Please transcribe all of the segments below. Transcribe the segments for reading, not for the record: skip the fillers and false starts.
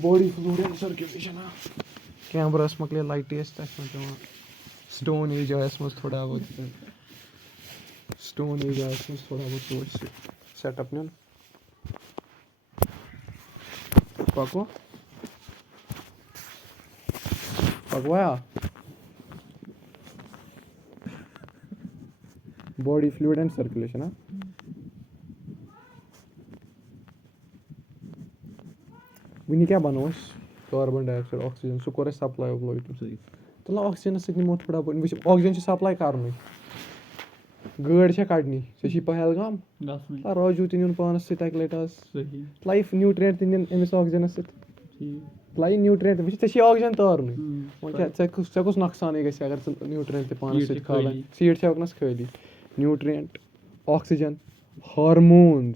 Body fluid and circulation कैमरास मकले लाइट स्टोन एज मज थोड़ा बहुत तोड़ सेटअप नुन पकवाया body fluid and circulation one क्या बनो कार्बन डाइऑक्साइड ऑक्सीजन सह कोर सप्लाई वप्लाई तो ऑक्सीजन सो थोड़ा बहुत ऑक्सीजन सप्लाई कर गाड़ी कड़नी सही पहलगाम राजू तुन पानस सक लट लाइफ न्यूट्रिएंट दिन अमिस ऑक्सीजनस लाई न्यूट्रिएंट वे ऑक्सीजन तारन कुछ नकसान अगर न्यूट्रिएंट पानस खाला सीट हकनस खाली न्यूट्रिएंट ऑक्सीजन हार्मोन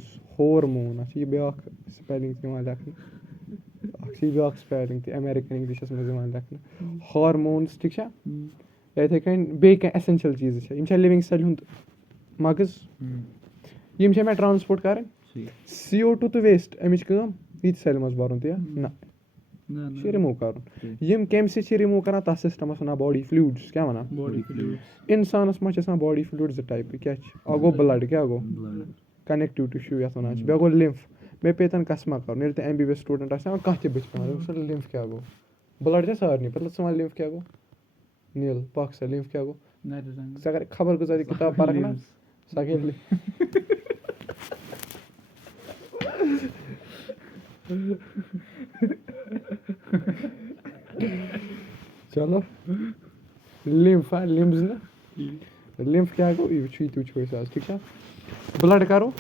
यह ब्या स्पेलिंग लेखन ब्या स्पेलिंग अमेरिकन इंग्लिशस मज लेखन हार्मोन्स ठीक इथे कन बे एसेंशियल चीज लिविंग सेल हुंद मगज यम मे ट्रांसपोर्ट कर CO2 तो वेस्ट अमिच ये सेल मज भरुन तो ना रिमूव कर यम कम सि रिमूव कर तथ सिस्टमस वन बॉडी फ्लूइड्स क्या वन इंसानस मज बॉडी फ्लूइड टाइप क्या गो ब्लड क्या गो कनेक्टिव टिश्यू ये वन बे गो लिम्फ मे पेतन कसमा कर MBBS स्टूडेंट कह बच पे लिम्फ क्या गो ब्लड सारे पता वन लिम्फ क्या गो नील पक सा लिम्फ क्या गो अगर खबर गुजारी किताब पढ़ ना सकेल चलो लिम्फ लिम्स ना लिम्फ क्या गो यह ठीक है ब्लड करो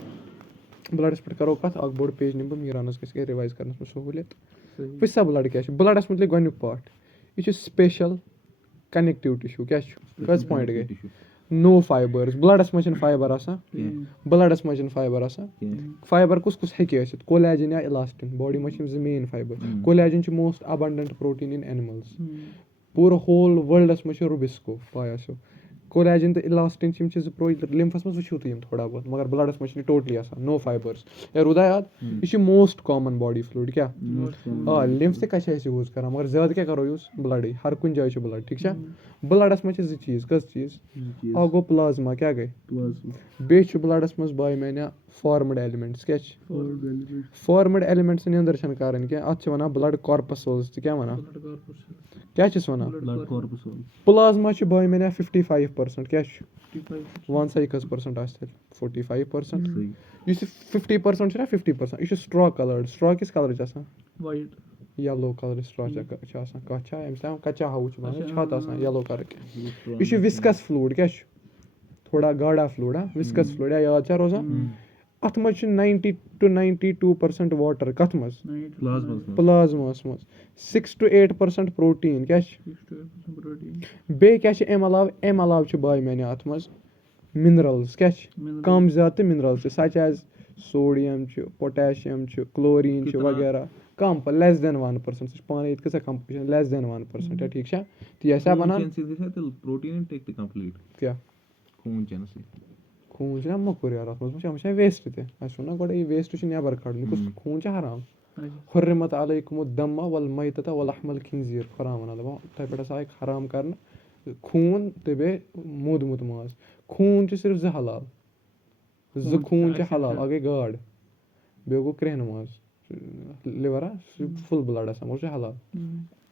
ब्लडस पे करो कत बोड़ पेज निम मीरानस गए रिवाइज कर सहूलियत वह ब्लड क्या ब्लडस मतलब गोनुक पार्ट यह स्पेशल कनेक्टिव टिश्यू क्या कस पॉइंट गई नो फाइबर्स ब्लडस मज फाइबर ब्लडस मज फाइबर फाइबर कुस हे कोलेजन या इलास्टिन बॉडी मज main fibre collagen most abundant protein इन एनिमल्स पूरा होल वर्ल्डस मज रुबिस्को पाया कोलेजन तो इलास्टिन लिम्फस मज वो तुम थोड़ा बहुत मगर ब्लडस मज टोटली नो फाइबर्स या रुदा याद यह मोस्ट कॉमन बॉडी फ्लूइड क्या लिम्फ ते यूज कर मगर ज्यादा क्या करो यूज ब्लड हर कुछ जाए ब्लड ठीक है ब्लडस मज चीज कस चीज गो प्लाज्मा क्या गई बे ब्लडस मज बाय मैंने फॉर्मड एलिमेंट्स क्या फॉर्मड एलिमेंट्स अंदर कर अत वन ब्लड कॉर्पसोल्स क्या वन क्या वन प्लाज्मा बाय मैंने 55% क्या वन सा कस परसेंट 45% 50% ना 50% यह स्ट्रॉ कलर्ड स्ट्रॉ किस colour white yellow colour straw कच्चा हाउ छत येलो कलर यह विस्कस फ्लूइड क्या थोड़ा गाढ़ा फ्लूइड विस्कस फ्लूइड याद रोजान अत मज 90 to 92% वाटर कत मज प्लाज्मास मज 6 to 8% प्रोटीन क्या बे क्या अम अलाव बाय मैंने अत मज मिनरल्स क्या कम ज्यादा minerals such as sodium potassium chlorine वगैरह कम लेस देन 1% सह पान कसा कंपोजिशन लेस देन 1% ठीक है तो यह बनान क्या खून ना मकुर यार अत वेस्ट ना गोड़े वेस्ट नबर कड़न खून हराम हुर्रिमत अलैकुम दम्मा वल मैतता वल लहमल खिंजीर खुरान तह पे आए हराम कर खून तो बे मोदमुत माज खून सिर्फ जो हलाल जो खून हलाल अ गई गाड बे गो क्रहन माज लिवर फुल ब्लड हलाल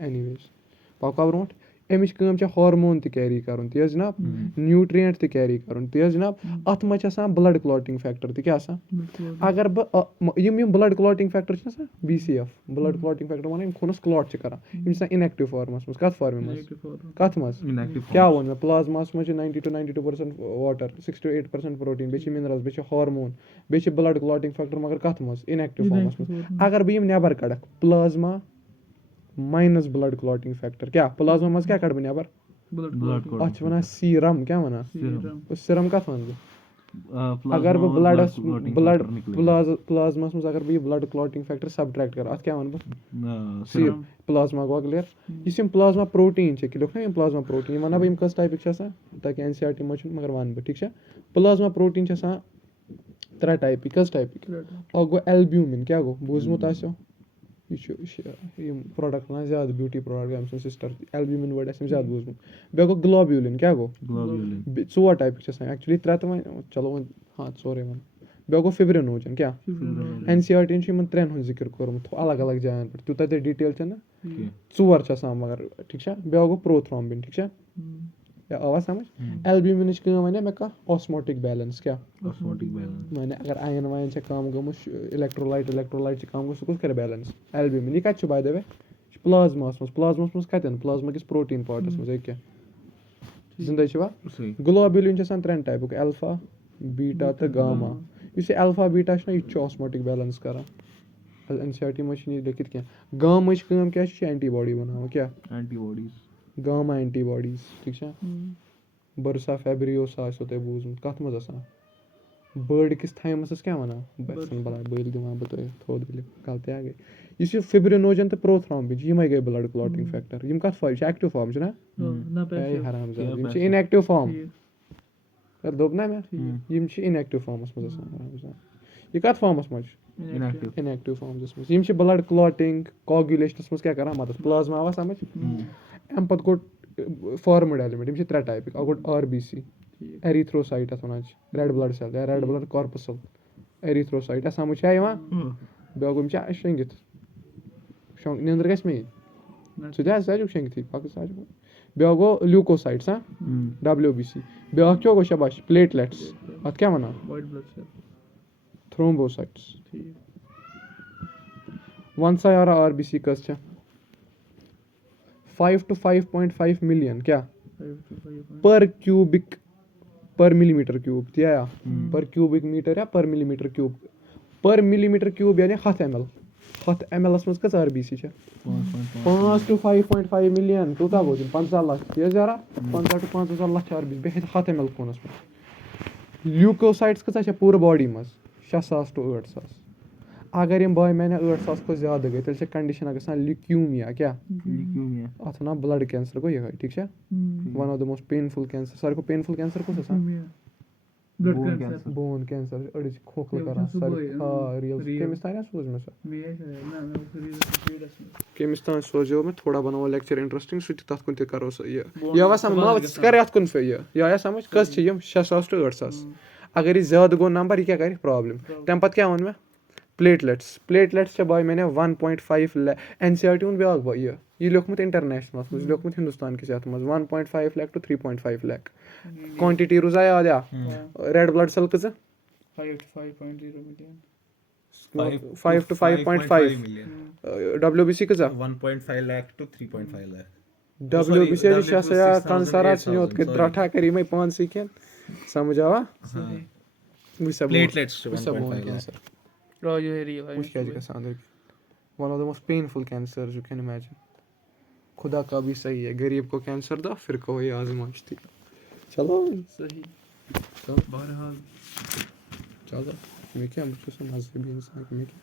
एनीवेज पका ब्रो अमिच हार्मोन तो कैरी कर जनाब न्यूट्रिएंट तो कैरी कर जनाब अत मज ब्लड क्लॉटिंग फैक्टर तो क्या अगर बम blood clotting factor BCF blood clotting factor one खूनस क्लॉट कर इनएक्टिव फॉर्मस मज कत फॉर्म कत मज क्या वो मे प्लाज्मास मज 90 to 92% वाटर 6 to 8% प्रोटीन बे मिनरल्स बे हार्मोन बे ब्लड क्लॉटिंग फैक्टर मगर कत मज इनएक्टिव फॉर्मस मज अगर बह नबर कड़क plasma minus blood clotting factor क्या प्लाज्मा मज क्या कड़ नबर अत वन सीरम क्या वन सीरम कत वन अगर बह ब्लडस ब्लड प्लाज्मास मज अगर बह ब्लड क्लॉटिंग फैक्टर सब्ट्रैक्ट कर अत क्या वन बह प्लाज्मा गो क्लियर इस प्लाज्मा प्रोटीन लिख ना प्लाज्मा प्रोटीन वन बह कस टाइपिक ताकि NCERT मज मगर वन बह ठीक है प्लाज्मा प्रोटीन 3 टाइपिक कस टाइपिक गो एल्ब्यूमिन क्या गो बोझमुत आसो यह प्रोडक्ट ना ज़्यादा ब्यूटी प्रोडक्ट अम सिस्टर एल्ब्यूमिन वर्ड ज़्यादा बोझमुत बे गो ग्लोब्यूलिन क्या गो 4 टाइपिक एक्चुअली 3 तो चलो वो हाँ 4 वन बे गो फिब्रिनोजन क्या NCERT 3 हूँ जिक्र कोर्मुत अलग अलग जायन पे तूत डिटेल ना 4 मगर ठीक बे गो प्रोथ्रोम्बिन ठीक या आवाज समझ एल्ब्यूमिन वन मे कह ऑस्मोटिक बैलेंस क्या माने अगर आयन वायन कम गमुत इलेक्ट्रोलाइट कम गो सह कर बैलेंस एल्ब्यूमिन यह कत बाय द वे प्लाज्मा मज कतन प्लाज्मा किस प्रोटीन पार्टस मज क्या जिंदा ग्लोब्यूलिन 3 टाइपुक अल्फा बीटा तो गामा इस अल्फा बीटा यह ऑस्मोटिक बैलेंस कर NCERT मज लिखित क्या गाम क्या एंटीबॉडी बना क्या गामा एंटीबॉडीज ठीक बर्सा फेब्रियोसा तुम बूझमुत कत मज बर्ड किस थाइमस क्या वन बल दिमा बह तुम थोद गलती आ गई इस फिब्रिनोजन तो प्रोथ्रोम्बिन यम गई ब्लड क्लॉटिंग फैक्टर यम कत फॉर्म एक्टिव फॉर्म ना हराम इनएक्टिव फॉर्म दोप ना मे यम इनएक्टिव फॉर्मस मज यह कत फॉर्मस मज इनएक्टिव फॉर्मस मज यम ब्लड क्लॉटिंग कोगुलेशनस मज क्या कर मदद प्लाज्मा आवा समझ अम पत गो फॉर्मड एलिमेंट यम 3 टाइपिक गो RBC एरिथ्रोसाइट वन रेड ब्लड सेल या रेड ब्लड कॉर्पसल एरिथ्रोसाइट समझ बे गो शेंगित निंदर गस मे सह शेंगित बे गो ल्यूकोसाइट्स WBC बे क्या गो शाबाश प्लेटलेट्स अत क्या वन थ्रोम्बोसाइट्स वन सा यार RBC कस 5 to 5.5 मिलियन क्या पर मिलीमीटर क्यूब या पर क्यूबिक मीटर या पर मिलीमीटर क्यूब यानी 100 ml मज कस RBC 5 to 5.5 मिलियन कूता गो 50 लाख जरा 50 to 50 लाख RBC बे 100 ml खूनस ल्यूकोसाइट्स कस पूरे बॉडी मज 6,000 to 8,000 अगर यम बाय मैंने 8,000 को ज्यादा गई तेल कंडीशन गसान ल्यूक्यूमिया क्या अत वन ब्लड कैंसर गो यह ठीक one of the most painful cancer सारे पेनफुल कैंसर कस बोन कैंसर अड़िज खोखल कर रियल केमिस तान सोज केमिस तान सोजो मैं थोड़ा बनाओ लेक्चर इंटरेस्टिंग सु तथ कुन करो यह वा समझ कर अत कुन यह समझ कस 6,000 to 8,000 अगर यह ज्यादा गो नंबर यह क्या कर प्रॉब्लम तम पत क्या वन मैं प्लेटलेट्स बाय मैंने 1.5 लाख NCERT उन ब्याक बा यह लिखमुत इंटरनेशनल मज लिखमुत हिंदुस्तान किस यथ मज 1.5 लाख to 3.5 लाख क्वांटिटी रोजा याद या रेड ब्लड सेल कस 5 to 5.5 WBC कस 1.5 lakh to 3.5 lakh WBC या कंसरा छनोत के द्राठा करी मैं 5 सीखन समझ आवा platelets 1.5 lakh one of the most painful cancer you can imagine खुदा का भी सही है गरीब को कैंसर दो फिर कहो ये आजमाइश थी चलो सही तो बहरहाल चलो मैं क्या मुझे मजहबी इंसान मैं क्या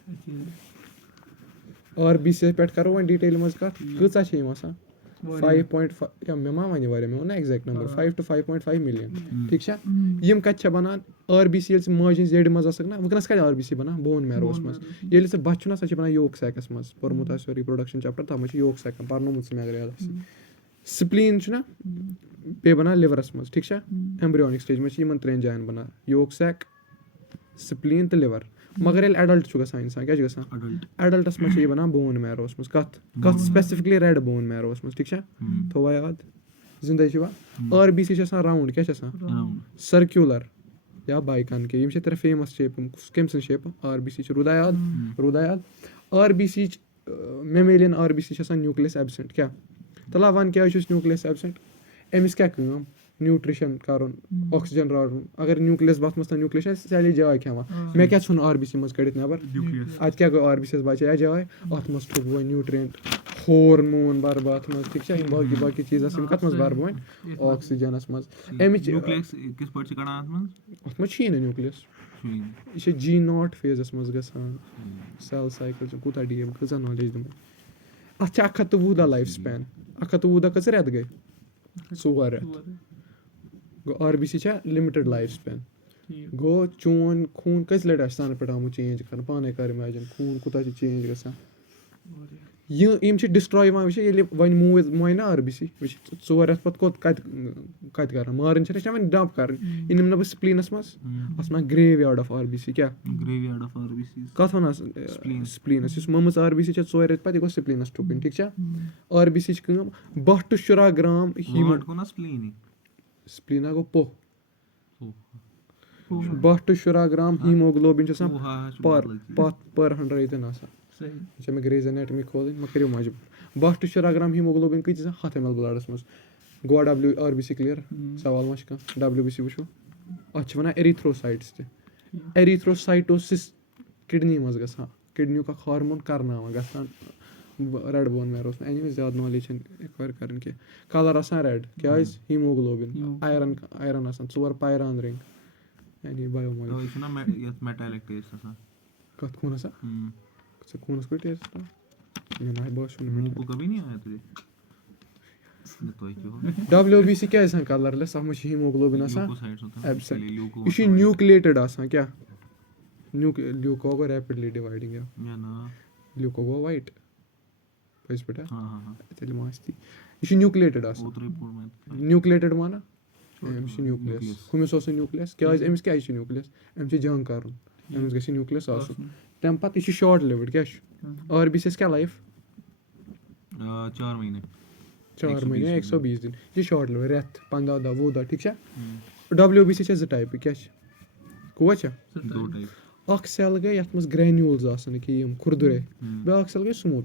RBC पे करो वन डिटेल मज का कचा छ यम 5.5 या मे मा वन वारे मे ना एग्जैक्ट नंबर 5 to 5.5 मिलियन ठीक छा यम कत छ बनान RBC यल माजिन जेड मज आसक ना वकनस का RBC बना बोन मैरोस मज यल से बच्चुना स छ बना योग सैकस मज परमुता सो रिप्रोडक्शन चैप्टर ता मज योग सैक परनुमुत मे अगर याद स्प्लीन छ ना पे बना लिवरस मज ठीक छा एम्ब्रियोनिक स्टेज में यमन 3 जायन बना योग सैक स्प्लीन तो लिवर मगर ये एडल्ट छु गसान इंसान क्या गसान एडल्टस में बना बोन मैरोस मज कत स्पेसिफिकली रेड बोन मैरोस मज ठीक छा थोवा याद जिंदा छवा RBC छ राउंड क्या छ सर्कुलर या बाइकन के यम तेरे फेमस शेप केमसन शेप RBC छ रुदा याद RBC मेमेलियन RBC छ न्यूक्लियस एब्सेंट क्या तला वन क्या न्यूक्लियस एब्सेंट एमिस क्या काम न्यूट्रिशन करुन ऑक्सीजन राडुन अगर न्यूक्लियस बथ मस न्यूक्लियस साली जाय खेवा मैं क्या छुन RBC मस कड़ित नबर आज क्या गो RBC बचे जाय अत मस ठुक वो न्यूट्रिएंट हार्मोन बर्बाद मस ठीक छ बाकी चीज अस कत मस बर्बाद ऑक्सीजनस मस एमिच न्यूक्लियस किस पार्ट छ कड़ा अत मस छी न्यूक्लियस ये G0 फेजस मस गसान सेल साइकिल छ कुता डीएम कजा नॉलेज दम अच्छा 110 लाइफ स्पैन 110 कस रेत गए 4 रेत RBC छ लिमिटेड लाइफ स्पैन गो चोन खून कस लटि आसि तन पे आमुत चेंज कर पाने कर इमेजिन खून कूता चेंज गसान यम डिस्ट्रॉय वे वन मूव मोय ना RBC वे रथ पे कत कर मारन वन डंप कर इन ना बह स्प्लीनस मज ग्रेव यार्ड ऑफ RBC क्या ग्रेवयार्ड ऑफ RBC कत वन स्प्लीनस मम्स RBC 4 रेत पे गो स्प्लीनस ठुकन ठीक RBC 12 to 14 ग्राम वर्ड को ना स्प्लीन स्प्लीना गो पोह 12 to 14 ग्राम हीमोग्लोबिन पर 100 अच्छा मे ग्रेज एनाटमी खोल मे करो मजबूर 12 to 14 ग्राम हीमोग्लोबिन कत 100 ml ब्लडस मज गो RBC क्लियर सवाल मा WBC वो अत वन एरिथ्रोसाइट्स एरिथ्रोसाइटोसिस किडनी मज ग किडनी का हार्मोन करना गसान रेड बोन मैरो एनी ज्यादा नॉलेज एक्वायर कर कलर आसान रेड क्या हीमोग्लोबिन आयरन आसान 4 पायरान रिंग यानी बायोमोलिक्यूल मेटालिक टेस्ट आसान कत खूनस खूनस कोई टेस्ट ना बस मुंह को कभी नहीं आया तुझे WBC क्या आसान कलरलेस अत मज हीमोग्लोबिन आसान एब्सेंट यह न्यूक्लिएटेड आसान क्या ल्यूको गो रैपिडली डिवाइडिंग या ल्यूको गो वाइट पज पे तेल मस्ती यह न्यूक्लिएटेड आसान न्यूक्लिएटेड माना न्यूक्लियस हुमिस न्यूक्लियस क्या अमिस क्या न्यूक्लियस अमिस जंग कर अमिस गि न्यूक्लियस आसन तम पत यह शॉर्ट लिव्ड क्या RBC क्या लाइफ 4 महीने 4 महीने 120 दिन यह शॉर्ट लिव्ड रेत 15 दह 20 दह ठीक WBC 2 टाइप क्या कवा 2 टाइप अख सेल गई ये मज ग्रेन्यूल्स आसन कि खुरदुरे ब्या सेल गई स्मूथ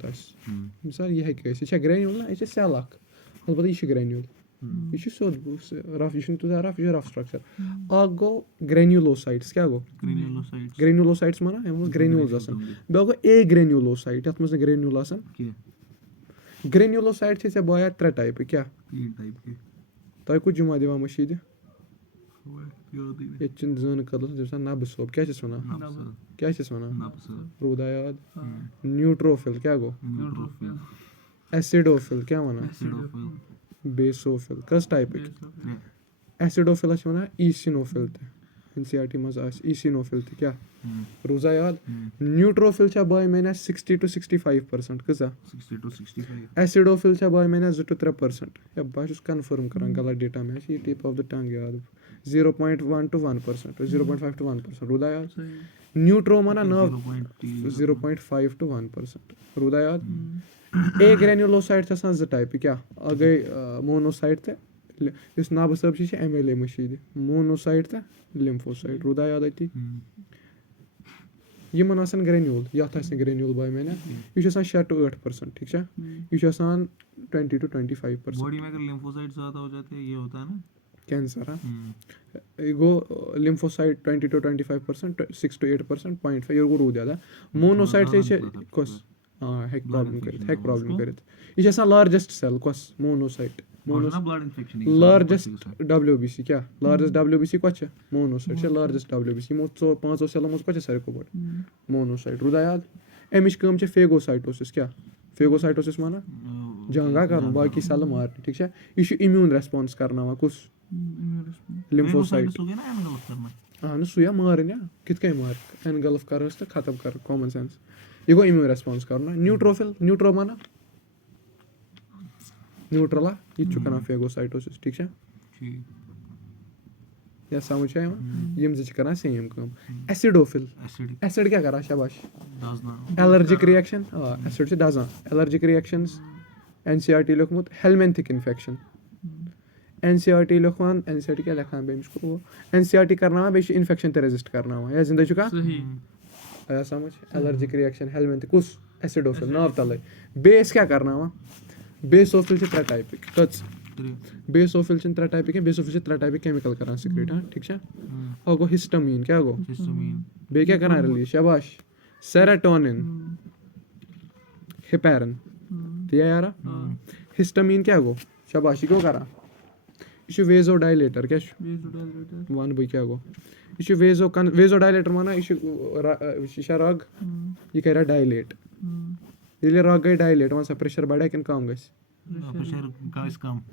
मिसाल यह हे ग्रेन्यूल ना यह सेल अलबत्ता यह ग्रेन्यूल यह सोद रफ यह तूत रफ यह रफ स्ट्रक्चर गो ग्रेन्यूलोसाइट्स क्या गो ग्रेन्यूलोसाइट्स माना ग्रेन्यूल्स आसन ब्या गो ए ग्रेन्यूलोसाइट ये मज ग्रेन्यूल आसन ग्रेन्यूलोसाइट से बाया 3 टाइप क्या तुम कुछ जुमा दिवा मशीद ये जन कल नब सोप क्या वन रूदा याद न्यूट्रोफिल क्या गो एसिडोफिल क्या वन बेसोफिल कस type acidophil one eosinophil NCERT मज ईसिनोफिल क्या रूजा याद न्यूट्रोफिल बाय मैंने 60 to 65% कसा 60 to 65 एसिडोफिल बाय मैंने 2 to 3% या बस कन्फर्म कर गलत डेटा में ये टिप ऑफ द टंग याद 0.1 to 1% 0.5 to 1% रूदा याद न्यूट्रो माना ना 0.5 to 1% रूदा याद ए ग्रेन्युलोसाइट आसान 2 टाइप क्या गई मोनोसाइट तो इस नाब सब MLA मशीद मोनोसाइट तो लिम्फोसाइट रूदा याद अति यमन आसान ग्रेन्यूल यथ ग्रेन्यूल बाय मैंने यह 6 to 8% ठीक है यह 20 to 25%। बॉडी में अगर लिम्फोसाइट ज्यादा हो जाते हैं ये होता है ना cancer go lymphocyte 20 to 25% 6 to 8% 0.5 ये गो रूद ज्यादा मोनोसाइट से कस हेक प्रॉब्लम कर यह लार्जेस्ट सेल कस मोनोसाइट लार्जेस्ट WBC क्या लार्जेस्ट WBC कत मोनोसाइट लार्जेस्ट WBC यमो 5 सेलो मज कत सारे बड़ मोनोसाइट रूदा याद अमिच फेगोसाइटोसिस क्या फेगोसाइटोसिस माना जंगा कर बाकी सेल मार ठीक है यह इम्यून रेस्पॉन्स करना कुस लिम्फोसाइट अहन सु मारन कित मार एनगल्फ कर तो खत्म कर कॉमन सेंस यह गो इम्यून रेस्पॉन्स करना न्यूट्रो माना न्यूट्रला यह कर फेगोसाइटोसिस ठीक है या समझ यम कर सेम कम एसिडोफिल एसिड क्या कर शाबाश एलर्जिक रिएक्शन एसिड से दजान एलर्जिक रिएक्शंस NCERT लिखमुत हेलमेंथिक इन्फेक्शन NCERT लिखवान NCERT क्या लिखान बे इसको NCERT करना बे इन्फेक्शन ते रेजिस्ट करना या जिंदा चुका सही आया समझ एलर्जिक रिएक्शन हेलमेंथिक कुछ एसिडोफिल नाव तले बेस क्या करना बेसोफिल से 3 टाइप कच बेसोफिल से 3 टाइप के बेसोफिल से 3 टाइप केमिकल करना सीक्रेट हां ठीक है और गो हिस्टामिन क्या गो हिस्टामिन बे क्या करना रिलीज शाबाश सेरोटोनिन हेपेरिन दिया यार हिस्टामिन क्या गो शाबाश क्यों करा यह वेजोडाइलेटर क्या वन बी क्या गो यह वेजोडाइलेटर माना यह रग यह कर डायलेट ये रग गई डायलेट वन सा प्रेशर बढ़े कि कम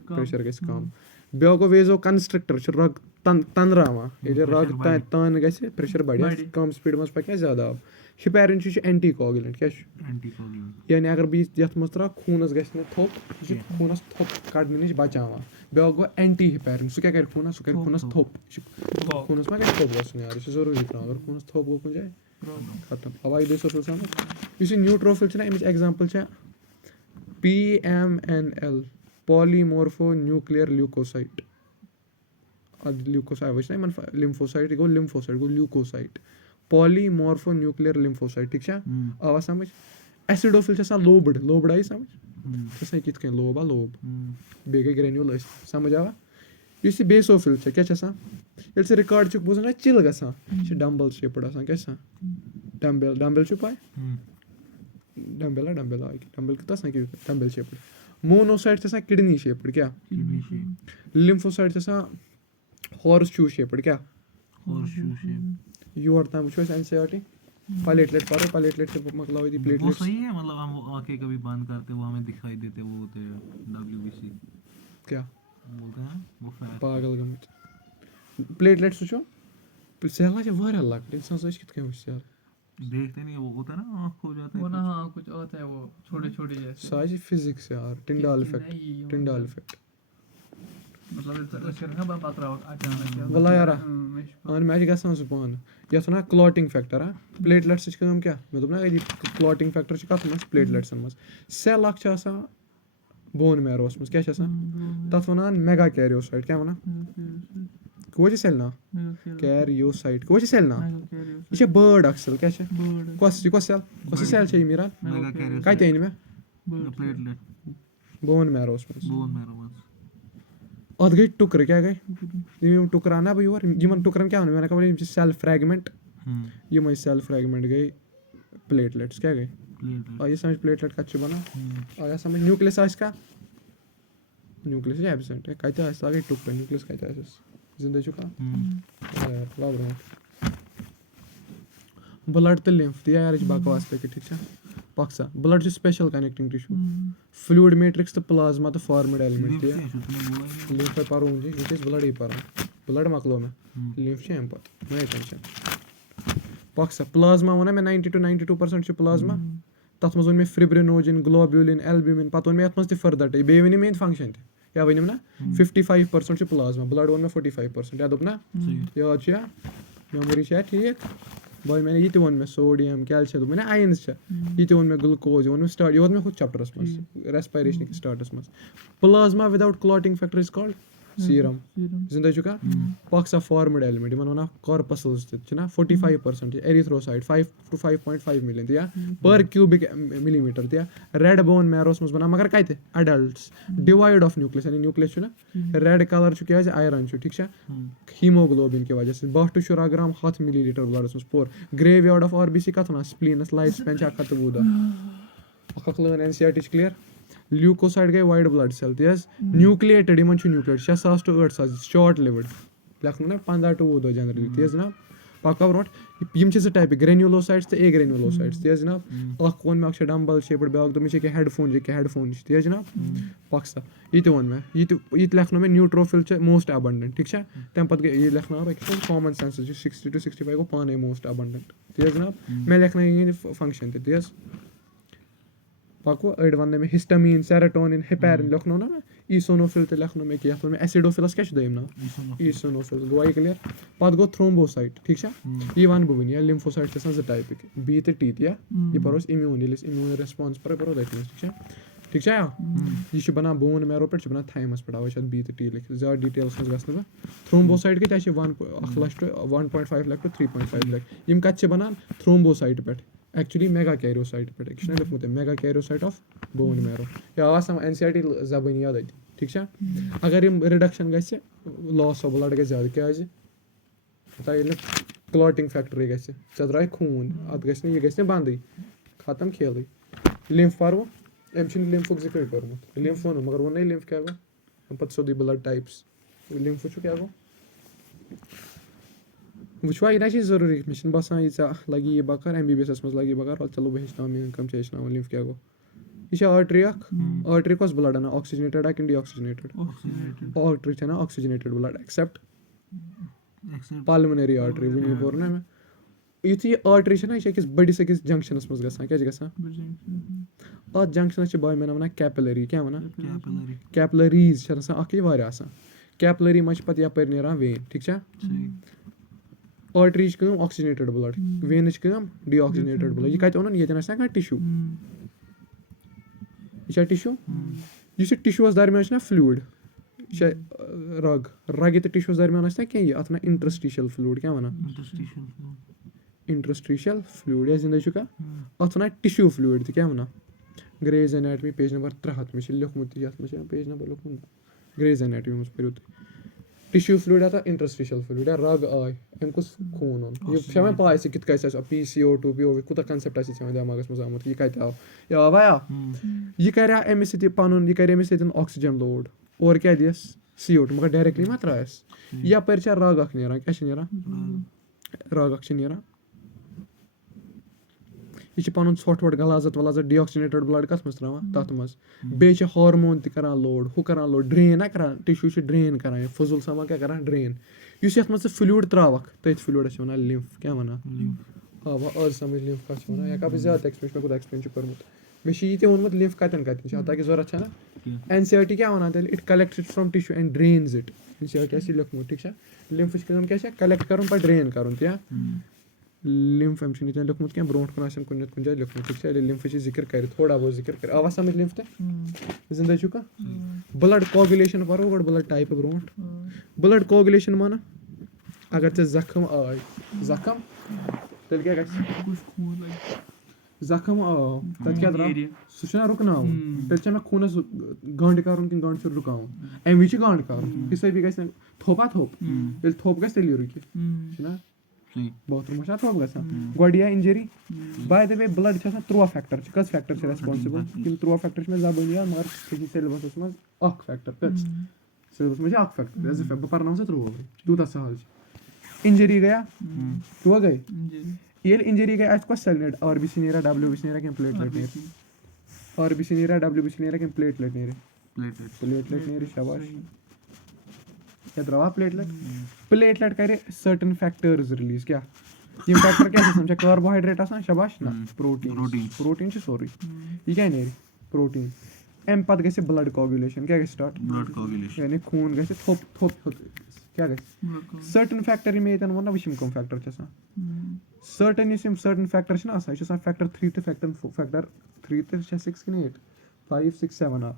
प्रेशर गम بیٛاکھ گوٚو ویزو کَنسٹرٛکٹَر چھُ رَگ تَنراوان ییٚلہِ رَگ تان گژھِ پرٛیشَر بَڑِ کَم سٕپیٖڈِ منٛز پَکہِ زیادٕ آب ہِپیرِن چھُ اٮ۪نٹی کوگُلٮ۪نٛٹ کیٛاہ چھُ एंटी कोगुलेंट یعنی اگر بہٕ یَتھ منٛز ترٛاوٕ خوٗنَس گژھِ نہٕ تھوٚپ یہِ چھُ خوٗنَس تھوٚپ کَڑنہٕ نِش بَچاوان بیٛاکھ گوٚو اٮ۪نٹی ہِپیرِن سُہ کیٛاہ کَرِ خوٗنَس سُہ کَرِ خوٗنَس تھوٚپ یہِ چھُ خوٗنَس ما گژھِ تھوٚپ گژھُن یارٕ یہِ چھُ ضروٗری ترٛاوُن اگر خوٗنَس تھوٚپ گوٚو کُنہِ جایہِ ختم ہَوایی دوٗسَر سَمٕجھ یُس یہِ نیوٗٹروفِل چھُنہ اَمِچ اٮ۪گزامپٕل چھےٚ PMNL پالِمورفو نیوٗکلیر لیوٗکوسایٹ اَدٕ لیوٗکوسایٹ وٕچھ نہ یِمَن لِمفوسایٹ یہِ گوٚو لِمفوسایٹ گوٚو لیوٗکوسایٹ پالِمورفو نیوٗکلیر لِمفوسایٹ ٹھیٖک چھا آوا سَمٕجھ ایسِڈوفِل چھِ آسان لوبٕڈ آیہِ سَمٕجھ چھِ آسان کِتھ کٔنۍ لوب لوب بیٚیہِ گٔے گرٛینیوٗل ٲسۍ سَمٕجھ آوا یُس یہِ بیسوفِل چھِ کیٛاہ چھِ آسان ییٚلہِ ژٕ رِکاڈ چھُکھ بوزان نہ چِل گژھان یہِ چھِ ڈمبل شیپٕڈ آسان کیٛاہ چھِ آسان ڈمبل چھُ پاے ڈمبل کیُتھ آسان ڈمبل شیپٕڈ مونوسایٹ چھِ آسان کِڈنی شیپٕڈ کیٛاہ لِمفوسایٹ چھِ آسان ہارٕس شوٗ شیپٕڈ کیٛاہ یور تام وٕچھو أسۍ NCERT پلیٹلیٹ پَرو پلیٹلیٹ چھِ مۄکلاوو ییٚتی वो پلیٹلیٹ सही है मतलब हम वो आंखें कभी बंद करते वो हमें दिखाई देते वो होते हैं WBC کیٛاہ बोलते हैं वो फैट پاگل گٔمٕتۍ پلیٹلیٹٕس وٕچھو سیلہ چھِ واریاہ لۄکٕٹ اِنسان أسۍ کِتھ کٔنۍ وٕچھ سیل देखते नहीं वो होता है ना आँख हो जाता है वो ना हाँ कुछ होता है वो छोटे छोटे जैसे سُہ حظ چھِ فِزِکٕس یار ٹِنڈال اِفٮ۪کٹ मतलब أسۍ کران بہٕ پَتراوَکھ اچانک وَلہ یارا اہن مےٚ چھِ گژھان سُہ پانہٕ یَتھ وَنان کٕلاٹِنٛگ فیکٹر پلیٹلیٹسٕچ کٲم کیٛاہ مےٚ دوٚپ نہ أتی کٕلاٹِنٛگ فیکٹر چھِ کَتھ منٛز پلیٹلیٹسَن منٛز سیل اَکھ چھِ آسان بون میرووَس منٛز کیٛاہ چھِ آسان تَتھ وَنان میگا کیریوسایٹ کیٛاہ وَنان کُوَ چھِ سیل ناو کیریوسایٹ کُوَ چھِ سیل ناو یہِ چھےٚ بٲڈ اَکھ سیل کیٛاہ چھِ کۄس یہِ کۄس سیل کۄس سیل چھےٚ یہِ میٖران کَتہِ أنۍ مےٚ प्लेटलेट بون میرووَس منٛز बोन मैरो बस اَتھ گٔے ٹُکرٕ کیٛاہ گٔے یِم ٹُکرٕ اَنہٕ نا بہٕ یور یِمن ٹُکرَن کیٛاہ وَنان مےٚ وَنان یِم چھِ سیل فرٛیگمٮ۪نٛٹ یِمَے سیل فرٛیگمٮ۪نٛٹ گٔے پلیٹلیٹٕس کیٛاہ گٔے آیہِ سَمٕجھ پلیٹلیٹ کَتہِ چھُ بَنان آیا سَمٕجھ نیوٗکلِیَس آسہِ کانٛہہ نیوٗکلِیَس چھِ ایبسٮ۪نٛٹ کَتہِ آسہِ تَتھ گٔے ٹُکرٕ نیوٗکلِیَس کَتہِ آسٮ۪س زِندٕ چھُ کانٛہہ لَو برونٛٹھ بٕلَڈ تہٕ لِمف تہِ یار یہِ چھِ بکواس پٲکِتھ ٹھیٖک چھا پَکھ سا بٕلَڈ چھُ سٕپیشَل کَنٮ۪کٹِنٛگ ٹِشوٗ فلوٗڈ میٹرِکٕس تہٕ پٕلازما تہٕ فارمٕڈ ایلمٮ۪نٛٹ تہِ لِمف ہے پَرو وٕنہِ یہِ چھِ أسۍ بٕلَڈٕے پَران بٕلَڈ مۄکلو مےٚ لِمف چھِ اَمہِ پَتہٕ مہ ہیٚے ٹٮ۪نشَن پَکھ سا پٕلازما ووٚن نہ مےٚ 90% چھُ پٕلازما تَتھ منٛز ووٚن مےٚ فِبرِنوجِن گلوبیوٗلِن ایلبیوٗمِن پَتہٕ ووٚن مےٚ یَتھ منٛز تہِ فٔردَر ٹے بیٚیہِ ؤنِو مےٚ یِہِنٛدۍ فنٛگشَن تہِ کیٛاہ ؤنِم نہ 55% چھُ پٕلازما بٕلَڈ ووٚن مےٚ 45% کیٛاہ دوٚپ نہ یاد چھُ یا میموری چھےٚ ٹھیٖک بہٕ مےٚ یہِ تہِ ووٚن مےٚ سوڈیَم کیلشَم دوٚپمَے نہ اَینٕز چھےٚ یہِ تہِ ووٚن مےٚ گلوٗکوز یہِ ووٚن مےٚ سٹاٹ یہِ ووت مےٚ ہُتھ چَپٹَرَس منٛز ریسپایریشن کِس سٹاٹَس منٛز plasma without کٕلاٹِنٛگ factor is called سیٖرَم زِندٕ چھُکھا پَکھ سا فارمٕڈ ایلمٮ۪نٛٹ یِمَن وَنان کارپَسٕز تہِ چھِنہ 45% ایریتھروسایٹ 5 to 5.5 مِلیَن تہِ یا پٔر کیوٗبِک مِلی میٖٹر تہِ یا ریڈ بون میرووَس منٛز بَنان مگر کَتہِ اَڈَلٹٕس ڈِوایِڈ آف نیوٗکلِیَس یعنی نیوٗکلِیَس چھُنہ ریڈ کَلَر چھُ کیٛازِ آیرَن چھُ ٹھیٖک چھا ہیٖموگلوبِن کہِ وجہ سۭتۍ 12 to 16 گرٛام 100 مِلی لیٖٹر بٕلَڈَس منٛز پوٚر گرٛیو یاڈ آف RBC کَتھ وَنان سٕپلیٖنَس لایف سٕپین چھِ 120 دۄہ اَکھ لٲن NCERT چھِ کٕلیر لیوٗکوسایٹ گٔے وایِٹ بٕلَڈ سیل تی حظ نیوٗکلیٹِڈ یِمَن چھُ نیوٗکلیٹ 6,000 to 8,000 شاٹ لِوٕڈ لیکھنو نہ 15 to 20 دۄہ جنرٔلی تی حظ جِناب پَکو برونٛٹھ یِم چھِ زٕ ٹایپٕکۍ گرٛینیوٗلوسایٹٕس تہٕ اے گرٛینیوٗلوسایٹٕس تی حظ جِناب اَکھ ووٚن مےٚ اَکھ چھِ ڈَمبَل شیپٕڈ بیٛاکھ دوٚپ مےٚ چھِ کینٛہہ ہٮ۪ڈ فون چھِ کینٛہہ ہٮ۪ڈ فون چھِ تی حظ جِناب پَکھ سا یہِ تہِ ووٚن مےٚ یہِ تہِ لیکھنو مےٚ نیوٗٹروفِل چھِ موسٹ اٮ۪بَنڈَنٹ ٹھیٖک چھا تَمہِ پَتہٕ گٔے یہِ لیکھناو أکِس کامَن سٮ۪نسٕز چھِ 60 to 65 گوٚو پانَے موسٹ اٮ۪بَنڈَنٹ تی حظ جِناب مےٚ لیکھنٲے یِہِنٛدۍ فنٛگشَن تہِ تی حظ پَکو أڑۍ وَننٲے مےٚ ہِسٹَمیٖن سیروٹونِن ہِپیرِن لیکھنو نہ مےٚ ایٖسونوفِل تہِ لیکھنو مےٚ کینٛہہ یَتھ ووٚن مےٚ ایسِڈوفِلَس کیٛاہ چھُ دوٚیِم ناو ایٖسونوفِل گوٚو یہِ کٕلیر پَتہٕ گوٚو تھرٛومبوسایٹ ٹھیٖک چھا یہِ وَنہٕ بہٕ وٕنہِ یا لِمفوسایٹ چھِ آسان زٕ ٹایپٕکۍ B تہٕ T تہِ یا یہِ پَرو أسۍ اِمیوٗن ییٚلہِ أسۍ اِمیوٗن ریسپانٕس پَرو تٔتھۍ منٛز ٹھیٖک چھا یہِ چھُ بَنان بون میرو پٮ۪ٹھ چھُ بَنان تھایمَس پٮ۪ٹھ اَوَے چھِ اَتھ B تہٕ T لیکھِتھ زیادٕ ڈِٹیلَس منٛز گژھٕ نہٕ بہٕ تھرٛومبوسایٹ کۭتیاہ چھِ 1 لَچھ to 1.5 lakh to 3.5 lakh یِم کَتہِ چھِ بَنان تھرٛومبوسایٹہِ پٮ۪ٹھ ایکچُؤلی میگا کیریوسایٹہِ پٮ۪ٹھ یہِ چھُنہ لیوٚکھمُت أمۍ میگا کیریوسایٹ آف بون میرو یا آو سَمٕجھ NCERT زبٲنی یاد اَتہِ ٹھیٖک چھا اگر یِم رِڈَکشَن گژھِ لاس آف بٕلَڈ گژھِ زیادٕ کیٛازِ پَتہ ییٚلہِ نہٕ کٕلاٹِنٛگ فیکٹرٕے گژھِ ژےٚ درٛاے خوٗن اَتھ گژھِ نہٕ یہِ گژھِ نہٕ بنٛدٕے ختم کھیلٕے لِمف پَرو أمۍ چھُنہٕ لِمفُک ذِکرٕے کوٚرمُت لِمف ووٚنُم مگر ووٚننَے لِمف کیٛاہ گوٚو اَمہِ پَتہٕ سیوٚدُے بٕلَڈ ٹایپٕس لِمف وٕچھو کیٛاہ گوٚو وٕچھوا یہِ نہ چھِ ضروٗری مےٚ چھِنہٕ باسان ییٖژاہ لَگی یہِ بکار MBBS منٛز لَگی بکار وَلہٕ چلو بہٕ ہیٚچھناوَن میٛٲنۍ کٲم چھِ ہیٚچھناوان لِمف کیٛاہ گوٚو यह छा आर्टरी आर्टरी कस ब्लड अना ऑक्सीजनेटेड कि डीऑक्सीजनेटेड ऑक्सीजनेटेड आर्टरी छा oxygenated blood except except pulmonary artery वन बोर ना मैं युथ यह आर्टरी छा यह अकिस बड़िस अकिस जंक्शनस मज गसान क्या गसान अत जंक्शनस बाय मैंने वना कैपिलरी क्या वना कैपिलरी कैपिलरीज छन आसान अख वारिया आसान कैपिलरी मज पत यपर नेरान वेन ठीक छा आर्टरीज कम ऑक्सीजनेटेड ब्लड वेनच कम डीऑक्सीजनेटेड ब्लड यह कत ओनन ये ना टिश्यू यह टिश्यू इस टिश्यूस दरमियान ना फ्लूइड यह रग रग तो टिश्यूस दरमियान ना क्या अत ना इंटरस्टिशियल फ्लूइड क्या वना इंटरस्टिशियल फ्लूइड या जिंदा चुका अत वना टिश्यू फ्लूइड तो क्या वना ग्रेज एनाटमी पेज नंबर 300 में लिखमुत पेज नंबर लिखमुत ग्रेज एनाटमी मज पढ़ो टिश्यू फ्लूइड आता इंटरस्टिशियल फ्लूइड या रग आय अम कुछ खून ओन यह मैं पाए कित PCO2 POV कूत कन्सेप्ट दिमागस मज आमुत यह कत आव यह आव यह कर अमिस पन यह कर अमिस ऑक्सीजन लोड और क्या दियस CO2 मगर डायरेक्टली मा त्रायस यपर रग अख नेरान क्या रग अख नेरान यह पन ोट वोट गलाजत वलाजत डीऑक्सीजनेटेड ब्लड कत मज त्रावान तथ मज बे हार्मोन तरान लोड हु करान लोड ड्रेन ना करान टिश्यू ड्रेन करान फजूल सामान क्या करान ड्रेन इस ये मज फ्लूइड त्रावक तथ फ्लूइडस वन लिम्फ क्या वन आज समझ लिम्फ कत वन या बह ज्यादा एक्सप्लेन मैं एक्सप्लेन कर्मुत मे ये वोनमुत लिम्फ कतन कतन ताकि जरूरत ना NCERT क्या वन तेल it collects it from tissue and drains it NCERT लिखमुत ठीक है लिम्फ क्या कलेक्ट कर ड्रेन कर लिम्फ अम लिखमुत क्या ब्रोट कुन कुन जाए लिखमुत ठीक है लिम्फ जिक्र कर थोड़ा बहुत जिक्र कर आवा समझ लिम्फ तो जिंदा चुका ब्लड कोगुलेशन परो गो ब्लड टाइप ब्रोट ब्लड कोगुलेशन माना अगर ऐ जख्म आय जख्म तेल क्या जख्म आव तत क्या द्राव सह रुकनाव तेल मे खूनस गंड कर गंड रुकाव अम वि गंड कर हिसाबी ग थोपा थोप ये थोप ग तेल रुक बाथरूम थोप ग गोडिया injury by the way blood 13 factor कस फैक्टर रेस्पॉन्सिबल यम 13 फैक्टर मे जबानी याद मगर सिलेबस मज अख फैक्टर कस सिलेबस मज अख फैक्टर बह पर्नाव 13 तूत सहल इंजरी गया क्या गई ये इंजरी गई आज कस सेल नेट RBC नेरा WBC नेरा क्या प्लेटलेट नेर RBC नेरा WBC नेरा क्या प्लेटलेट नेर शाबाश क्या द्रवा प्लेटलेट करे सर्टेन फैक्टर्स रिलीज क्या यम फैक्टर क्या समझा कार्बोहाइड्रेट आसान शाबाश ना प्रोटीन सोरी यह क्या नेर प्रोटीन अम पत गसे ब्लड कोगुलेशन क्या स्टार्ट ब्लड कोगुलेशन यानी खून गसे थोप क्या गसे सर्टेन फैक्टर में यतन वन वशिम कम फैक्टर सर्टेन सर्टेन फैक्टर ना आसान फैक्टर 3 तो फैक्टर 3 तो 6 कि 8 5 6 7 आ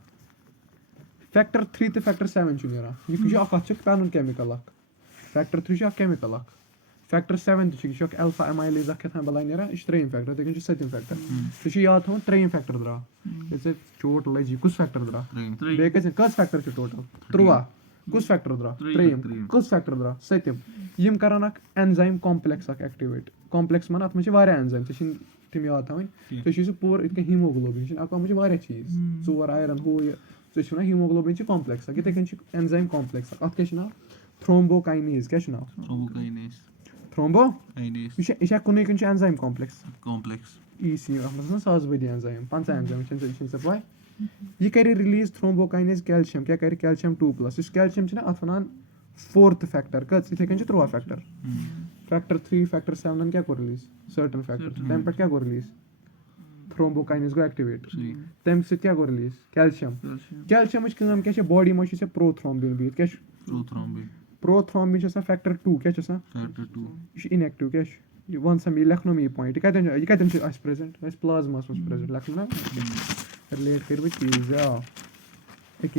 फैक्टर 3 तो फैक्टर 7 नेरा यह pan chemical factor 3 chemical factor 7 तो अल्फा एमाइलेज क्या बलाय नेरा यह 3 फैक्टर तक 7 फैक्टर तो याद थोन 3 फैक्टर द्रा चोट लजी कुछ फैक्टर द्रा बे कस फैक्टर टोटल 13 कुछ फैक्टर द्रा 3 कुछ फैक्टर द्रा 7 यम करान एंजाइम कॉम्प्लेक्स एक्टिवेट कॉम्प्लेक्स मन अत मे एंजाइम तुम याद थवन तो पूर इत हीमोग्लोबिन अत मे चीज 4 आयरन हु यह हीमोग्लोबिन कॉम्प्लेक्स इथे एंजाइम कॉम्प्लेक्स अत क्या नाव थ्रोम्बोकाइनेज क्या नाव थ्रोम्बोकाइनेज यह कुन एंजाइम कॉम्प्लेक्स EC साज बदी एंजाइम 5 एंजाइम पाई यह कर रिलीज थ्रोम्बोकाइनेज कैल्शियम क्या कर कैल्शियम 2+ इस कैल्शियम अत वन 4th फैक्टर कस इथे 3 फैक्टर फैक्टर 3 फैक्टर 7 क्या को रिलीज सर्टेन फैक्टर तम पे क्या को रिलीज थ्रोम्बोकाइनेज गो एक्टिवेट तम से क्या को रिलीज कैल्शियम क्या बॉडी में प्रोथ्रोम्बिन बीत क्या प्रोथ्रोम्बिन फैक्टर 2 क्या यह इनएक्टिव क्या वन सम यह लिखनो मे पॉइंट यह कतन प्रेजेंट प्लाज्मा प्रेजेंट लिखनो ना रिलेट कर चीज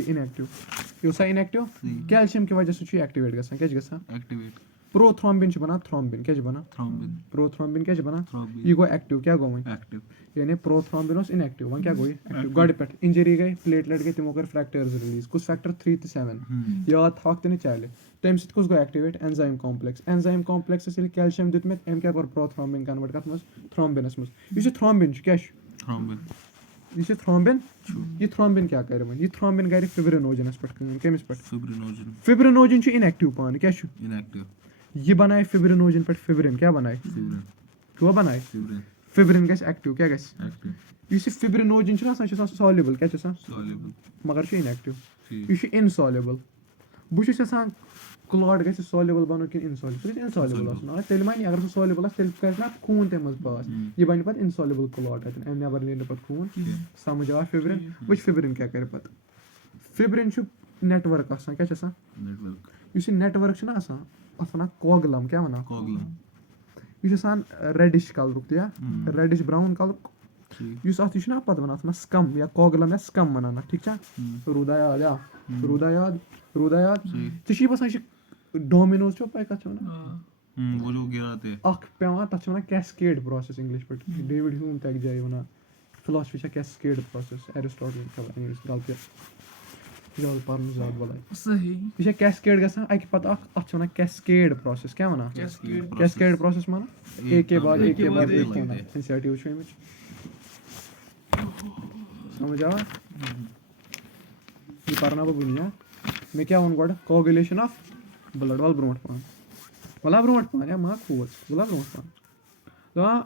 इनएक्टिव यह इनएक्टिव कैल्शियम की वजह से एक्टिवेट गसान क्या गसान प्रोथ्रोम्बिन बना थ्रोम्बिन क्या बना प्रोथ्रोम्बिन क्या बना यह गो एक्टिव क्या गो एक्टिव यानी प्रोथ्रोम्बिन इनएक्टिव वन क्या गो एक्टिव गड पे इंजरी गई प्लेटलेट गई तमो कर फैक्टर्स रिलीज कुछ फैक्टर 3 तो 7 याद थक तो चले तम सत कुछ गो एक्टिवेट एंजाइम कॉम्प्लेक्स कैल्शियम दित में अम क्या कर प्रोथ्रोम्बिन कन्वर्ट कत मज थ्रोम्बिनस मज यह थ्रोम्बिन क्या यह थ्रोम्बिन क्या कर यह थ्रोम्बिन कर फिब्रिनोजनस पे कमिस पे फिब्रिनोजन इनएक्टिव पान क्या यह बनाए फिब्रिनोजन पे फिब्रिन क्या बनाए क्या बनाए फिब्रिन गژھِ एक्टिव क्या गژھِ एक्टिव یُس یہِ فِبرِنوجن چھُنہ آسان یہِ چھُ آسان سالِبٕل کیٛاہ چھُ آسان सॉल्युबल مگر چھُ اِنٮ۪کٹِو ٹھیٖک یہِ چھُ اِنسالِبٕل بہٕ چھُس یژھان کٕلاٹ گژھِ سالِبٕل بَنُن کِنہٕ اِنسالِبٕل سُہ گژھِ اِنسالِبٕل آسُن اگر تیٚلہِ بَنہِ اگر سُہ سالِبٕل آسہِ تیٚلہِ کَرِ نا خوٗن تَمہِ منٛز پاس یہِ بَنہِ پَتہٕ اِنسالِبٕل کٕلاٹ اَتٮ۪ن اَمہِ نٮ۪بر نیرِ نہٕ پَتہٕ خوٗن سَمجھ آو فِبرِن وٕچھ فِبرِن کیٛاہ کَرِ پَتہٕ فِبرِن چھُ نٮ۪ٹؤرٕک آسان کیٛاہ چھُ آسان नेटवर्क یُس یہِ نٮ۪ٹؤرٕک چھُنہ آسان اَتھ وَنان کوگلَم کیٛاہ وَنان कोगलम یہِ چھُ آسان ریڈِش کَلرُک تہِ یا ریڈِش برٛاوُن کَلرُک ठीक یُس اَتھ یہِ چھُنہ پَتہٕ وَنان اَتھ وَنان سٕکَم یا کوگلَم یا سٕکَم وَنان اَتھ ٹھیٖک چھا روٗدا یاد یا روٗدا یاد ژےٚ چھُے باسان یہِ چھِ ڈومِنوز چھو پَے کَتھ چھِ وَنان वो जो गिराते हैं اَکھ پٮ۪وان تَتھ چھِ وَنان کیسکیڈ پرٛوسٮ۪س اِنٛگلِش پٲٹھۍ ڈیوِڈ ہیوٗم تہِ اَکہِ جایہِ وَنان فِلاسفی چھےٚ کیسکیڈ پرٛوسٮ۪س ایرِسٹاٹل غلطی زیادٕ پَرُن زیادٕ بَلاے صحیح یہِ چھےٚ کیسکیڈ گژھان اَکہِ پَتہٕ اَکھ اَتھ چھِ وَنان کیسکیڈ پرٛوسٮ۪س کیٛاہ وَنان کیسکیڈ پرٛوسٮ۪س مانان اے کے بعد ایک وَنان این سی آر ٹی وٕچھو اَمِچ سَمجھ آوا یہِ پَرناو بہٕ وٕنی مےٚ کیٛاہ ووٚن گۄڈٕ کوگُلیشن آف بٕلڈ وَل برونٛٹھ پَہَن یا ما کھوژ وَلا برونٛٹھ پَہَن دَپان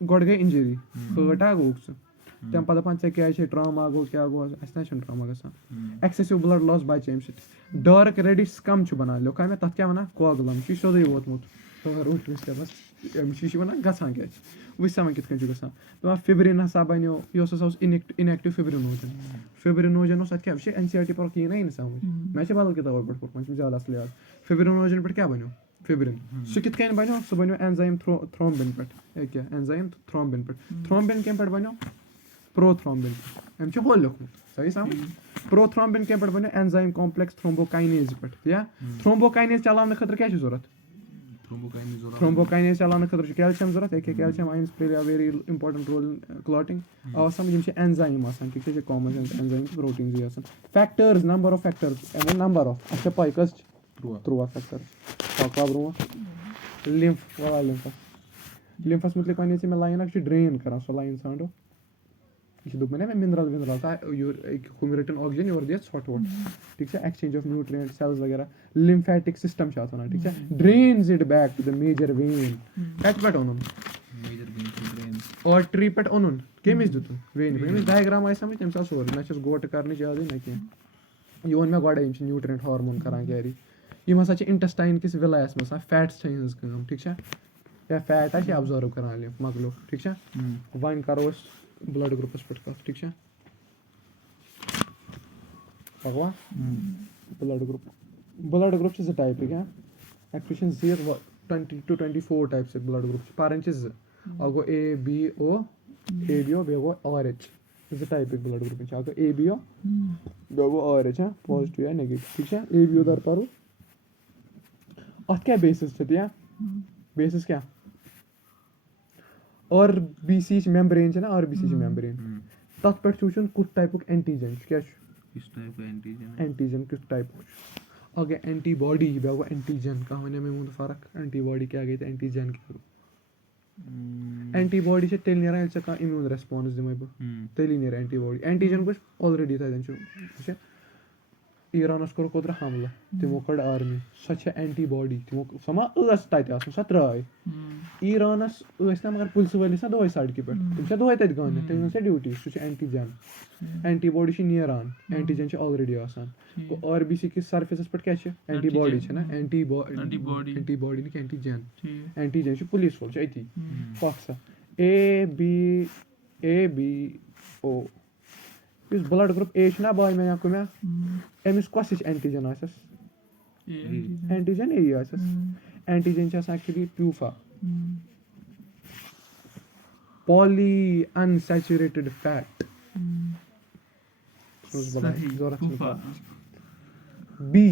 گۄڈٕ گٔے اِنجری ہٲٹ گوٚوُکھ ژٕ تَمہِ پَتہٕ دَپان ژےٚ کیٛازِ چھے ٹرٛاما گوٚو کیٛاہ گوٚو اَسہِ نہ چھُنہٕ ٹرٛاما گژھان ایٚکسیسِو بٕلڈ لاس بَچہِ اَمہِ سۭتۍ ڈارٕک ریڈِش کَم چھُ بَنان لیوٚکھا مےٚ تَتھ کیٛاہ وَنان کوگلَم یہِ چھُ سیوٚدُے ووتمُت روٗٹ وٕچھ أمِس یہِ چھِ وَنان گژھان کیٛاہ چھِ وٕچھ سا وۄنۍ کِتھ کٔنۍ چھُ گژھان دَپان فِبرِن ہسا بَنیو یہِ ہسا اوس اِنٮ۪کٹِو فِبرِنوجن اوس اَتہِ کیٛاہ وٕچھ این سی آر ٹی پَرُکھ کِہیٖنۍ نہٕ سَمٕجھ مےٚ چھِ بدل کِتابو پٮ۪ٹھ پوٚرمُت چھُم زیادٕ اَصٕل یاد فِبرِنوجن پٮ۪ٹھ کیٛاہ بَنیو فِبرِن سُہ کِتھ کٔنۍ بَنیو سُہ بَنیو اینزایم تھرٛومبِن پٮ۪ٹھ ییٚکیٛاہ اینزایم تھرٛومبِن پٮ۪ٹھ تھرٛومبِن کَمہِ پٮ۪ٹھ بَنیو پرٛوتھرٛومبِن أمۍ چھِ ہول لیوٚکھمُت صحیح سَمٕجھ پرٛوتھرٛومبِن کَمہِ پٮ۪ٹھ بَنیو اینزایم کامپلیکس تھرٛومبوکاینیز پٮ۪ٹھ یا تھرٛومبوکاینیز چلاونہٕ خٲطرٕ کیٛاہ چھُ ضوٚرتھ تھرٛومبوکاینیز چلاونہٕ خٲطرٕ چھُ کیلشِیم ضوٚرتھ ییٚکیٛاہ کیلشِیم آینٕز پلے اے ویری اِمپاٹَنٹ رول اِن کٕلاٹِنٛگ آو سَمٕجھ یِم چھِ اینزایم آسان ٹھیٖک چھا کامَن اینزایم تہٕ پرٛوٹیٖنزٕے آسان فیکٹٲرٕز نمبر آف فیکٹٲرٕز نمبر آف اَتھ چھےٚ پاے کٔژ چھِ 13 فیکٹٲرٕز پَکوا برونٛٹھ لِمفَس مُتعلِق وَنے ژےٚ مےٚ لایِن اَکھ چھِ ڈرٛین کَران سۄ لایِن ژھانڈو یہِ چھِ دوٚپمَے نا مےٚ مِنرَل وِنرَل ہُم رِٹٕن آکسیجن یورٕ دِتھ ژھۄٹھ وۄٹھ ٹھیٖک چھا ایٚکسچینٛج آف نیوٗٹرٛیَنٹ سیلٕز وغیرہ لِمفیٹِک سِسٹَم چھِ اَتھ وَنان ٹھیٖک چھا drains it back to the major vein کَتہِ پٮ۪ٹھ اوٚنُن آرٹری پٮ۪ٹھ اوٚنُن کٔمِس دیُتُن وینہِ پٮ۪ٹھ ییٚمِس ڈایگرام آسہِ سَمٕجھ تٔمِس آو سورُے نہ چھَس گوٹہٕ کَرنٕچ یادٕے نہ کینٛہہ یہِ ووٚن مےٚ گۄڈَے یِم چھِ نیوٗٹرٛیَنٹ ہارمون کَران کیری یِم ہَسا چھِ اِنٹَسٹاین کِس وِلایَس منٛز آسان فیٹٕس چھےٚ یِہٕنٛز کٲم ٹھیٖک چھا یا فیٹ آسہِ یہِ اَبزارٕو کَران لِمف مۄکلیو ٹھیٖک چھا وۄنۍ کَرو أسۍ بٕلَڈ گرُپَس پٮ۪ٹھ کَتھ ٹھیٖک چھا پَکوا بٕلَڈ گرُپ چھِ 2 ٹایپٕکۍ ایٚکچُؤلی چھِنہٕ 0 20 to 24 ٹایپٕس بٕلَڈ گرُپ چھِ پَرٕنۍ چھِ 2 اَکھ گوٚو اے بی او بیٚیہِ گوٚو آر ایچ 2 ٹایپٕکۍ بٕلَڈ گرُپٕکۍ چھِ اَکھ گوٚو اے بی او بیٛاکھ گوٚو آر ایچ پازٹِو یا نٮ۪گیٹِو ٹھیٖک چھا اے بی او دَر پَرو اَتھ کیٛاہ بیسِس چھِ یا بیسِس کیٛاہ آر بی سی چھِ مٮ۪مبرین چھِ نا آر بی سی چھِ مٮ۪مبرین تَتھ پٮ۪ٹھ چھُ وٕچھُن کُس ٹایپُک اینٹیجن چھُ کیٛاہ چھُ اینٹیجن کیُتھ ٹایپُک چھُ اَکھ گٔے اینٹی باڈی بیٛاکھ گوٚو اینٹیجن کانٛہہ وَنیو مےٚ ووٚن فرق اینٹی باڈی کیٛاہ گٔے تہٕ اینٹیجن کیٛاہ گوٚو اینٹی باڈی چھِ تیٚلہِ نیران ییٚلہِ ژےٚ کانٛہہ اِمیوٗن ریسپانٕس دِمَے بہٕ تیٚلی نیرِ اینٹی باڈی اینٹیجن گوٚژھ آلریڈی تَتٮ۪ن چھُ وٕچھ ایٖرانَس کوٚرُکھ اوترٕ حملہٕ تِمو کٔڑ آرمی سۄ چھےٚ اینٹی باڈی تِمو سۄ ما ٲس تَتہِ آسان سۄ ترٛاے ایٖرانَس ٲسۍ نا مگر پُلسہٕ وٲلۍ ٲسۍ نا دۄہَے سڑکہِ پٮ۪ٹھ تِم چھا دۄہَے تَتہِ گامٕتۍ تٔمۍ ؤنۍ ژےٚ ڈیوٗٹی سُہ چھُ اینٹیجن اینٹی باڈی چھِ نیران اینٹیجن چھِ آلریڈی آسان گوٚو آر بی سی کِس سرفیسَس پٮ۪ٹھ کیٛاہ چھِ اینٹی باڈی چھِ نا اینٹی باڈی نہٕ کینٛہہ اینٹیجن اینٹیجن چھُ پُلیٖس وول چھُ أتی پَکھ سا اے بی او یُس بٕلَڈ گرُپ اے چھُنہ باے مےٚ یا کُمیا أمِس کۄس ہِش اینٹیجن آسٮ۪س اینٹیجن اے آسٮ۪س اینٹیجن چھِ آسان actually PUFA poly unsaturated fat B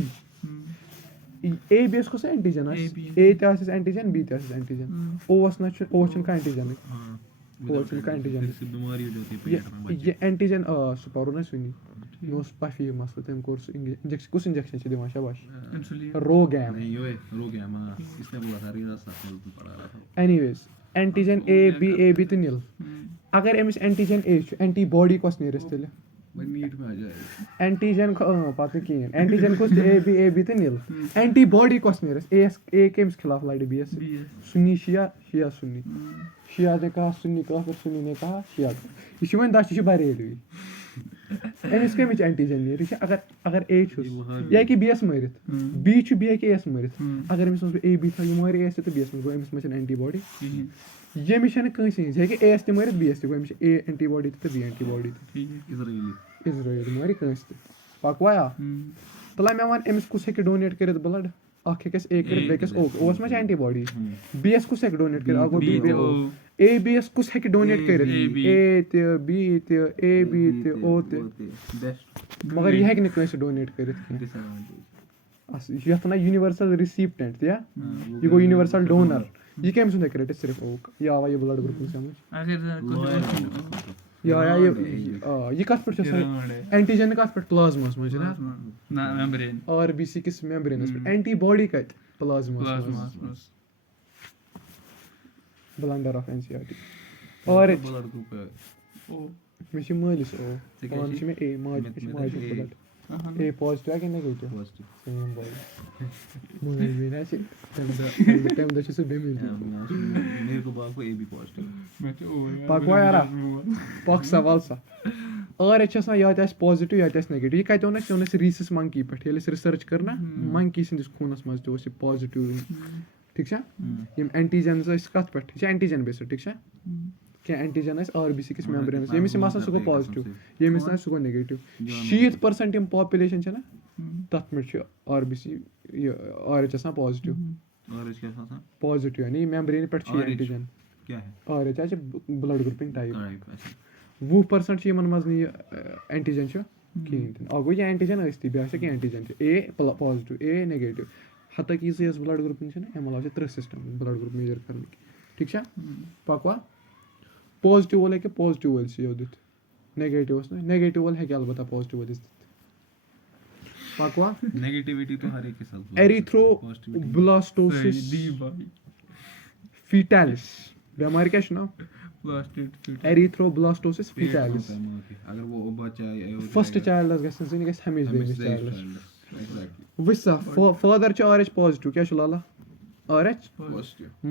A B یَس کۄس اینٹیجن آسہِ اے تہِ آسٮ۪س اینٹیجن بی تہِ آسٮ۪س اینٹیجن اووَس نہ چھُ اووَس چھُنہٕ کانٛہہ اینٹیجنٕے اووَس چھُنہٕ کانٛہہ اینٹیجن یہِ اینٹیجن سُہ پَرو نہ أسۍ وٕنی مےٚ اوس پَفہِ یہِ مَسلہٕ تٔمۍ کوٚر سُہ اِنجَکشن کُس اِنجَکشن چھِ دِوان شاباش روگیم anyways antigen A B تہٕ نِل اگر أمِس اینٹیجن اے چھُ اینٹی باڈی کۄس نیرٮ۪س تیٚلہِ भाई नीट में आ जाएगा एंटीजन पता कहें एंटीजन कस ए बी तो नील एंटीबॉडी कस नेर ए कम्स खिलाफ लड़े बी एस सुन्नी शिया शिया सुन्नी शिया ने कहा सुन्नी काफिर सुन्नी ने कहा शिया यह वन दश बरेलवी अमिस कमिच एंटीजन नीर अगर अगर ए यह कि बी एस मरित बी बी ए एस मरित अगर अमिस ए बी थो मर एस तो बी एस गो अमिस मे एंटीबॉडी यमिस कंस हज ए एस मरित बी एस गो अमिस ए एंटीबॉडी तो बी एंटीबॉडी इजराइल मर कंस पकवाया तला मे वन अमिस कुछ हे डोनेट कर ब्लड अख हेकस ए कर बेकस ओ ओस मे एंटीबॉडी बी एस कुछ हे डोनेट कर अगो बी ओ ए बी एस कुछ हे डोनेट कर ए ते बी ते ए बी ते ओ ते मगर यह हेक कंस डोनेट कर यह ना यूनिवर्सल रिसिप्टेंट या यह गो यूनिवर्सल डोनर यह कम सुन हेक सिर्फ ओक यह आवा ये ब्लड ग्रुप समझ यह कत पे एंटीजन कत पे प्लाज्मास मज ना मेम्ब्रेन आरबीसी किस मेम्ब्रेनस पे एंटीबॉडी कत प्लाज्मास ब्लंडर ऑफ एनसीईआरटी और ब्लड ग्रुप मे मालिस ओ पान मे ए माज ब्लड ए पॉजिटिव कि नेगेटिव पॉजिटिव सेम बॉडी मुझे ना से टाइम द से बेमिल मेरे को बाप को ए बी पॉजिटिव मैं तो ओ पकवा यार पक सवाल सा और एच एस या आस पॉजिटिव या आस नेगेटिव यह कत ओन रीसस मंकी पे रिसर्च करना मंकी सिंदिस खूनस मज तो पॉजिटिव ठीक है यम एंटीजन्स कत पे एंटीजन बेस्ड ठीक है क्या एंटीजन आरबीसी किस मेम्ब्रेनस यमिस सह गो पॉजिटिव यमिस सह गो नेगेटिव 60% यम पॉपुलेशन ना तथ में RBC are H positive positive यानी मेम्ब्रेन पे एंटीजन क्या है R H blood grouping type 20% मज एंटीजन कहें अगो यह एंटीजन बे क्या एंटीजन ए पॉजिटिव ए नेगेटिव हत्या कि ब्लड ग्रुपिंग अम अलाव 3 सिस्टम ब्लड ग्रुप मेजर कर ठीक है पकवा पॉजिटिव वोल हे पॉजिटिव वोल यो दित नेगेटिव नेगेटिव वोल हे अलबत्ता पॉजिटिव वोल पकवा नेगेटिविटी तो हर एक के साथ एरिथ्रोब्लास्टोसिस फीटालिस बीमारी क्या नाम एरिथ्रोब्लास्टोसिस फीटालिस अगर वो बच्चा फर्स्ट चाइल्ड गस हमेश बेमिस चाइल्ड वसा फादर आर एच पॉजिटिव क्या लाला R H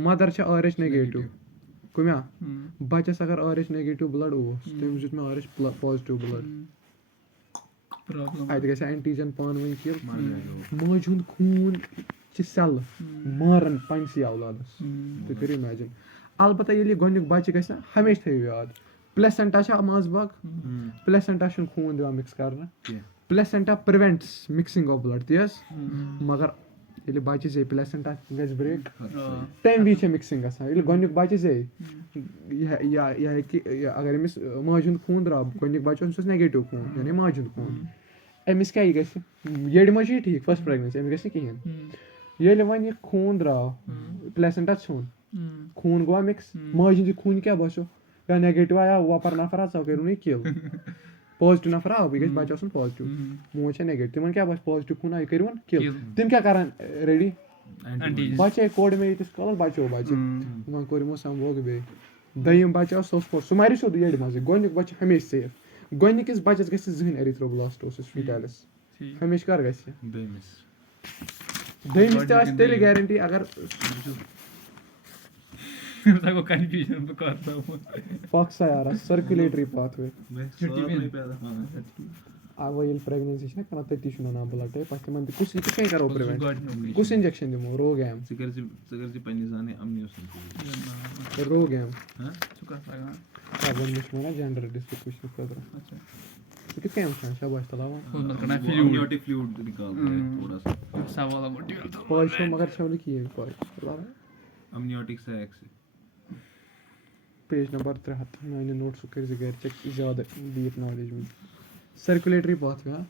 mother R H negative कम्या बचस अगर आर एच नेगेटिव ब्लड तम जुत मे आर एच पॉजिटिव ब्लड अत ग एंटीजन पान वन कि माज हुंद खून सेल मारन पंसी औलादस तुम करो इमेजिन अलबत्ता ये गोनिक बच्चे ग हमेशा थो याद प्लेसेंटा मज बाग प्लेसेंटा खून दिवान मिक्स कर placenta prevents mixing of blood तीस मगर ये बच्चे जे प्लेसेंटा गज ब्रेक तम वि मिक्सिंग गसान गोनिक बच्चे जे अगर अमिस माज हुंद खून द्राव गोनिक बच्चे नेगेटिव खून यानी माज हुंद खून अमिस क्या ये मज ठीक फर्स्ट प्रेगनेंसी अमिस कहें ये वन यह खून द्राव प्लेसेंटा छुन खून गो मिक्स माज हुंद खून क्या बचो या नेगेटिव आया वपर नफर कर किल पॉजिटिव नफर आव बे बच्चे पॉजिटिव मोज नेगेटिव तिमन क्या बच पॉजिटिव खून आय कर किल तिम क्या कर रेडी बचे कोड में ये कल बचो बचे वह कोर समोग बे दयम बचा सह मारे सोद ये मज गोनिक बच्चे हमेशा सेफ गोनिकिस बचस गस जहन एरिथ्रोब्लास्टोसिस फीटालिस हमेशा कर गस दयमिस तेल गारंटी अगर को कंफ्यूजन करता हूं पक्सा यार सर्कुलेटरी पाथवे अब ये प्रेगनेंसी है कना तति ना ब्लड टाइप पस मन कुछ कहीं करो प्रिवेंट कुछ इंजेक्शन दिमो रोगैम सिकर जी पन्नी जाने अम्नियोस रोगैम हां सुका सागा अब मुझे ना जेंडर डिस्क्रिमिनेशन कर अच्छा तो क्या है शाबाश तलावा खून मत करना अम्नियोटिक फ्लूइड निकालते हैं थोड़ा सा सवाल मोटिव तो पॉइंट मगर शब्द की है पॉइंट अम्नियोटिक से एक्स पेज नंबर 73 मैंने नोट्स कर गर चेक ज़्यादा डीप नॉलेज में सर्कुलेटरी पाथवे हाँ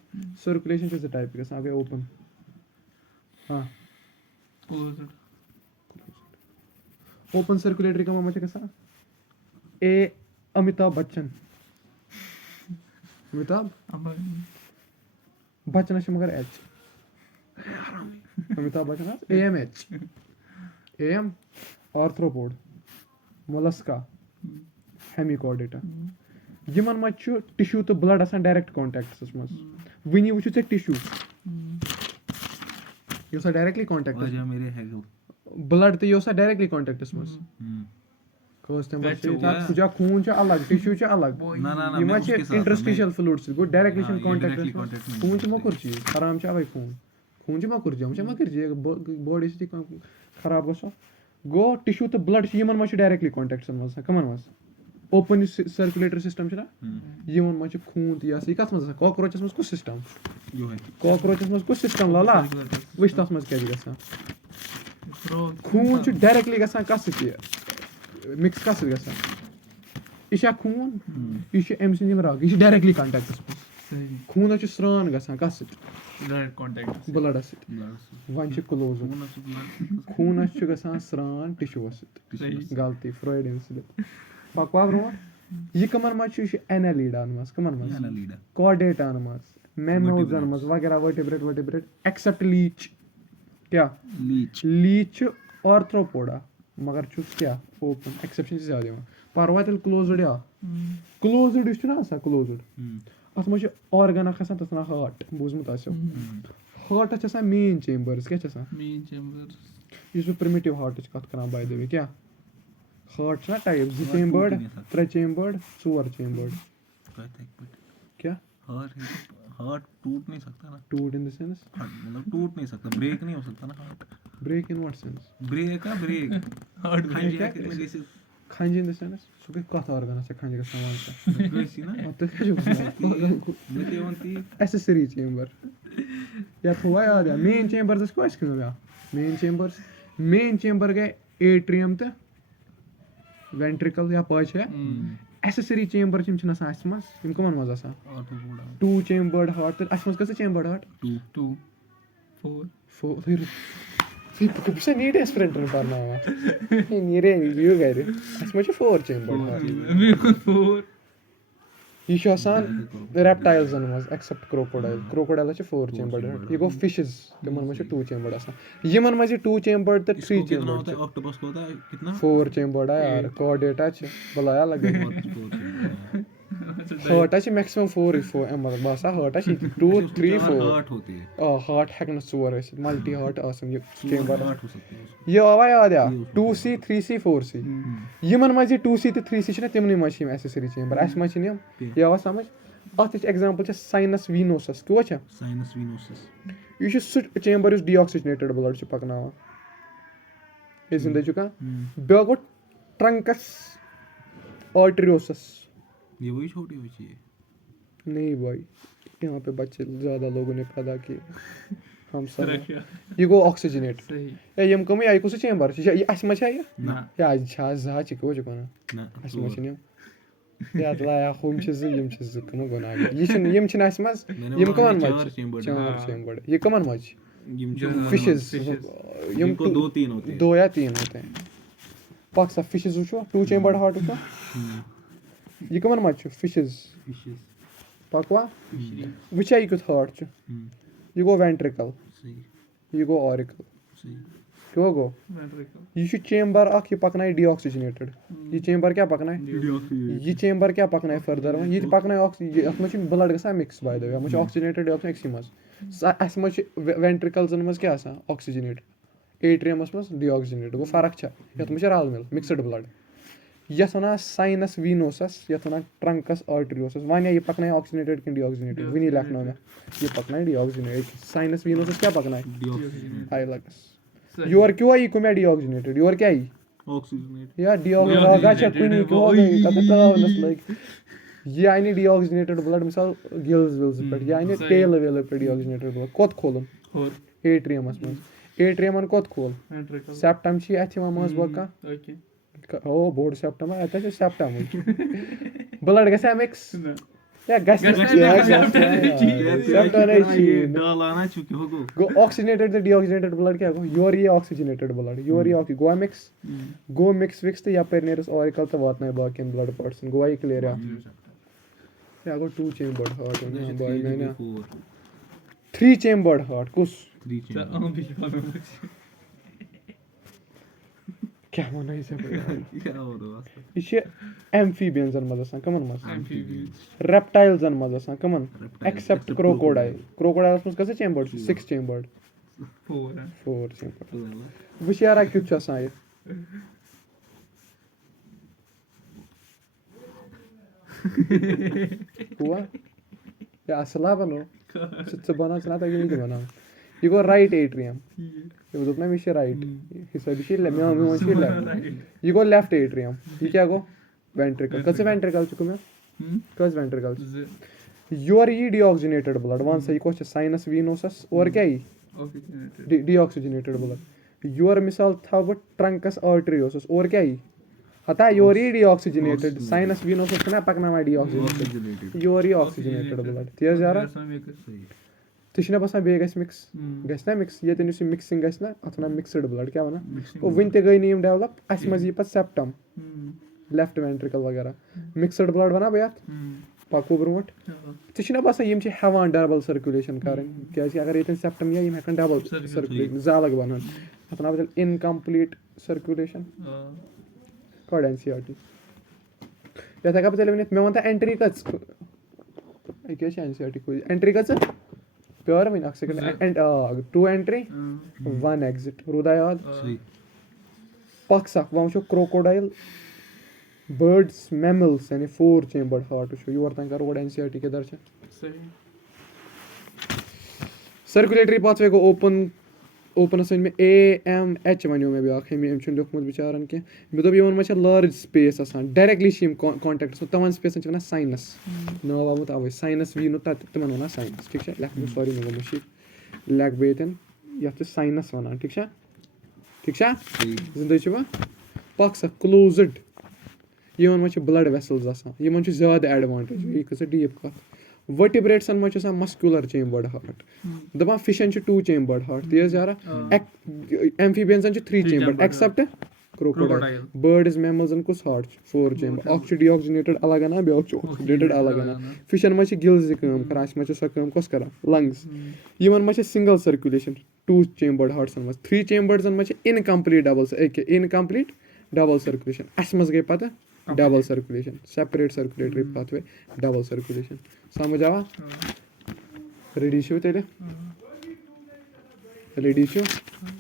सर्कुलेशन इज द टाइप गस आगे ओपन हाँ क्लोज्ड ओपन सर्कुलेटरी का मामा गसा ए अमिताभ बच्चन अमिताभ बच्चन मगर H Amitabh Bachchan AMH AM arthropod Mollusca Hemichordata یِمن منٛز چھُ ٹِشوٗ تہٕ بٕلڈ آسان ڈایریکٹ کانٹیکٹس منٛز وٕنی وٕچھو ژےٚ ٹِشوٗ یہِ اوسا ڈایریکٹلی کانٹیکٹس वजह मेरे है वो بٕلڈ تہِ یہِ اوسا ڈایریکٹلی کانٹیکٹس منٛز کٲژ تَمہِ خوٗن چھُ الگ ٹِشوٗ چھُ الگ ना ना ना یِم मैं ما چھِ उसके साथ انٹرسٹیشل فلوٗڈ سۭتۍ گوٚو ڈایریکٹلی چھُنہٕ directly کانٹیکٹس contact منٛز میں خوٗن چھُ مۄکُر چیٖز حرام چھُ اَوے خوٗن چھُ مۄکُر چیٖز یِم چھا مۄکٕر چیٖز باڈی سۭتی خراب گژھو گوٚو ٹِشوٗ تہٕ بٕلڈ چھِ یِمن منٛز چھُ ڈایریکٹلی کانٹیکٹس منٛز آسان کٕمن منٛز اوپن یُس سٔرکولیٹری سِسٹم چھُنہ یِمن منٛز چھُ خوٗن تہِ یہِ ہسا یہِ کتھ منٛز آسان کاکروچس منٛز کُس سِسٹم जो है کاکروچس منٛز کُس سِسٹم لالا وٕچھ تتھ منٛز کیاہ چھُ گژھان خوٗن چھُ ڈایریکٹلی گژھان کتھ سۭتۍ مِکس کتھ سۭتۍ گژھان یہِ چھا خوٗن یہِ چھُ أمۍ سٕنٛدۍ یِم رگ یہِ چھُ ڈایریکٹلی کانٹیکٹس منٛز خوٗنس چھُ سرٛان گژھان کتھ سۭتۍ بٕلڈس سۭتۍ وۄنۍ چھِ کلوز خوٗنس چھُ گژھان سرٛان ٹِشوٗوس سۭتۍ غلطی فرٛویڈِن سۭتۍ پکوا برونٛٹھ یہِ کٕمن منٛز چھُ یہِ چھُ اینیلیٖڈاہن منٛز کٕمن منٛز کاڈیٹاہن منٛز میموزن منٛز وغیرہ وٹِبریٹ ایکسپٹ لیٖچ کیاہ لیٖچ چھُ آرتھروپوڈا مگر چھُس کیاہ اوپن ایکسپشن چھِ زیادٕ یِوان پروا تیٚلہِ کلوزٕڈ یا کلوزٕڈ یُس چھُنہ آسان کلوزٕڈ اتھ منٛز چھُ آرگن اکھ آسان تتھ وَنان ہارٹ بوٗزمُت آسیو ہارٹس چھِ آسان مین چیمبٲرٕس کیاہ چھِ آسان یُس بہٕ پرٛمِٹِو ہارٹٕچ کتھ کران باے دَ وے کیاہ ہارٹ چھُنہ ٹایپ 2 چیمبٲرڈ 3 چیمبٲرڈ 4 چیمبٲرڈ کیاہ हार्ट टूट नहीं सकता ना ٹوٗٹ اِن دَ سینس मतलब टूट नहीं सकता ब्रेक नहीं हो सकता ना heart break in what sense break है ब्रेक हार्ट کھنٛجہِ اِن دَ سینس سُہ گٔے کتھ آرگنس چھِ کھنٛجہِ گژھان وَن कैसी ना تُہۍ کیٛاہ چھِو मैं ते वंती ایسیسری چیمبر یا تھوٚوا یاد یا مین چیمبرس کیٛاہ چھِ کٲم یا مین چیمبر گٔے ایٹریم تہٕ وینٹرکل یا پاے چھےٚ ایسیسری چیمبر یِم چھِنہٕ آسان اَسہِ منٛز یِم کٕمن منٛز آسان 2 چیمبٲرڈ ہارٹ تہٕ اَسہِ منٛز کۭژاہ چیمبٲرڈ ہارٹ 4 بہٕ چھُسا نیٖٹ ایسپرنٹن پرناوان نیرے یہِ گرِ اَسہِ منٛز چھِ 4 چیمبٲرڈ ہارٹ یہِ چھُ آسان ریپٹایلزن منٛز ایکسپٹ کروکوڈایلس چھِ 4 چیمبٲرڈ ہارٹ یہِ گوٚو فِشز تِمن منٛز چھِ 2 چیمبٲرڈ آسان یِمن منٛز چھِ 2 چیمبٲرڈ تہٕ 3 چیمبٲرڈ 4 چیمبٲرڈ یار کاڈیٹا چھِ بلایا لگے ہارٹس چھِ میکسِمم 4 مطلب باسان ہارٹس چھِ 2 3 4 ہارٹ ہٮ۪کہِ نہٕ 4 ٲسِتھ ملٹی ہارٹ آسان یہِ چیمبر یہِ آوا یاد یا 2C 3C 4C یِمن منٛز یہِ 2C تہٕ 3C چھِنہ تِمنٕے منٛز چھِ یِم ایسیسری چیمبر اَسہِ منٛز چھِنہٕ یِم یہِ آوا سمجھ اَتھ ایگزامپل چھِ ساینس ویٖنوسس کیٛاہ چھےٚ یہِ چھُ سُہ چیمبر یُس ڈی آکسِجنیٹڈ بٕلڈ چھُ پکناوان یہِ زِندٕ چھُ کانٛہہ بیٛاکھ گوٚو ٹرنکس آرٹریوسس نہیں بھائی یہاں پہ بچے زیادہ لوگوں نے پیدا کیے ہم سب یہِ گوٚو آکسِجنیٹ ہے یِم کٕمٕے یہِ کُس چیمبر چھِ یہِ اَسہِ منٛز چھا یہِ یا چھا زٕ ہَتھ چھِ کیٛاہ چھُکھ وَنان اَسہِ منٛز چھِنہٕ یِم یا لایا ہُم چھِ 2 یِم چھِ 2 کٕمہٕ گۄناہ یہِ چھِنہٕ یِم چھِنہٕ اَسہِ منٛز یِم کٕمن منٛز چھِ 4 چیمبٲرڈ یہِ کٕمن منٛز چھِ فِشز یِم 2 یا 3 ہوتے ہیں پکھ سا فِشز وٕچھو 2 چیمبٲرڈ ہارٹ وٕچھو یہِ کٕمن منٛز چھُ فِشز پکوا وٕچھا یہِ کیُتھ ہارٹ چھُ یہِ گوٚو وینٹرکل یہِ گوٚو آرِکل کیٛاہ گوٚو یہِ چھُ چیمبر اکھ یہِ پکنایہِ ڈی آکسِجنیٹڈ یہِ چیمبر کیٛاہ پکنایہِ یہِ چیمبر کیٛاہ پکنایہِ فٔردر وۄنۍ یہِ تہِ پکنایہِ یَتھ منٛز چھُ بٕلڈ گژھان مِکٕس باے دَ وے یَتھ منٛز چھُ آکسِجنیٹڈ آسان أکسٕے منٛز اَسہِ منٛز چھِ وینٹرکلزن منٛز کیٛاہ آسان آکسِجنیٹ ایٹریمس منٛز ڈی آکسِجنیٹ گوٚو فرق چھےٚ یَتھ منٛز چھِ رل مِل مِکسٕڈ بٕلڈ یَتھ وَنان ساینس ویٖنوسس یَتھ وَنان ٹرنکس آرٹریوسس وَنیا یہِ پکنایہِ آکسِجنیٹڈ کِنہٕ ڈی آکسِجنیٹڈ وٕنی لیکھنو مےٚ یہِ پکنایہِ ڈی آکسِجنیٹ ساینس ویٖنوسس کیٛاہ پکنایہِ آی لگس یورٕ کیٛاہ یی کُمیا ڈی آکسِجنیٹڈ یورٕ کیٛاہ یی یا ڈی آکسِجنیٹڈ لٔگۍ یہِ اَنہِ ڈی آکسِجنیٹڈ بٕلڈ مِثال گِلز وِلزٕ پٮ۪ٹھ یہِ اَنہِ ٹیلہٕ ویلہٕ پٮ۪ٹھ ڈی آکسِجنیٹڈ بٕلڈ کوٚت کھولُن ایٹریمس منٛز ایٹریمن کوٚت کھول سیپٹم چھِ اَتھ یِوان منٛز باگ کانٛہہ او بوٚڑ سیپٹم اَتہِ چھُ سیپٹمٕے بٕلڈ گژھِ ہا مِکس یا گژھِ گوٚو آکسِجنیٹڈ تہٕ ڈی آکسِجنیٹڈ بٕلڈ کیٛاہ گوٚو یورٕ یی آکسِجنیٹڈ بٕلڈ یورٕ یی گوٚوا مِکس گوٚو مِکس وِکس تہٕ یپٲرۍ نیرٮ۪س آرِکل تہٕ واتنایہِ باقین بٕلڈ پاٹسن گوٚوا یہِ کٕلیر یا گوٚو 2 چیمبٲرڈ ہارٹ باے میانا 3 چیمبٲرڈ ہارٹ کُس क्या वनो ये क्या हो रहा है यह एम्फीबियंसन मज आसान कमन मज Amphibians. रेप्टाइल्सन मज आसान कमन Reptiles, except except crocodile crocodiles मज कस चेम्बर्ड 6 चेम्बर्ड 4. 4 चेम्बर्ड वुच यार क्युत आसान ये हुआ या असला बनो च बना चना तक नहीं बना ये गो राइट एट्रियम ये दोप ना मिश राइट हिसाब से ले मैं लेफ्ट ये गो लेफ्ट एट्रियम ये क्या गो वेंट्रिकल कस वेंट्रिकल चुक मैं कस वेंट्रिकल योर ये डीऑक्सीजनेटेड ब्लड वन सा ये कोच साइनस वीनोसस और क्या ये Oxygenated. डीऑक्सीजनेटेड ब्लड योर मिसाल था वो ट्रंकस आर्टरियोसस और क्या ये हता योर ये डीऑक्सीजनेटेड साइनस वीनोसस ना पकना डीऑक्सीजनेटेड योर ये ऑक्सीजनेटेड ब्लड तेज यार तुझे बसान बे मिक्स गस मिक्स ये मिक्सिंग गस ना अत वन मिक्सड ब्लड क्या वन वन ते गई नीम डेवलप अस मज यह पे सेप्टम लेफ्ट वेंट्रिकल वगैरह मिक्सड ब्लड वना बह पको ब्रोट तुझे बसान यम हेवान डबल सर्कुलेशन कर क्या अगर ये सेप्टम या हेकान डबल सर्कुलेशन जालग बनान अत ना इनकम्प्लीट सर्कुलेशन कड़ NCERT ये हेका पे वन मे वन एंट्री कच क्या NCERT एंट्री कच pure one second and 2 entry 1 exit रुदा याद पक्स वो क्रोकोडाइल बर्ड्स मैमल्स यानी 4 चेम्बर्ड हार्ट वो योर तक कर NCERT के दर सर्कुलेटरी पाथवे गो ओपनस वन मे AMH वनो मे ब्या लिखमुत बिचारन कह मे दोप यमन मज लार्ज स्पेस आसान डायरेक्टली कॉन्टेक्ट तमन स्पेस वन साइनस नाव आमुत अवे साइनस वीनो तिमन वन साइनस ठीक है लेख सॉरी मे गो मुशी लेख बेतन ये साइनस वन ठीक है जिंदा पक्स क्लोज्ड यमन मज ब्लड वेसल्स आसान यमन ज्यादा एडवांटेज ये कस डीप कत वर्टिब्रेट्सन मज मस्कुलर चेम्बर्ड हार्ट दपान फिशन 2 चेम्बर्ड हार्ट तेज यार एम्फीबियंसन 3 चेम्बर्ड एक्सेप्ट क्रोकोडाइल बर्ड्स मैमल्सन कुछ हार्ट 4 चेम्बर अख डीऑक्सीजनेटेड अलग ना बे ऑक्सीजनेटेड अलग ना फिशन मज गिल्स कर मज सो कस कर लंग्स यमन मज सिंगल सर्कुलेशन 2 चेम्बर्ड हार्टसन मज 3 चेम्बर्डसन मज इनकम्प्लीट डबल सर्कुलेशन अस मज गई पता double circulation separate circulatory pathway double circulation समझ आवा रेडी छो तेरे रेडी छो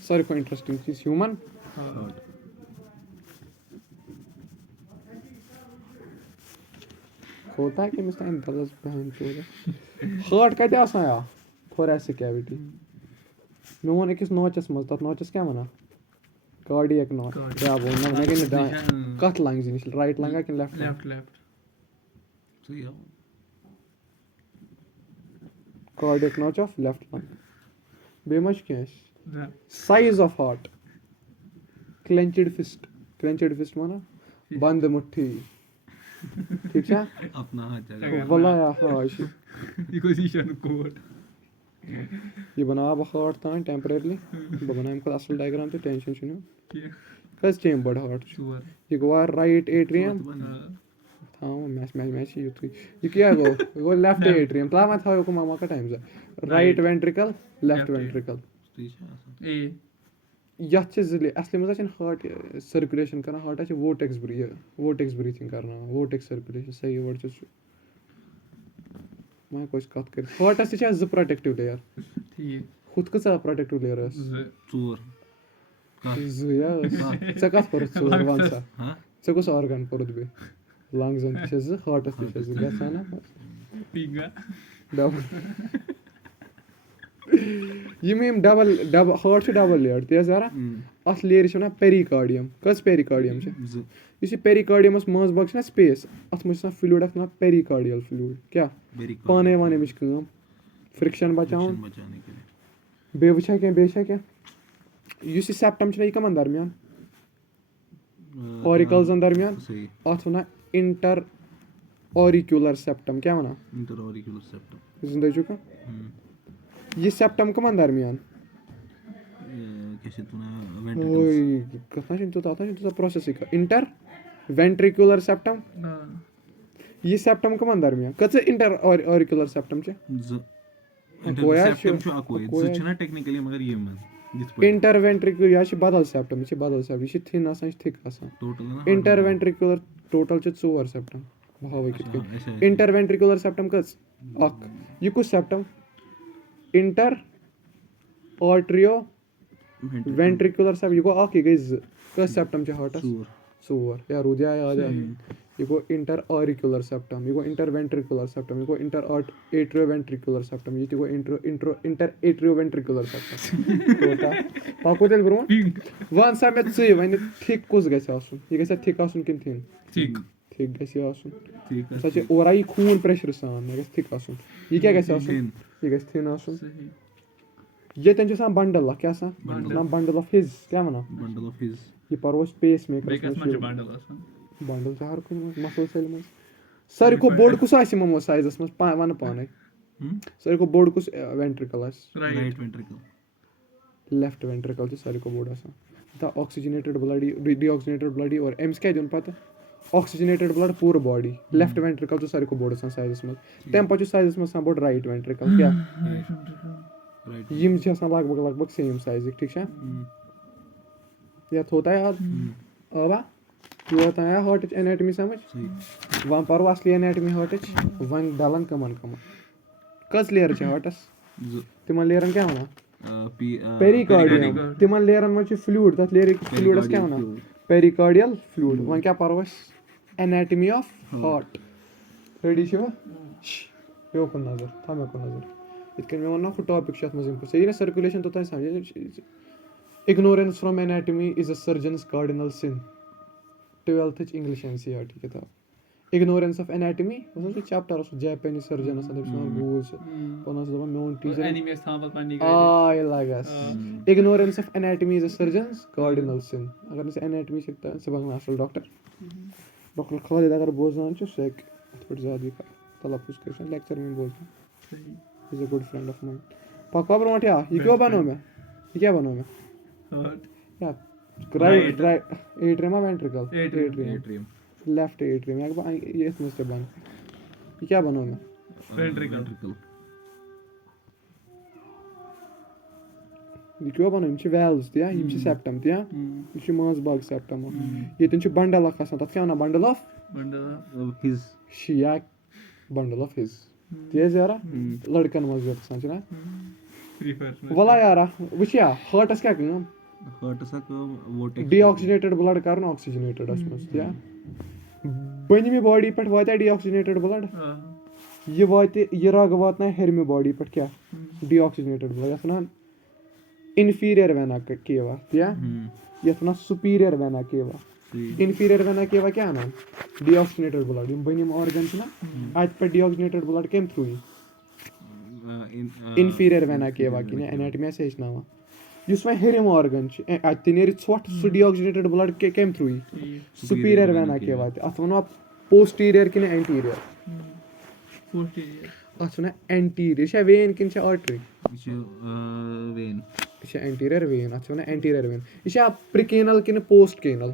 सारी को इंटरेस्टिंग चीज ह्यूमन होता है कि मिस्टर दलस बहन चोद हार्ट कते आसान या थोरेसिक कैविटी मे वन अकिस नोचस मज तत नोचस क्या वना कार्डियक नॉच क्या बोलना मैं कि कत लंग्स निश राइट लंगा कि लेफ्ट सही है cardiac notch of left lung बे मच क्या size of heart clenched fist माना बंद मुट्ठी ठीक है अपना हाथ चला वला या हाश ये पोजीशन कोड ये बना हार्ट तान टेम्परेरी बना असल डायग्राम तो टेंशन छुनो कस चेम्बर्ड हार्ट ये गो राइट एट्रियम हाँ मैच ये क्या गो लेफ्ट एट्रियम ता मैं था को मामा का time right ventricle left ventricle ए यथ जिले असली मज हार्ट सर्कुलेशन कर हार्ट वोटेक्स ब्रीथिंग करना वोटेक्स सर्कुलेशन सही वर्ड मैं कुछ कत कर हार्टस ज प्रोटेक्टिव लेयर ठीक खुद कस प्रोटेक्टिव लेयर चे कत पोर वन सा चे कस ऑर्गन पोर बे लंग्स हार्टस गना पिंगा डबल यम हार्ट डबल लेयर तेज यार अत लेयर वन पेरिकार्डियम कस पेरिकार्डियम इस पेरिकार्डियमस मज बग स्पेस अत मज फ्लूड अख ना पेरिकार्डियल फ्लूड क्या पाने वाने मिश फ्रिक्शन बचान बे वचा क्या इस सेप्टम यह कमन दरमियान ऑरिकल्सन दरमियान अत वन इंटर ऑरिक्यूलर सेप्टम क्या वन इंटरऑरिकुलर सेप्टम जिंदा चुका ये सेप्टम कमन दरमियान कथा प्रोसेस इंटर वेंट्रिकुलर सेप्टम ये सेप्टम कमन दरमियान कच इंटर ऑरिकुलर सेप्टम इंटरसेप्टम छु अकोय ज छना टेक्निकली मगर ये मन इंटरवेंट्रिकुलर यह बदल सेप्टम यह बदल सेप्टम यह थिन आसान यह थिक आसान इंटरवेंट्रिकुलर टोटल 4 सेप्टम बह हावे कित इंटरवेंट्रिकुलर सेप्टम कस अख यह कुछ सेप्टम इंटर आर्टरियो वेंट्रिकुलर सेप्टम यह गो अख यह गई कस सेप्टम हार्टस 4 या रूद याद यह गो इंटर ऑरिकुलर सेप्टम यह गो इंटर वेंट्रिकुलर सेप्टम यह गो इंटर एट्रियो वेंट्रिकुलर सेप्टम यह गो इंटर एट्रियो वेंट्रिकुलर सेप्टम पको तेल ब्रो वन सा मे चे वन थिक कुस गस आसुन यह गस थिक आसुन किन थिन थिक गस आसुन सच ओरा यह खून प्रेशर सान यह गस थिक आसुन यह क्या गस आसुन यह गस थिन आसुन ये तेंच सान बंडल क्या सान नाम बंडल ऑफ हिज क्या वना बंडल ऑफ हिज यह परवस पेस मेकर बेकस मच बंडल आसान बंडल से हर कुछ मसल सेल में सारी को बोर्ड कुछ आसी ममो साइजस में वन पाने सारी को बोर्ड कुछ वेंट्रिकल आस राइट वेंट्रिकल लेफ्ट वेंट्रिकल से सारी को बोर्ड आसा the oxygenated blood deoxygenated blood और एम्स क्या दिन पता ऑक्सीजनेटेड ब्लड पूरा बॉडी लेफ्ट वेंट्रिकल तो सारी को बोर्ड आसा साइजस में तम पछ साइजस में बोर्ड राइट वेंट्रिकल क्या राइट यम छ आसा लगभग सेम साइज ठीक है या होता है याद आवा यह होता है हार्ट एनाटमी समझ वन पर असली एनाटमी हार्ट वन डलन कमन कमन कस लेयर छ हार्टस तिमन लेयरन क्या वना पेरिकार्डियम तिमन लेयरन में फ्लूइड तथ लेयर फ्लूइडस क्या वना पेरिकार्डियल फ्लूइड वन क्या परवस एनाटमी ऑफ हार्ट रेडी छो यो को नजर थामे को नजर इतकन में वना टॉपिक छ मजम को सही ना सर्कुलेशन तो तय समझ ignorance from anatomy is a surgeon's cardinal sin 12th English NCERT किताब ignorance of anatomy वो चैप्टर उस जापानी सर्जन अस दम रूल्स पनस दम मेन टीचर एनिमी स्थान पर पानी आई लागस ignorance of anatomy is a surgeon's cardinal sin अगर इस anatomy सीखता है सब असल डॉक्टर खालिद अगर बोझान छ सेक पर ज्यादा का तलफ्फुज कर लेक्चर में बोलता is a good friend of mine पापा पर मटिया ये क्यों बनो मैं ये क्या बनो मैं या right atrium ventricle atrium left atrium ये इसमें से बन ये क्या बनो मैं वेंट्रिकल ये क्यों बनो इनचे वेल्व्स दिया इनचे सेप्टम दिया इनचे मास बाग सेप्टम ये तिनचे बंडल आसान तथ क्या ना बंडल ऑफ हिज शिया बंडल ऑफ हिज तेज यारा लड़कन मज आसान छ ना वला यारा वचिया हार्टस क्या कम हार्ट सक वो डीऑक्सीजनेटेड ब्लड कर ऑक्सीजनेटेड असमस या बन में बॉडी पे वात डीऑक्सीजनेटेड ब्लड ये वात ये रग वातना हेरमे बॉडी पे क्या डीऑक्सीजनेटेड ब्लड यतना इंफीरियर वेना केवा या यतना superior vena cava inferior vena cava क्या नाम डीऑक्सीजनेटेड ब्लड यम बनिम ऑर्गन छ ना आज पे deoxygenated blood came through inferior vena cava कि एनाटॉमी से हिचनावा युस वह हेरिम ऑर्गन छ अत नेर ছোট सु डीऑक्सीजनेटेड ब्लड के केम थ्रू सुपीरियर वेना केवा अत वनो पोस्टीरियर कि एंटीरियर पोस्टीरियर अत वनो एंटीरियर छ वेन किन छ आर्टरी वेन छ एंटीरियर वेन अत वनो एंटीरियर वेन छ प्रिकेनल कि पोस्ट केनल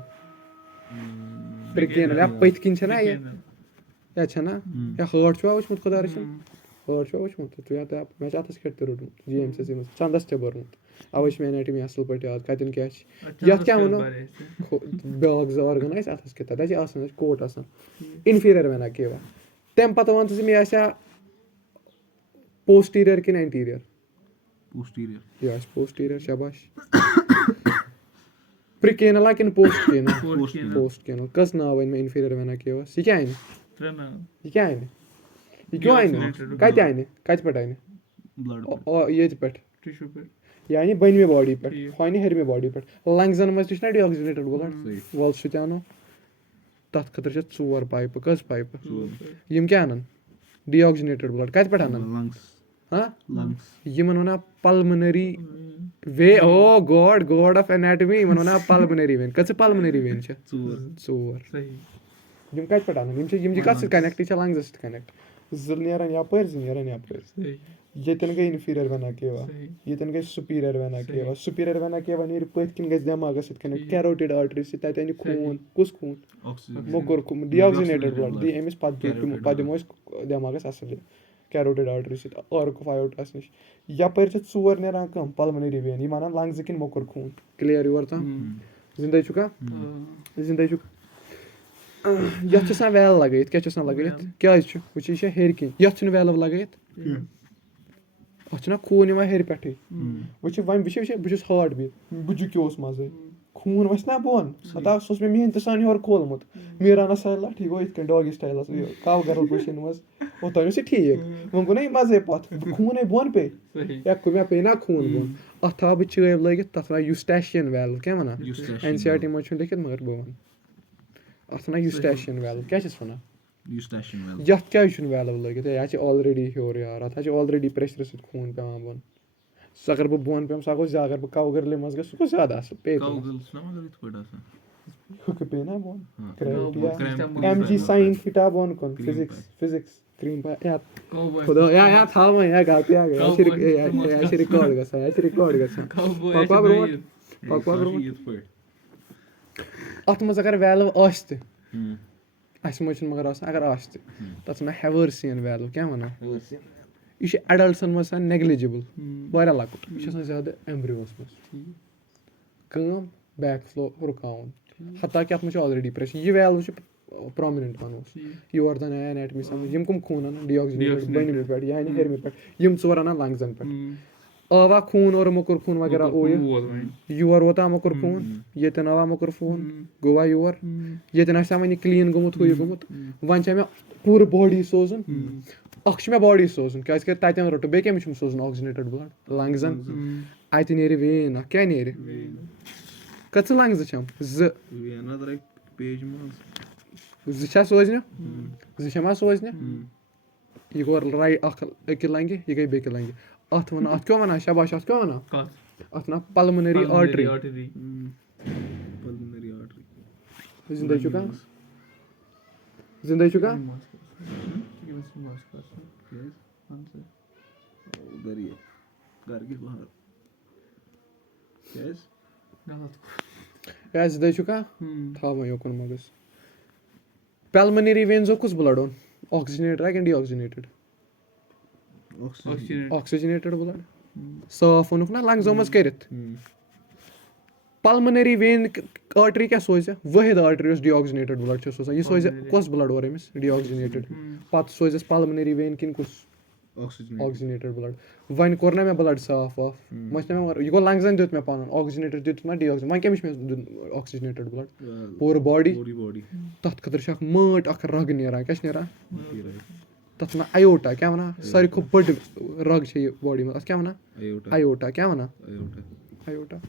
प्रिकेनल या पथ किन छ ना या छ ना या हार्ट छ वचमुत खुदा रछन हार्ट छ वचमुत तो या त मैं चाहता करते रोड जीएमसी से चंदस ते बरमुत अवश में एनाटॉमी असल पट याद कतन क्या या क्या वनो बैग ज ऑर्गनाइज अथस के तदा आसान कोट आसान इंफीरियर वेना केवा तम पता वन से मे आसा पोस्टीरियर कि एंटीरियर यस पोस्टीरियर शाबाश प्रिकेनल कि पोस्ट केनल कस नाव वन में इंफीरियर वेना केवा सी क्या आइन ये क्या आइन ये क्यों आइन कत आइन कत पट आइन ब्लड ये पट टिश्यू पे यानी बन में बॉडी पे फाइन हेर में बॉडी पे लंग्सन में ना डीऑक्सीजनेटेड ब्लड वॉल सुनो तथ खतर 4 पाइप कस पाइप यम क्या अनन डीऑक्सीजनेटेड ब्लड कत पे अनन हां लंग्स यमन वना पल्मोनरी वे ओ गॉड ऑफ एनाटॉमी यमन वना पल्मोनरी वेन कस पल्मोनरी वेन छ 4 सही यम कत पे अनन यम जी कस कनेक्ट छ लंग्स कनेक्ट ज़नेरन यापर सही येतन गई इंफीरियर वेना केवा येतन गई सुपीरियर वेना केवा नीर पथ किन गस दिमाग सत कनेक्ट कैरोटिड आर्टरी से ततन खून कुस खून मोकर खून डीऑक्सीजनेटेड ब्लड दी एमिस पद दिमोस दिमागस असल कैरोटिड आर्टरी सहित आर्क ऑफ आयोटास निश यपर चोर नेरान कम पल्मोनरी वेन यह मानान लंग्स किन मोकुर खून क्लियर योर तम जिंदा छुका जिंदा छुक यथ छ आसान वैल लगैत क्या छ आसान लगैत क्या छ वुच यह हेर किन यथ छ वैल लगैत अथ ना खून यवान हेर पेठे वुच वन बह छुस हार्ट बीट बह जुक्योस मजे खून वस ना बोन पता सो मे मेहनत सान योर खोलमुत मीराना साला ठीक गो इत डॉगी स्टाइल काव गरल पुशन मज ओतन से ठीक वो गो ना मजे पत खून बोन पे या मे पे ना खून बोन अथ बह चेब लगित तथ यूस्टेशियन वैल्व क्या वना एनसीईआरटी मज लिखित मगर बह वन अथ ना यूस्टेशियन वैल्व क्या वना यथ क्या वैल्व लगित यह ऑलरेडी हेर यार अथ ऑलरेडी प्रेशर सहित खून पेवान बोन अगर बह बोन पे सह गो ज्यादा अगर बह कवगरले मज गो सह ज्यादा असल पे हुक पे ना बोन क्रेटिया एमजी साइन थीटा बोन कोन फिजिक्स क्रीम पा या खुदा या था मैं या गाते आ गया ऐसे रिकॉर्ड गसा पापा ब्रो अत मज अगर वैल्व आस त अस मज मगर आसान अगर आस त तथ ना हेवर्सियन वैल्व क्या वना यह एडल्टसन मज नेग्लिजिबल वारिया लकुट यह ज्यादा एम्ब्रियोस मज कम बैक फ्लो रुकावन हता कि अत मज ऑलरेडी प्रेशर यह वैल्व प्रोमिनेंट वनोस योर दन आया एनाटमी समझ यम कम खून डीऑक्सीजनेटेड बन पे या हेरमे पे यम चोर अना लंग्सन पे आवा खून और मोकुर खून वगैरह ओ योर वोता मोकुर खून ये आवा मोकुर खून गोवा योर ये वन क्लीन गोमुत हु गोमुत वन मे पूरा बॉडी सोजन अख मे बॉडी सोजन क्या तन रोट बे कमिस सोजन ऑक्सीजनेटेड ब्लड लंग्सन अत नेर वेन क्या नेर कच लंग्स छम जा सोजन जा सोजन यह गो राइट अक लंगे यह गई बेक लंगे अत वन अत क्या वन शाबाश अत क्या वन अत ना पल्मोनरी आर्टरी जिंदा चुका या जिंदा चुका था मैं योकन मगस पल्मोनरी वेन्स कुछ ब्लड ओन ऑक्सीजनेटेड है डीऑक्सीजनेटेड ऑक्सीजनेटेड ब्लड साफ वोनुक ना लंग्सो मज करित पल्मोनरी वेन आर्टरी क्या सोज वहिद आर्टरी डीऑक्सीजनेटेड ब्लड सोजान यह सोज कस ब्लड और अमिस डीऑक्सीजनेटेड पत सोजस पल्मोनरी वेन किन कुछ ऑक्सीजनेटेड ब्लड वन कोर ना मे ब्लड साफ वाफ मज यह गो लंग्सन दित मे पन ऑक्सीजनेटेड दित ना डीऑक्सीजन वन कमिस मे ऑक्सीजनेटेड ब्लड पूरा बॉडी तथ खतर मट अख रग नेरान क्या नेरान तथ ना आयोटा क्या वना सारी खो बड़ रग बॉडी में क्या वना आयोटा क्या वना आयोटा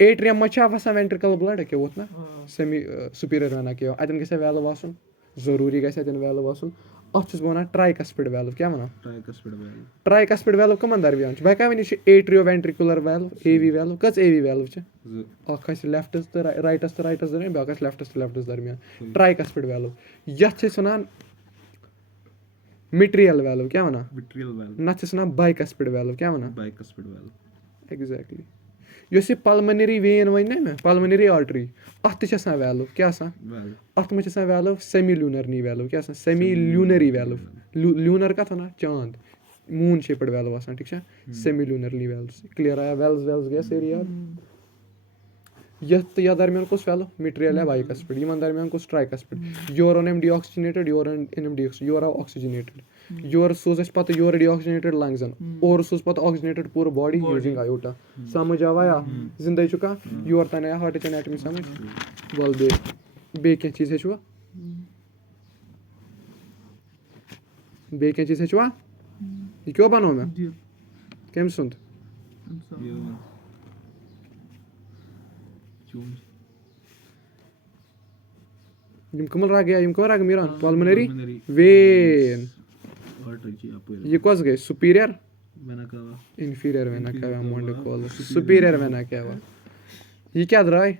एट्रियम मज वसान वेंट्रिकल ब्लड क्या वोत ना सेमी सुपीरियर वना क्या अतन गस वैल्व आसन जरूरी गस अतन वैल्व आसन अत छुस बह ट्राइकस्पिड वैल्व क्या वना ट्राइकस्पिड वैल्व कमन दरमियान बह क्या वन एट्रियो वेंट्रिकुलर वैल्व एवी वैल्व कस एवी वैल्व अख लेफ्टस तो राइटस दरमियान बाक लेफ्टस तो लेफ्टस दरमियान ट्राइकस्पिड वैल्व यथ वन मिट्रियल वैल्व क्या वना नथ वन बाइकस्पिड वैल्व क्या वना एग्जैक्टली यह पल्मोनरी वेन वन ना पल्मोनरी आर्टरी अत वैल्व क्या अत मज वैल्व सेमी ल्यूनर नी वैल्व क्या सेमी ल्यूनरी वैल्व ल्यूनर कत वन चांद मून शेपड वैल्व आसान ठीक सेमी ल्यूनर नी वैल्व क्लियर आया वेल्स गया सारी याद यह दरमियान कुछ वैल्व मिट्रियल है बाइकस्पिड इन दरमियान कुछ ट्राइकस्पिड योर ओन डीऑक्सीजनेटेड योर एन डीऑक्सीजन योर ऑक्सीजनेटेड योर सोज पत योर डीऑक्सीजनेटेड लंग्सन और सोज पत ऑक्सीजनेटेड पूरा बॉडी यूजिंग आयोटा समझ आवा जिंदा चुका योर तन आया हार्ट एनाटमी समझ वल बे क्या चीज हेचुआ बे क्या चीज हेचुआ ये क्यों बनो मैं केम सुन यम कमल राग या यम कमल राग मीरान पल्मोनरी वेन ये कस गए सुपीरियर इंफीरियर वेना क्या मोंडे कॉल सुपीरियर वेना क्या हुआ ये क्या द्राय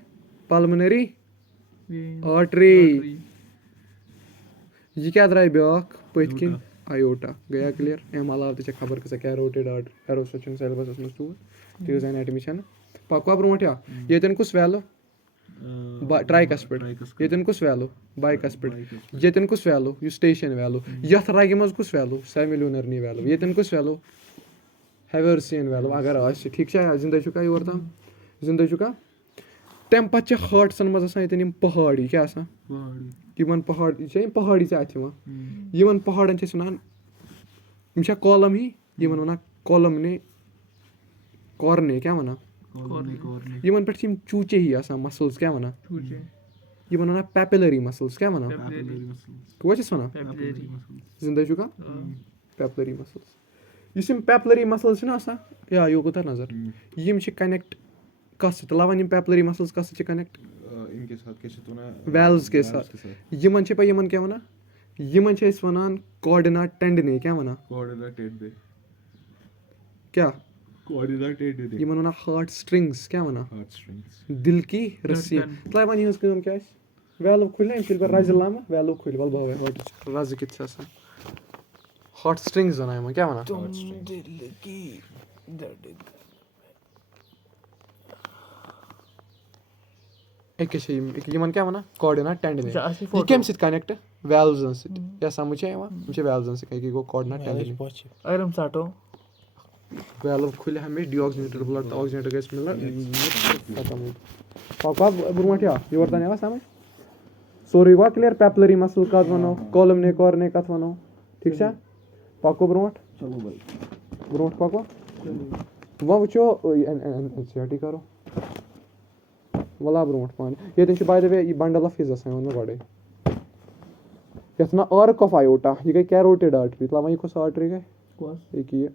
पल्मोनरी आर्टरी ये क्या द्राय ब्याक पथकिन आयोटा गया क्लियर एम अलाव ते खबर कस कैरोटिड आर्टरी एरोसोचन सेल्बस मस तू तीज एनाटमी छन पकवा ब्रोट या येतन कुछ वैल्व ट्राइकस्पिड येतन कुस वैल्यू बाइकस्पिड येतन कुस वैल्यू यु स्टेशन वैल्यू यथ रगे मज कुस वैल्यू सेमिलुनरनी वैल्यू येतन कुस वैल्यू हेवर्सियन वैल्यू अगर आसि ठीक छा जिंदा छुका योर तम जिंदा छुका तम पत हार्ट्सन मज आसान येतन यम पहाड़ी क्या आसान यमन पहाड़ यह पहाड़ी से अथ यमन पहाड़न छ वनान यम छा कॉलम ही यमन वनान कॉलमने कॉर्ने क्या वनान यमन पे चूचे ही आसान मसल्स क्या वनान यमन वनान पैपिलरी मसल्स क्या वनान क्या छस वनान जिंदा छुका पैपिलरी मसल्स इस पैपिलरी मसल्स ना आसान या यो कोता नजर यम छ कनेक्ट कस तो लवन यम पैपिलरी मसल्स कस छ कनेक्ट इनके साथ कैसे तो ना वैल्व्स के साथ यमन छ यमन क्या वनान यमन छ इस वनान कोऑर्डिनेट टेंडने क्या वनान कोऑर्डिनेटेड क्या कोऑर्डिनेटेड यमन वनान हार्ट स्ट्रिंग्स क्या वनान हार्ट स्ट्रिंग्स दिल की रस्सियां तला वन हंस कम क्या वैल्व खुले फिर रज लामा वैल्व खुल वल बावे रज कित आसान हार्ट स्ट्रिंग्स वनान यमन क्या वनान दिल की धड़कन यमन क्या वनान कोऑर्डिनेट टेंडने ये केम सित कनेक्ट वैल्व्स सित या समझ है यम वैल्व्स सित गो कोऑर्डिनेट टेंडने अगर हम साटो वैल्व खुले हमें डीऑक्सीनेटेड ब्लड ऑक्सीनेटेड गैस मिलना खत्म पापा ब्रोट या योर तन समझ sorry go clear papillary muscle कत वनो कॉलमने कॉर्ने कत वनो ठीक छा पको ब्रोट चलो भाई ब्रोट पको वो वचो एनसीईआरटी करो वला ब्रोट पान ये बाय द वे ये बंडल ऑफ फिज आसान वन गडे यथ ना आर्क ऑफ आयोटा ये गई कैरोटिड आर्टरी तला वही कुछ आर्टरी गई कौस एक ये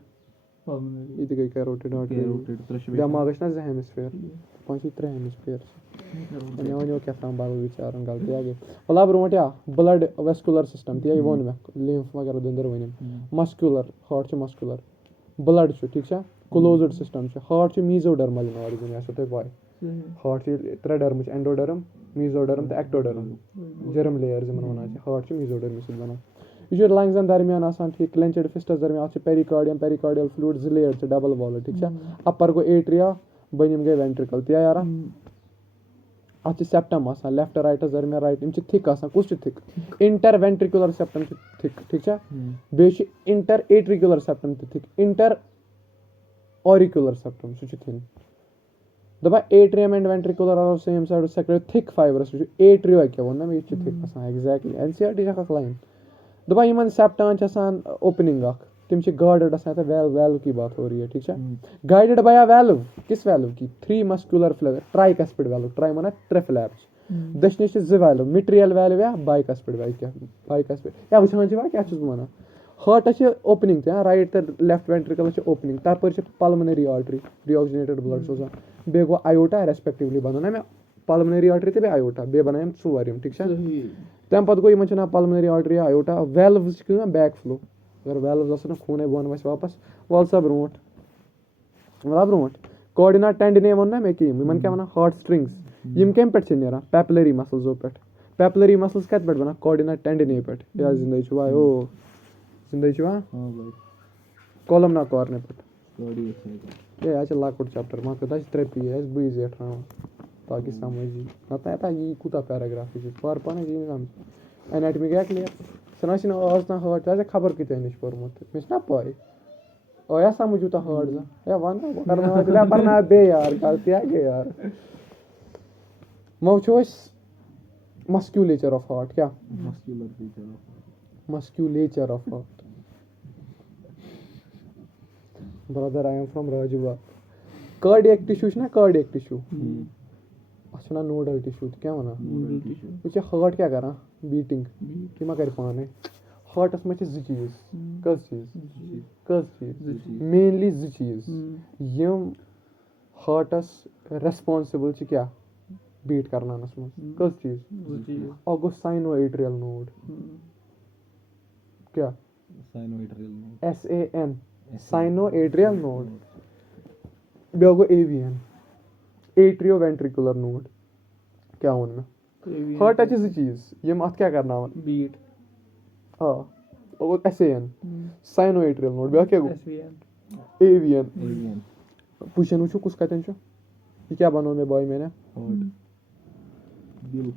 गई कैरोटिड आर्टरी दिमाग ना ज हेमिस्फीयर पांच त्रे हेमिस्फीयर ने वन क्या था बाल विचारन गलती आ गई वला ब्रोट या ब्लड वेस्कुलर सिस्टम ती वन में लिम्फ वगैरह दंदर वन मस्कुलर हार्ट छ मस्कुलर ब्लड छ ठीक छा क्लोज्ड सिस्टम छ हार्ट छ मेसोडर्मल इन ऑरिजिन या सो पाय हार्ट छ त्रे डर्म छ एंडोडर्म मेसोडर्म ते एक्टोडर्म जर्म लेयर्स मन वना छ हार्ट छ मेसोडर्म से बना ये लंग्स दरमियान आसान ठीक क्लेंचड फिस्टस दरमियान छ पेरिकार्डियम पेरिकार्डियल फ्लूइड ज लेयर छ डबल वॉल ठीक छा अपर गो एट्रिया बनिम गए वेंट्रिकल ते यारा अत सेप्टम आसान लेफ्ट राइट दरमियान राइट इम छ थिक आसान कुछ छ थिक इंटर वेंट्रिकुलर सेप्टम छ थिक ठीक छा बे छ इंटर एट्रिकुलर सेप्टम छ थिक इंटर ऑरिकुलर सेप्टम छ थिन दबा atrium and ventricular are same side secrete thick fibrous एट्रियो क्या वना में ये थिक आसान एग्जैक्टली एनसीईआरटी का लाइन दबा यमन सेप्टान आसान ओपनिंग अख तिम गार्डेड आसान वैल्व की बात हो रही है ठीक है गाइडेड बाय अ वैल्व किस वैल्व की 3 muscular flavour tricuspid valve try माना ट्रिफ्लैप्स दशने ज वैल्व मिट्रियल वैल्व या बाइकस्पिड वैल्व क्या बाइकस्पिड या वछान छ क्या छस वना हार्ट छ ओपनिंग ते राइट ते लेफ्ट वेंट्रिकल छ ओपनिंग तपर छ पल्मोनरी आर्टरी डीऑक्सीनेटेड ब्लड सोजा बे गो आयोटा रेस्पेक्टिवली बना मैं पल्मोनरी आर्टरी ते बे आयोटा बे बनायम सोरियम ठीक है तम पत गो यमन छ ना पल्मोनरी आर्टरी आयोटा वैल्व्स छ बैक फ्लो अगर वैल्व्स आसन खून बोन वस वापस वल सब ब्रोट कोऑर्डिनेट टेंडने वन ना मैं कि यमन क्या वना हार्ट स्ट्रिंग्स यम केम पे छ नेरा पैपिलरी मसल्स पे पैपिलरी मसल्स कत पे बना कोऑर्डिनेट टेंडने पे या जिंदगी छ भाई ओ जिंदगी छ हां भाई कॉलम ना कॉर्नर पे ये आज लाकुट चैप्टर मा कदा 3 पीएस बुई जेठ रहा ताकि समझी आता ये कुता पैराग्राफ है पर पाने जी हम एनाटॉमी क्या क्लियर सनासिन आज ना हार्ट ऐसे खबर किते निश परमत मिस ना पाई ओ या समझूता हार्ट जा या वन करना दिला परना बे यार गलती आ गई यार मौचोस मस्क्यूलेचर ऑफ हार्ट क्या musculature of heart brother I am from Rajbagh cardiac tissue ना कार्डियक टिश्यू अच्छा नोडल टिश्यू क्या वना वो हार्ट क्या करा बीटिंग कि मा कर पाने हार्टस में ज चीज कस चीज मेनली ज चीज यम हार्टस रेस्पॉन्सिबल छ क्या बीट करनानस में कस चीज और गो साइनोएट्रियल नोड क्या sinoatrial node SAN sinoatrial node बेगो AVN एट्रियोवेंट्रिकुलर नोड क्या उनमें हार्ट अच्छी सी चीज ये मत क्या करना वन बीट हाँ और SAN साइनोएट्रियल नोड बेगो क्या गो AVN पुशन वुचो कुछ कहते हैं ये क्या बनो में बॉय मैंने दिल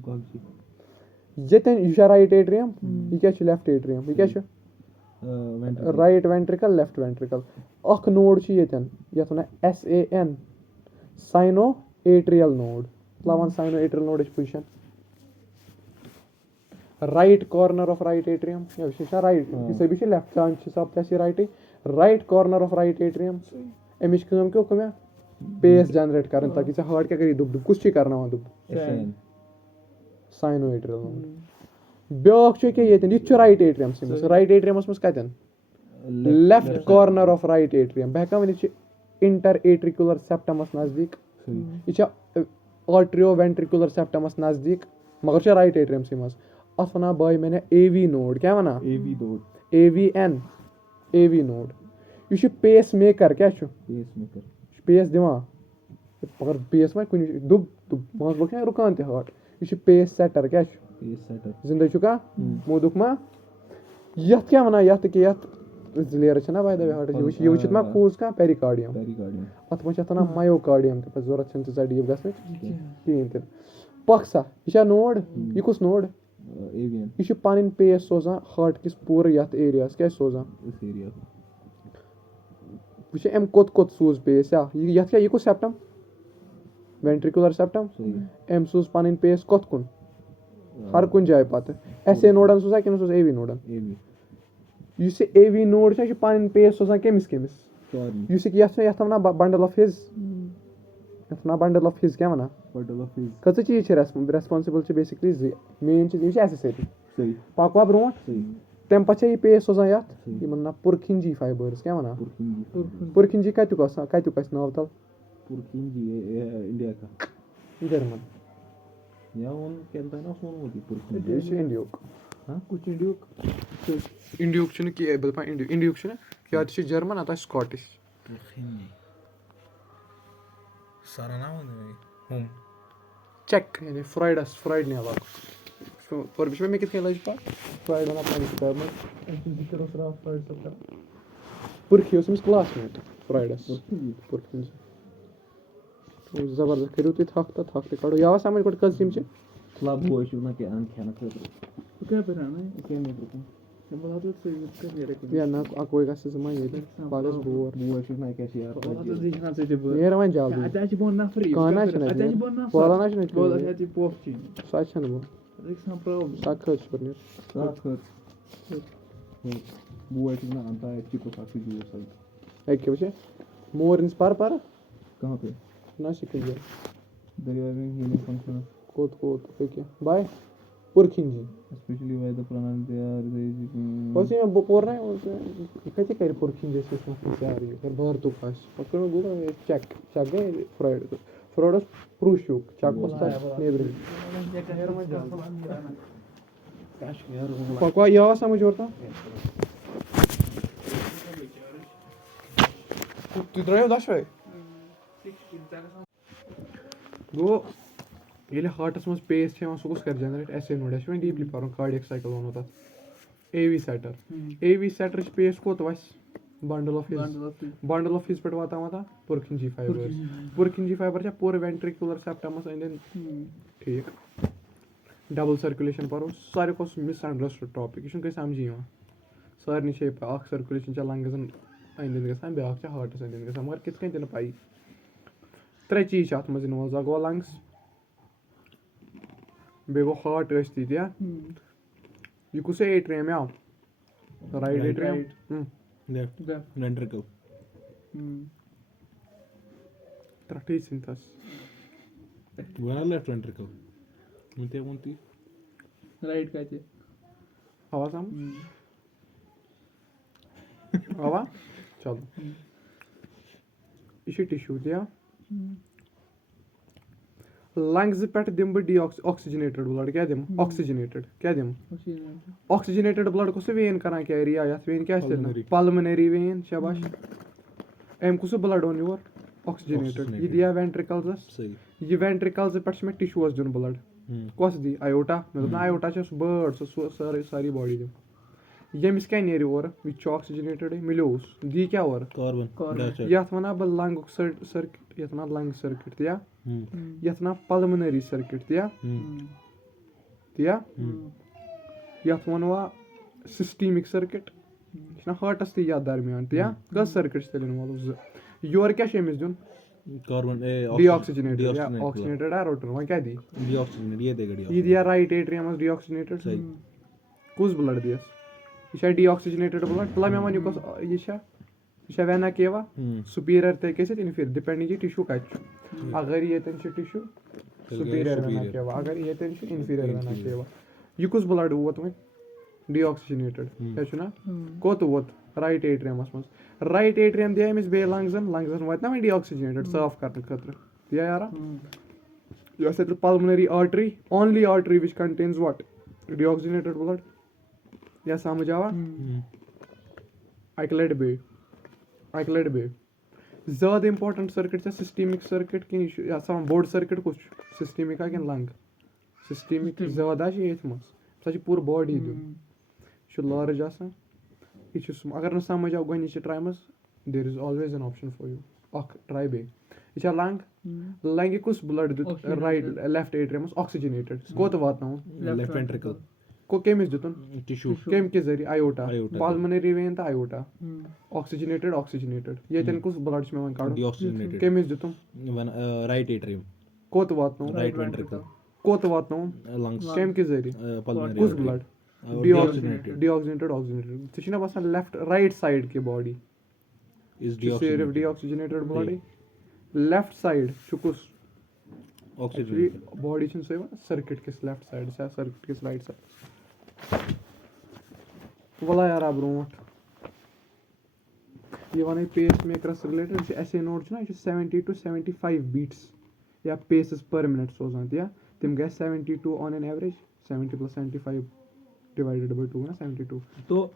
गॉल छी येतन यह छा राइट एट्रियम यह क्या छ लेफ्ट एट्रियम यह क्या छ ventricle right ventricle left ventricle अख नोड छ येतन यथ वन SAN साइनो एट्रियल नोड लावन sinoatrial node position right corner of right atrium यह छ राइट यह भी लेफ्ट चांस हिसाब से right right corner of right atrium अमिश काम क्यों कम पेस जनरेट कर ताकि से हार्ट क्या करी दुब दुब कुछ करना दुब SAN sinoatrial node back छ के येतन यह राइट एट्रियम सिमस राइट एट्रियमस मस कतन left corner of right atrium बह वन इंटर एट्रिकुलर सेप्टमस नजदीक यह आर्ट्रियो वेंट्रिकुलर सेप्टमस नजदीक मगर राइट एट्रियम सिमस अत वन बाय मैंने AV नोड क्या one AV node AVN AV node यह पेस मेकर क्या पेस मेकर पेस दिवान मगर पेस मा कुछ दुब दुब मास बक रुकान ते हार्ट यह पेस सेटर क्या पेस सेटर जिंदा चुका मोदुक मा यथ क्या वन यथ के यथ लेयर छना बाय द वे हार्ट यह वचित मा खोज का पेरिकार्डियम अत मा वन मायोकार्डियम ते जरूरत छन ते डीप गसन कहीं ते पक्सा यह नोड यह कुछ नोड AVN यह पन पेस सोजान हार्ट किस पूरे यथ एरियास क्या सोजान इस एरिया वह अम कोत सूज पेस यथ क्या यह कुछ सेप्टम वेंट्रिकुलर सेप्टम अम सूज पन पेस कोत कुन हर कुन जाए पत SA नोडन सोजा कि सोज AV नोडन AV इस AV नोड छ पन पेस सोजान केमिस केमिस यथ यथ वन बंडल ऑफ हिज यथ वन बंडल ऑफ हिज क्या वन बंडल ऑफ हिज कत चीज रेस्पॉन्सिबल बेसिकली मेन चीज यह एसेसरी सही पकवा ब्रोट सही तम पे पेस सोजान यथ यमन पुरखिंजी फाइबर्स क्या वन पुरखिंजी कत्युक नाव तल पुरखिंजी इंडिया का जर्मन या वन केलता ना फोन होती पुरखिंजी यह इंडियुक हां कुछ इंडिया इंडियुक छ कि बल इंडियुक छ क्या जर्मन आता स्कॉटिश सारा नाम होम चेक यानी फ्राइड ने अलग और बीच में कितने लज पा फ्राइड वन अपना किताब में दिक्कत उस रहा फ्राइड सब कर पुरखी उसमें क्लासमेट फ्राइडस पुरखी तो जबरदस्त करू तो थक काढो यावा समझ कोट कजिम छ क्लब बॉय छु ना के आन खाना कर क्या पे रहना है के में रुको बोला तो से कर ये रखो या ना कोई का से समय ये बालस बोर बॉय छु ना के यार बोला तो जी हां से जब ये रवन जाल अटैच बोन ना फ्री कहना छ अटैच बोन ना बोला ना छ बोला है ती पोफ छी सच छ न देख सम प्रॉब्लम साखर पर ने साथ बॉय छु ना अंता है चिको साथी जो सही है के बचे मोर इंस्पायर पर कहां पे ना शिकल दरिया में हीलिंग फंक्शन कोत क्या by Purkinje specially by the plan they are उसी में बोल रहे हैं कैसे कर पुरखिंजी से से आ रही है फिर बाहर तो पास पकड़ो गूगल चेक गए फ्राइडस प्रूशुक चेक बस्ता नेबरिंग पकवा यावा समझ होता तू ड्राइव दाश है गो ये हार्टस मज पेस छ सो कुछ कर जनरेट ऐसे नोड है डीपली पर कार्डियक साइकिल वन होता AV सेटर पेस कोत वस बंडल ऑफ हिज पे वाता पुरखिंजी फाइबर छ पूरे वेंट्रिकुलर सेप्टमस अंदर ठीक डबल सर्कुलेशन पर सारे को मिस अंडरस्टूड टॉपिक ये समझी सारे छे अख सर्कुलेशन छ लंग्सन अंदर गसान ब्या हार्टस अंदर गसान मगर कित कन पाई त्रे चीज अत मज इन्वॉल्व गो लंग्स बे गो हार्ट तीतिया यह कुछ एट्रियम आव राइट एट्रियम लेफ्ट वेंट्रिकल त्रटी सिंथस वन लेफ्ट वेंट्रिकल मुते मुंती राइट का चे हवा सम हवा चलो इसी टिश्यू दिया लंग्स पे दिम बह ऑक्सीजनेटेड ब्लड क्या दिम ऑक्सीजनेटेड क्या दिम ऑक्सीजनेटेड ब्लड कुछ वेन करान कैरी यथ वेन क्या पल्मनरी वेन शाबाश अम कुछ ब्लड ओन योर ऑक्सीजनेटेड यह दिया वेंट्रिकल्स यह वेंट्रिकल्स पे मे टिश्यूस दिन ब्लड कस दी आयोटा मे दोप आयोटा बर्ड सारी बॉडी दिम येमिस क्या नेरि और यह ऑक्सीजनेटेड मिलियोस दी क्या और कार्बन यथ वना बह लंग सर्किट यथ वना लंग सर्किट या यथ वना पल्मनरी सर्किट या यथ वनवा सिस्टमिक सर्किट यह हार्टस तो याद दरमियान या कस सर्किट तेल इन्वॉल्व योर क्या अमिस दिन कार्बन डीऑक्सीजनेटेड या ऑक्सीजनेटेड रोटर वह क्या दी डीऑक्सीजनेटेड ये देगा यह दिया राइट एट्रियम डीऑक्सीजनेटेड कुछ ब्लड दियस यह डीऑक्सीजनेटेड ब्लड तुला मे वन यह वेना केवा सुपीरियर ते कैसे इनफीरियर डिपेंडिंग टिश्यू कत अगर ये टिश्यू सुपीरियर वेना केवा अगर ये इनफीरियर वेना केवा यह कुछ ब्लड वोत वो डीऑक्सीजनेटेड क्या कोत वोत राइट एट्रियमस मज राइट एट्रियम दिया अमिस बे लंग्सन वात ना वह डीऑक्सीजनेटेड साफ करने खतर दिया यारा यह pulmonary artery only artery which contains what deoxygenated blood या समझ आवा अकलट बे ज्यादा इंपॉर्टेंट सर्किट सिस्टमिक सर्किट कि यह बोर्ड सर्किट कुछ सिस्टमिक कि लंग सिस्टमिक ज्यादा ये मज पूरा बॉडी दिन लार्ज यह अगर ना समझ आव गोच ट्राई मज there is always an option for you try बे यह लंग कुछ ब्लड दित राइट लेफ्ट एट्रियमस ऑक्सीजनेटेड कोत वात लेफ्ट वेंट्रिकल को केमिस दितुन टिश्यू केम के जरिए आयोटा पल्मनरी वेन तो आयोटा ऑक्सीजनेटेड ये कुछ ब्लड में वन काढो डीऑक्सीजनेटेड केमिस दितुन राइट एट्रियम कोत वात राइट वेंट्रिकल कोत वात लंग्स केम के जरिए पल्मनरी कुछ ब्लड डीऑक्सीजनेटेड ऑक्सीजनेटेड तो बसान लेफ्ट राइट साइड की बॉडी इज सिर्फ डीऑक्सीजनेटेड बॉडी लेफ्ट साइड कुछ ऑक्सीजन बॉडी सर्किट किस लेफ्ट साइड से सर्किट किस राइट साइड वला यार ब्रोट ये वन पेस मेकरस रिलेटेड ऐसे नोट ना 70 to 75 बीट्स या पेसेस पर मिनट सोजान या तिम गए 72 on an average 70 + 75 divided by 2 ना 72 तो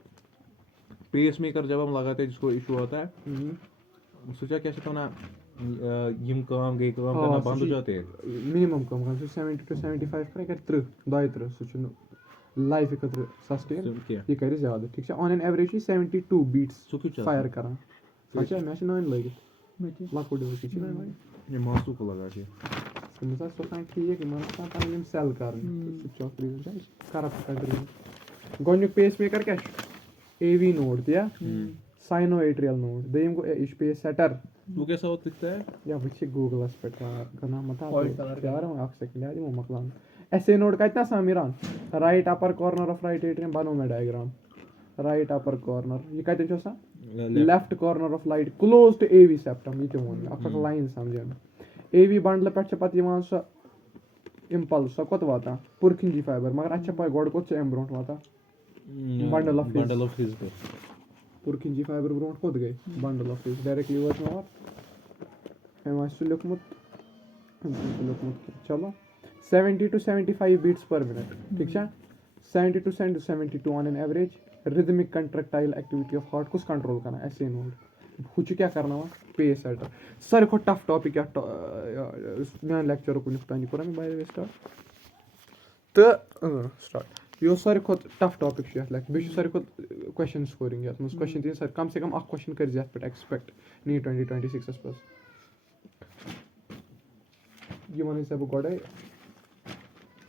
पेस मेकर जब हम लगाते हैं जिसको इशू होता है सोचा कैसे तो ना यम काम गई काम करना बंद हो जाते हैं मिनिमम काम कर 70 to 75 कर 30 सो लाइफ खतर सस्टेन ये कर ज्यादा ठीक है on an average 72 beats fire करान अच्छा मैं नन लगित लकुड किसी ना ये मासू को लगा के समझा सो का ठीक है मन का यम सेल कर चौक रीजन करप्ट कंट्री गोन्यु पेस मेकर क्या एवी नोड दिया साइनोएट्रियल नोड देम को इस पे सेटर वो कैसा होता है या वह गूगल पे करना मत यार मैं आप सेकंड यार मैं मकलान ऐसे नोड कितना सामिरान right upper corner of right atrium बनो में डायग्राम राइट अपर कॉर्नर ये कहते हैं सा left corner of right close to AV septum ये वन अख लाइन समझन एवी बंडल पे पत सो इम्पल्स सो कोत वाता पुरखिंजी फाइबर मगर अच्छा पाय गोड कोत एम ब्रोट वाता bundle of His Purkinje fibre ब्रोट कोत गई बंडल ऑफ हिज डायरेक्टली वात में हम आसु लिखमुत चलो 70 to 75 बीट्स पर मिनट ठीक है 70 to 72 on an average rhythmic contractile activity of heart कुछ कंट्रोल करना ऐसे नोड हुच क्या करना वा पेस सेटर सर को टफ टॉपिक या मैं लेक्चर को निपटानी कोरा मैं बाय वे स्टार्ट तो स्टार्ट यो सर को टफ टॉपिक छ लेक्चर बे सर को क्वेश्चन स्कोरिंग यात मस क्वेश्चन दिन सर कम से कम अख क्वेश्चन कर जत पे एक्सपेक्ट नी 2026 एस प्लस ये माने सब गोडे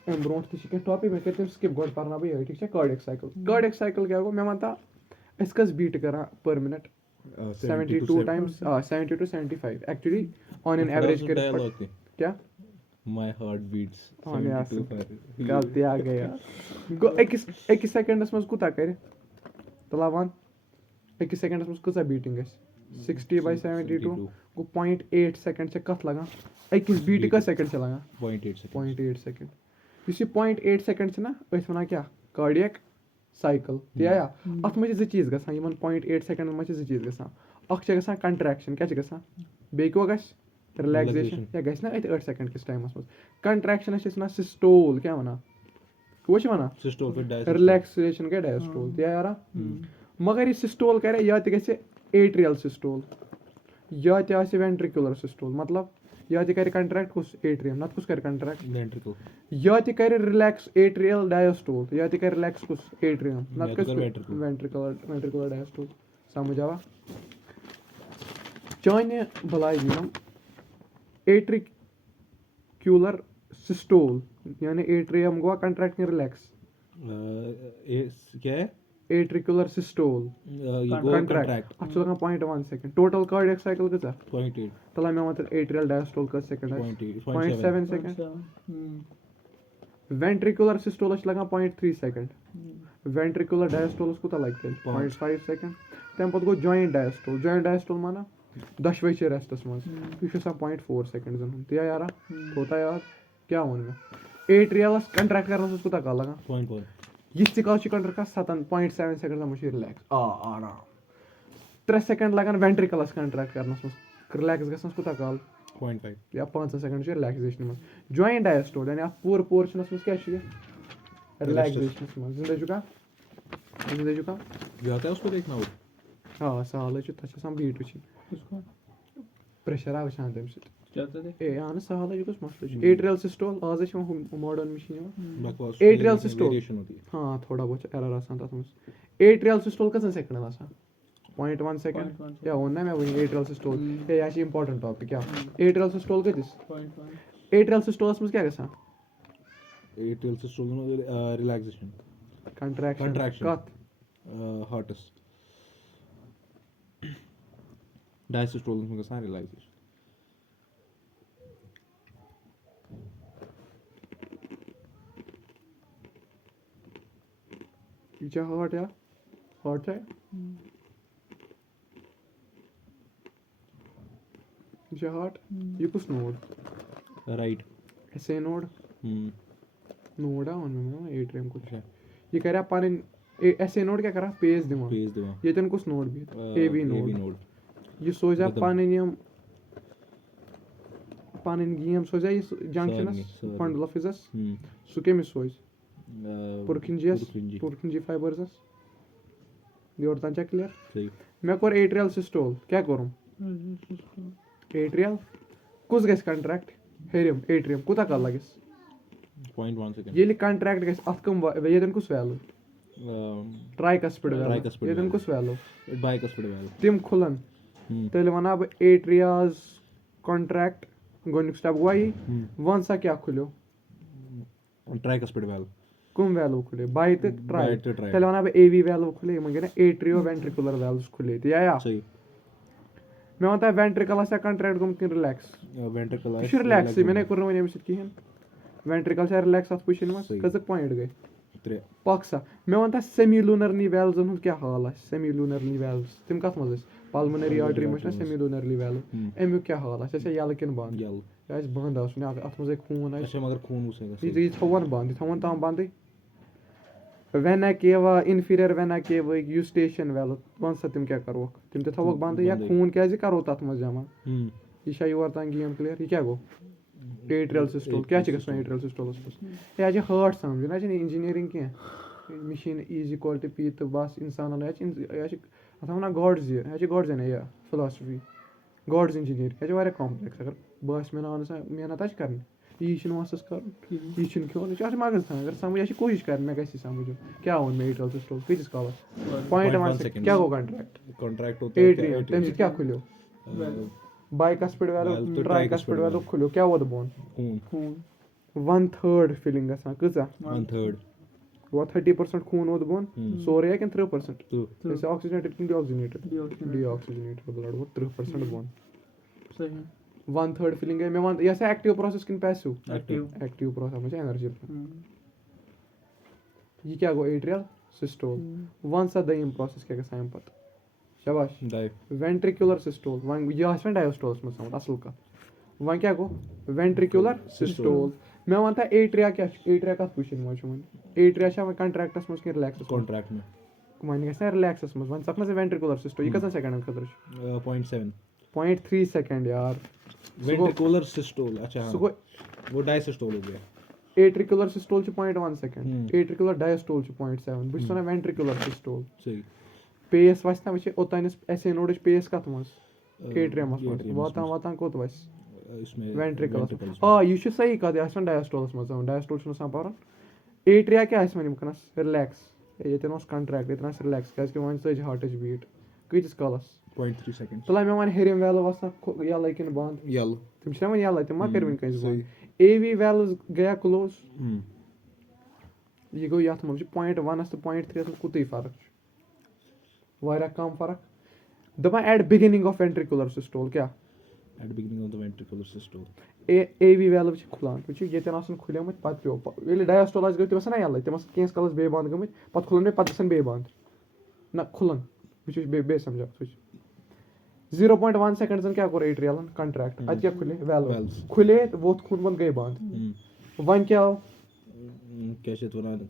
एम ब्रोट किसी टॉपिक में कहते हैं स्किप गोड करना भी है ठीक है कार्डियक साइकिल क्या हो मैं मानता इसका बीट करा पर minute 72 times 70 to 75 actually on an average कर क्या माय हार्ट बीट्स 72 गलती आ गया गो एक सेकंड में कुता करे तलावान एक सेकंड में कुता बीटिंग है 60/72 गो 0.8 सेकंड से कत लगा एक बीट का सेकंड से लगा 0.8 सेकंड इस 0.8 सेकंड से ना वना क्या कार्डियक साइकिल या अत में जो चीज गसान यमन 0.8 सेकंड में जो चीज गसान अख गसान कंट्रैक्शन क्या गसान बे को गस रिलैक्सेशन या गस ना 8 सेकंड किस टाइम में कंट्रैक्शन ना सिस्टोल क्या वना वो वना सिस्टोल रिलैक्सेशन क्या डायस्टोल यार मगर ये सिस्टोल करे या त गसे एट्रियल सिस्टोल या त वेंट्रिकुलर सिस्टोल मतलब या तہِ کَرِ کَنٹرٛیکٹ کُس ایٹرِیَم نَتہٕ کُس کَرِ کَنٹرٛیکٹ वेंट्रिकल یا تہِ کَرِ رِلیکٕس ایٹریل ڈایسٹول یا تہِ کَرِ رِلیکٕس کُس ایٹرِیَم نَتہٕ یا تہِ کَرِ کَرِ وینٹرِکولر ڈایسٹول سَمجھ آوا چانہِ بَلاے یِم ایٹرِکیوٗلر سِسٹول یعنی ایٹرِیَم گوٚوا کَنٹرٛیکٹ کِنہٕ رِلیکٕس क्या है ایٹرِکیوٗلر سِسٹول ये गो کَنٹرٛیکٹ اَتھ چھُ لگان 0.1 سیکنڈ ٹوٹل کاڈیک سایکل کۭژاہ 0.8 تَلہ مےٚ وَن تیٚلہِ ایٹریل ڈایسٹول کٔژ سیکنڈ آسہِ 0.7 سیکنڈ وینٹرِکیوٗلر سِسٹولَس چھِ لگان 0.3 سیکنڈ وینٹرِکیوٗلر ڈایسٹولَس کوٗتاہ لگہِ تیٚلہِ 0.5 سیکنڈ تَمہِ پَتہٕ گوٚو جویِنٹ ڈایسٹول مانا دۄشوَے چھِ ریسٹَس منٛز یہِ چھُ آسان 0.4 سیکنڈزَن ہُنٛد تی یارا کوتاہ یاد کیٛاہ ووٚن مےٚ ایٹریلَس کَنٹرٛیکٹ کَرنَس منٛز کوٗتاہ کال لگان 0.1 یِژھ تہِ کال چھِ کَنٹرٛیکٹ کران 7.7 سیکنڈ تَتھ منٛز چھِ رِلیکٕس آرام 3 سیکنڈ لگان وینٹرِکَلَس کَنٹرٛیکٹ کرنَس منٛز رِلیکٕس گژھنَس کوٗتاہ کال 0.5 یا 15 سیکنڈ چھِ رِلیکزیشنہِ منٛز جویِنٹ ڈایسٹول یعنی اَتھ پوٗرٕ پورشنَس منٛز کیٛاہ چھُ یہِ رِلیکزیشنَس منٛز زِندٕ چھُکھا जाता है उसको देखना वो آ سہلٕے چھُ تَتھ چھِ آسان بیٖٹ وٕچھِنۍ پرٛیشَر آ وٕچھان تَمہِ سۭتۍ اے اہن سہلٕے یہِ کُس مَسلہٕ چھُ ایٹریل سِسٹول آزے چھِ یِوان ماڈٲرن مِشیٖن یِوان बकवास ایٹریل سِسٹول वेरिएशन होती है ہاں تھوڑا بہت چھُ ایرر آسان تَتھ منٛز ایٹریل سِسٹول کٔژَن سیکنڈن آسان 0.1 سیکنڈ یا ووٚن نا مےٚ وٕنی ایٹریل سِسٹول ہے یہِ چھِ اِمپاٹنٹ ٹاپِک کیٛاہ ایٹریل سِسٹول کۭتِس ایٹریل سِسٹولَس منٛز کیٛاہ گژھان एयरटेल से स्टोल रिलैक्सेशन کَنٹرٛیکشن کَتھ हार्टस डायसिस्टोल में गसान रिलैक्सेशन یہِ چھا ہاٹ یا ہاٹ چھا یہِ چھا ہاٹ یہِ کُس node right S A node نوڈا ووٚن مےٚ ایٹریَم کُس چھُ یہِ کَرِ پَنٕنۍ ایس اے نوڈ کیٛاہ کَران پیس دِوان ییٚتٮ۪ن کُس نوڈ بِہِتھ اے وی نوڈ یہِ سوزیا پَنٕنۍ یِم پَنٕنۍ گیم سوزیا یہِ جنٛکشنَس بنڈل آف فِزَس سُہ کٔمِس سوزِ پُرکھِنجی فایبٲرزَس یورٕ تام چھا کٕلیر مےٚ کوٚر ایٹریل سِسٹول کیٛاہ کوٚرُم ایٹریل کُس گژھِ کَنٹرٛیکٹ ہیٚرِم ایٹریَم کوٗتاہ کال لَگٮ۪س 0.1 सेकंड ییٚلہِ کَنٹرٛیکٹ گژھِ اَتھ کٕم ییٚتٮ۪ن کُس ویلو ٹرٛاے ویلو ییٚتٮ۪ن کُس ویلو تِم کھُلَن تیٚلہِ وَنہٕ بہٕ ایٹریاز کَنٹرٛیکٹ گۄڈٕنیُک سِٹٮ۪پ گوٚوا یی وَن سا کیٛاہ کھُلیو کٕم ویلو کھُلے باے تہٕ ٹرٛاے تیٚلہِ وَنہٕ بہٕ اے وی ویلو کھُلے یِمن گٔے نا ایٹریو وینٹرِکوٗلر ویلٕز کھُلے تہِ یا مےٚ وَن تا وینٹرِکل آسیا کَنٹرٛیکٹ گوٚمُت کِنہٕ رِلیکٕس یہِ چھُ رِلیکسٕے مےٚ نے کوٚر نہٕ وۄنۍ اَمہِ سۭتۍ کِہینۍ وینٹرِکل چھا رِلیکٕس اَتھ پُشِنۍ منٛز کٔژٕک پویِنٹ گٔے پَکھ سا مےٚ وَن تا سیمی لوٗنرلی ویلزَن ہُنٛد کیٛاہ حال آسہِ سیمی لوٗنرلی ویلٕز تِم کَتھ منٛز ٲسۍ پَلمنری آرٹری منٛز چھُنہ سیمی لوٗنرلی ویلو اَمیُک کیٛاہ حال آسہِ یَلہٕ کِنہٕ بنٛد یہِ آسہِ بنٛد آسُن اَتھ منٛز خوٗن آسہِ یہِ تھاوون بنٛد یہِ تھاوون تام بنٛدٕے وینا کیوا اِنفیٖریَر وینا کیوٕکۍ یوٗسٹیشن ویلہٕ وَن سا تِم کیٛاہ کَروکھ تِم تہِ تھاووکھ بنٛدٕے یا خوٗن کیٛازِ کَرو تَتھ منٛز جمع یہِ چھا یور تام گیم کٕلیر یہِ کیٛاہ گوٚو ایٹریل سِسٹول کیٛاہ چھِ گژھان ایٹریل سِسٹولَس منٛز یہِ چھِ ہٲٹ سَمجھُن یہِ چھِنہٕ اِنجیٖنٔرِنٛگ کینٛہہ مِشیٖن ایٖز اِکوَل ٹُو پی تہٕ بَس اِنسانَن یہِ چھِ اَتھ وَنان گاڈٕز یہِ چھِ گاڈزَن یہِ فِلاسفی گاڈٕز اِنجیٖنٔرِنٛگ یہِ چھِ واریاہ کَمپٕلیکٕس اگر باسہِ مےٚ نا اہن سا محنت آسہِ کَرٕنۍ یی چھِنہٕ مَستَس کَرُن یی چھِنہٕ کھیوٚن یہِ چھِ اَتھ مَگَز تھاوٕنۍ اگر سَمٕجھ آسہِ کوٗشِش کَرٕنۍ مےٚ گژھِ یہِ سَمٕجھُن کیٛاہ ووٚن مےٚ ایٹریل سِسٹول کۭتِس کالَس 0.1 سیکنڈ کیٛاہ گوٚو کَنٹرٛیکٹ ایٹریل تَمہِ سۭتۍ کیٛاہ کھُلیو بایکَس پٮ۪ٹھ ویلو ٹرٛایکَس پٮ۪ٹھ ویلو کھُلیو کیٛاہ ووت بۄن 1/3 فِلِنٛگ گژھان کۭژاہ گوٚو 30% خوٗن ووت بۄن سورُے یا کِنہٕ 30% آکسِجنیٹِڈ کِنہٕ ڈی آکسِجنیٹِڈ بٕلَڈ ووت 30% بۄن 1/3 فِلِنٛگ گٔے مےٚ وَن یہِ ہسا ایکٹِو پرٛوسیس کِنہٕ پیسِو ایکٹِو پرٛوسیس منٛز چھِ ایٚنَرجی یہِ کیٛاہ گوٚو ایٹریل سِسٹول وَن سا دوٚیِم پرٛوسیس کیٛاہ گژھان اَمہِ پَتہٕ شاباش وینٹرِکیوٗلر سِسٹول وۄنۍ یہِ آسہِ وۄنۍ ڈایسٹولَس منٛز تھاوُن اَصٕل کَتھ وۄنۍ کیٛاہ گوٚو وینٹرِکیوٗلر سِسٹول مےٚ وَن تا ایٹریا کیٛاہ چھُ ایٹریا کَتھ پُشِنۍ منٛز چھُ وۄنۍ ایٹریا چھا وۄنۍ کَنٹرٛیکٹَس منٛز کِنہٕ رِلیکسَس وۄنۍ گژھِ نا رِلیکسَس منٛز وۄنۍ ژَٹ نہ ژٕ وینٹرِکیوٗلر سِسٹول یہِ کٔژَن سیکنڈَن خٲطرٕ چھُ 0.3 سیکنڈ یار سُہ گوٚو ایٹرِکیوٗلر سِسٹول چھُ 0.1 سیکنڈ ایٹرِکیوٗلر ڈایسٹول چھُ 0.7 بہٕ چھُس وَنان وینٹرِکیوٗلر سِسٹول پیس وَسہِ نہ وٕچھِ اوٚتانٮ۪س ایس اے نوڈٕچ پیس کَتھ منٛز ایٹریَمَس منٛز واتان کوٚت وَسہِ इसमें वेंट्रिकल्स ये छ सही कथ यह डायस्टोलस मज डायस्टोल छ पारन एट्रिया क्या वन वनस रिलैक्स ये कंट्रैक्ट ये रिलैक्स क्या वन सज हार्ट बीट कतिस कालस 0.3 सेकंड तुला मे वन हेरिम वैल्व यल कि बंद यल तुम वन यल तुम मा कर वनकस बंद एवी वैल्व गया क्लोज ये गो ये मज 0.1 तो 0.3 कुत फर्क वारिया कम फर्क दपान at beginning of ventricular systole क्या at the beginning of the ventricular systole AV valve खुलान ये खुलेम पे डायस्टोल गई तुम ना यल तुम कैस कलस बे बंद गम पे खुलन पे बे बंद ना खुलन बे समझा 0.1 सेकंड क्या कोर एट्रियल कंट्रैक्ट अत क्या खुले वैल्व खुले वोत खून बंद गई बंद वन क्या क्या वन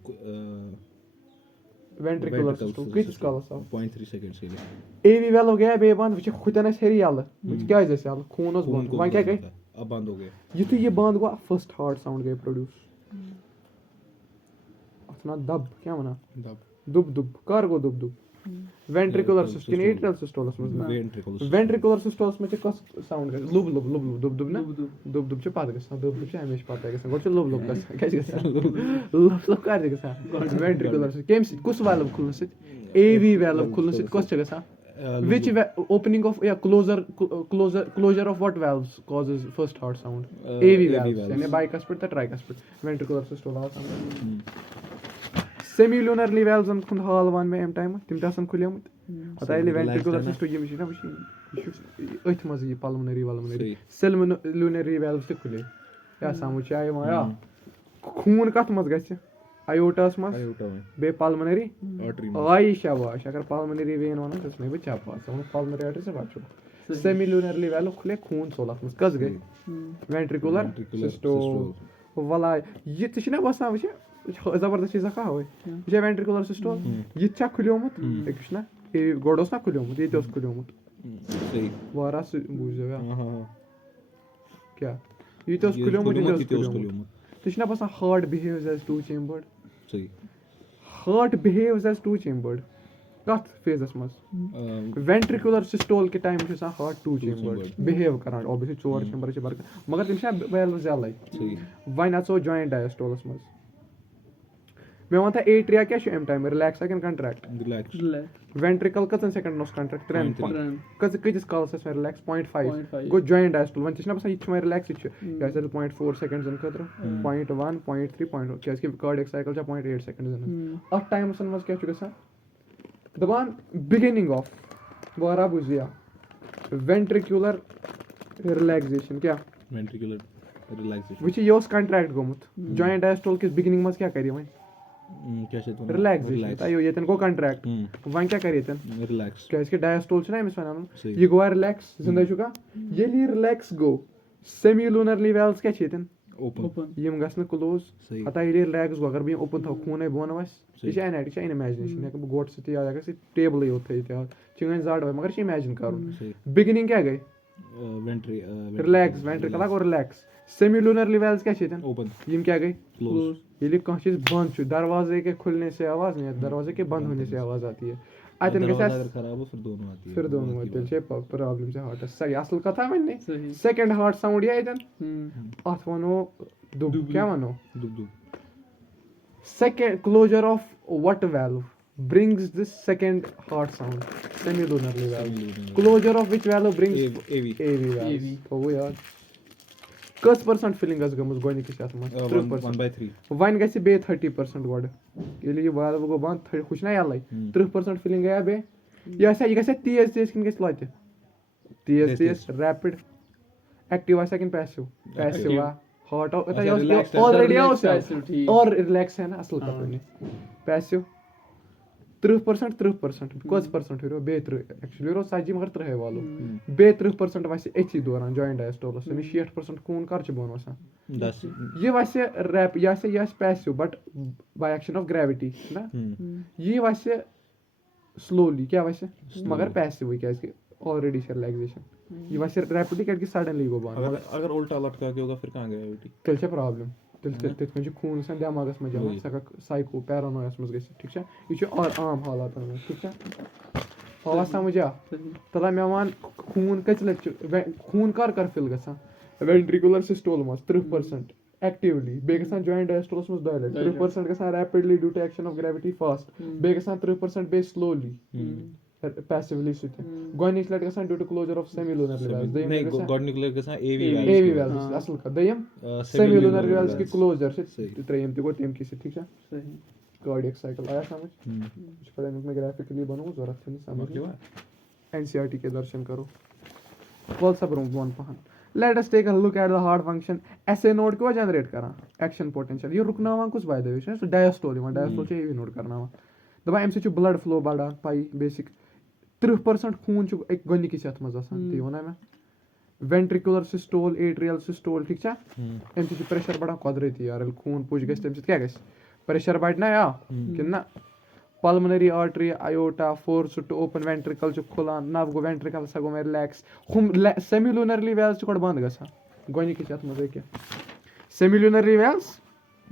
वेंट्रिकुलर सिस्टम कतिस कालस 0.3 सेकंड्स के लिए एवी वैल्व गया बे बंद वो खुतन हेरी यल क्या यल खून बंद वन क्या गई अब बंद हो गया युतु ये बंद गो फर्स्ट हार्ट साउंड गई प्रोड्यूस अतना दब क्या वना दुब दुब कर गो दुब दुब वेंट्रिकुलर सिस्टम एट्रियल सिस्टोलस में वेंट्रिकुलर सिस्टोलस में कस साउंड गई लुब लुब लुब लुब दुब दुब ना दुब दुब पात गसन दुब दुब हमेशा पात गसन गोट लुब लुब गस क्या गसन लुब लुब कर गसन वेंट्रिकुलर सिस्टम केम कुस वैल्व खुलन से एवी वैल्व खुलन से कस गसन which opening of closure of what valves causes first heart sound AV valves yani bicuspid ta tricuspid ventricular systole semilunar valves an khund hal wan me em time tim tasan khulyamut atayli ventricular systole yem shina wish öth maz ye pulmonary semilunar valves te khule ya samuch ay maya खून कत मज गछ आयोटास मज बे pulmonary artery आई शाबाश अगर pulmonary vein one तो नहीं बचा पास हम पल्मोनरी आर्टरी से बचो सेमिलुनरली वैल्यू खुले खून 16 मज कस गई वेंट्रिकुलर सिस्टोल वाला ये तछना बसा वछ जबरदस्त चीज का होय जे वेंट्रिकुलर सिस्टोल ये छ खुलियोमुत एकना ए गोडोस ना खुलियोमुत ये दोस खुलियोमुत सही वारा बुझो क्या ये दोस खुलियोमुत ये दोस खुलियोमुत तछना बसा heart behaves as two chambered सही heart behaves as two chambered कत फेजस मज वेंट्रिकुलर सिस्टोल के टाइम छ हार्ट टू चेंबर्ड बिहेव करान ऑब्वियसली चोर चेंबर छ बर मगर तम छ वैल्व ज़्यादा सही वन आसो जॉइंट डायस्टोलस मज मैं वनता एट्रिया क्या छ एम time relax can contract relax ventricle कतन सेकंड नोस कंट्रैक्ट 3 कतिस कालस में रिलैक्स 0.5 गो जॉइंट डायस्टोल वन छ ना बस ये रिलैक्स छ या 0.4 सेकंड्स इन खतर 0.1 0.3 क्या इसके कार्डियक साइकिल छ 0.8 सेकंड्स इन अट टाइम सन मज क्या छ गसा दबान बिगिनिंग ऑफ वारा बुझिया वेंट्रिकुलर रिलैक्सेशन क्या वेंट्रिकुलर रिलैक्सेशन विच योस कंट्रैक्ट गोमुत जॉइंट डायस्टोल के बिगिनिंग मज क्या करी वन क्या छ रिलैक्सेशन तायो येतन को कंट्रैक्ट वन क्या करी येतन रिलैक्स क्या इसके डायस्टोल छ ना मिस वनान ये गो रिलैक्स जिंदा छुका ये ली रिलैक्स गो सेमिलुनरली वैल्व्स क्या छ येतन ओपन यम गसन क्लोज अता ये रिलैक्स गो अगर भी ओपन था खून बोन वस ये छ एनालिटिक छ इमेजिनेशन या गोट से या अगर से टेबल ही होते थे चिंगन जाड मगर छ इमेजिन करू बिगिनिंग क्या गई रिलैक्स वेंट्रिकल को रिलैक्स सेमिलुनरली वैल्व्स क्या छ ओपन यम क्या गई क्लोज ये कह चीज बंद छ दरवाजे के खुलने से आवाज नहीं दरवाजे के बंद होने से आवाज आती है अतन के साथ खराब हो फिर दोनों आती है प्रॉब्लम से हार्ट सही असल कथा वने सेकंड हार्ट साउंड या इधन अथ वनो दुब क्या वनो दुब second closure of what valve brings this second heart sound semilunarly valve closure of which valve brings AV valve तो वो यार कस परसेंट फिलिंग अस गमस गोनी के साथ में 1/3 वन गसी बे 30% गोड ये लिए वाल्व गो बंद खुश ना यालै 30% फिलिंग गया बे ये गसे तेज तेज किन गस लाते तेज तेज रैपिड एक्टिव आ सेकंड पैसिव हार्ट ऑलरेडी और रिलैक्स है ना असल कपने पैसिव 30% कस परसेंट हो बे 30 एक्चुअली रो साजी मगर 3 वालो बे 30% वैसे एथी दौरान जॉइंट डायस्टोलस ने 60% खून कर छ बोन वसा 10 ये वैसे रैप या से yes passive but by action of gravity ना ये वैसे स्लोली क्या वैसे मगर पैसिव है क्या इसके ऑलरेडी से रिलैक्सेशन ये वैसे रैपिडली करके सडनली गो बान अगर उल्टा लटका के होगा फिर कहां ग्रेविटी तेल छ प्रॉब्लम तेल में खून से दिमागस में जमा सका साइको पैरानोयस में गस ठीक छ ये छ और आम हालात में ठीक छ हवा समझ आ तला में वन खून कच लच खून कर फिल गसा ventricular systole mas 30% actively بیٚیہِ گژھان joint diastole منٛز 2 لَٹہِ 30% گژھان rapidly due to action of gravity fast بیٚیہِ گژھان 30% بیٚیہِ slowly passively سُہ تہِ گۄڈنِچ لَٹہِ گژھان due to closure of semilunar valves نہیں گۄڈنِک لَٹہِ گژھان AV AV valves اَصٕل کَتھ دوٚیِم semilunar valves کہِ closure سۭتۍ ترٛیٚیِم تہِ گوٚو تَمہِ کہِ سۭتۍ ٹھیٖک چھا cardiac cycle آیا سمجھ یہِ چھُ پَتہٕ اَمیُک مےٚ گرٛیفِکلی بنومُت ضوٚرتھ چھِنہٕ سمجھ NCERT کے درشن کرو وَل سا برونٛہہ بۄن پَہَن let us take a look at the heart function S A node کیٛاہ جنریٹ کران ایکشن پوٹینشل یہِ رُکناوان کُس باے د وے چھُ سُہ ڈایسٹول یِوان ڈایسٹول چھُ اے وی نوڈ کرناوان دَپان اَمہِ سۭتۍ چھُ بٕلڈ فلو بَڑان پَیی بیسِک 30% خوٗن چھُ گۄڈنِکِس یَتھ منٛز آسان تی ووٚنا مےٚ وینٹرِکیولر سِسٹول ایٹریل سِسٹول ٹھیٖک چھا اَمہِ سۭتۍ چھُ پریشر بَڑان قۄدرٔتی یار ییٚلہِ خوٗن پُش گژھِ تَمہِ سۭتۍ کیاہ گژھِ پریشر بَڑِ نا یا کِنہٕ نہ pulmonary artery aorta force to open ventricle چھُ کھُلان نَو گوٚو وینٹرکل ہسا گوٚو مےٚ رِلیکٕس ہُم سیمِلونرلی ویلٕز چھِ گۄڈٕ بنٛد گژھان گۄڈنِکِس یَتھ منٛز کیٛاہ سیمِلونرلی ویلٕز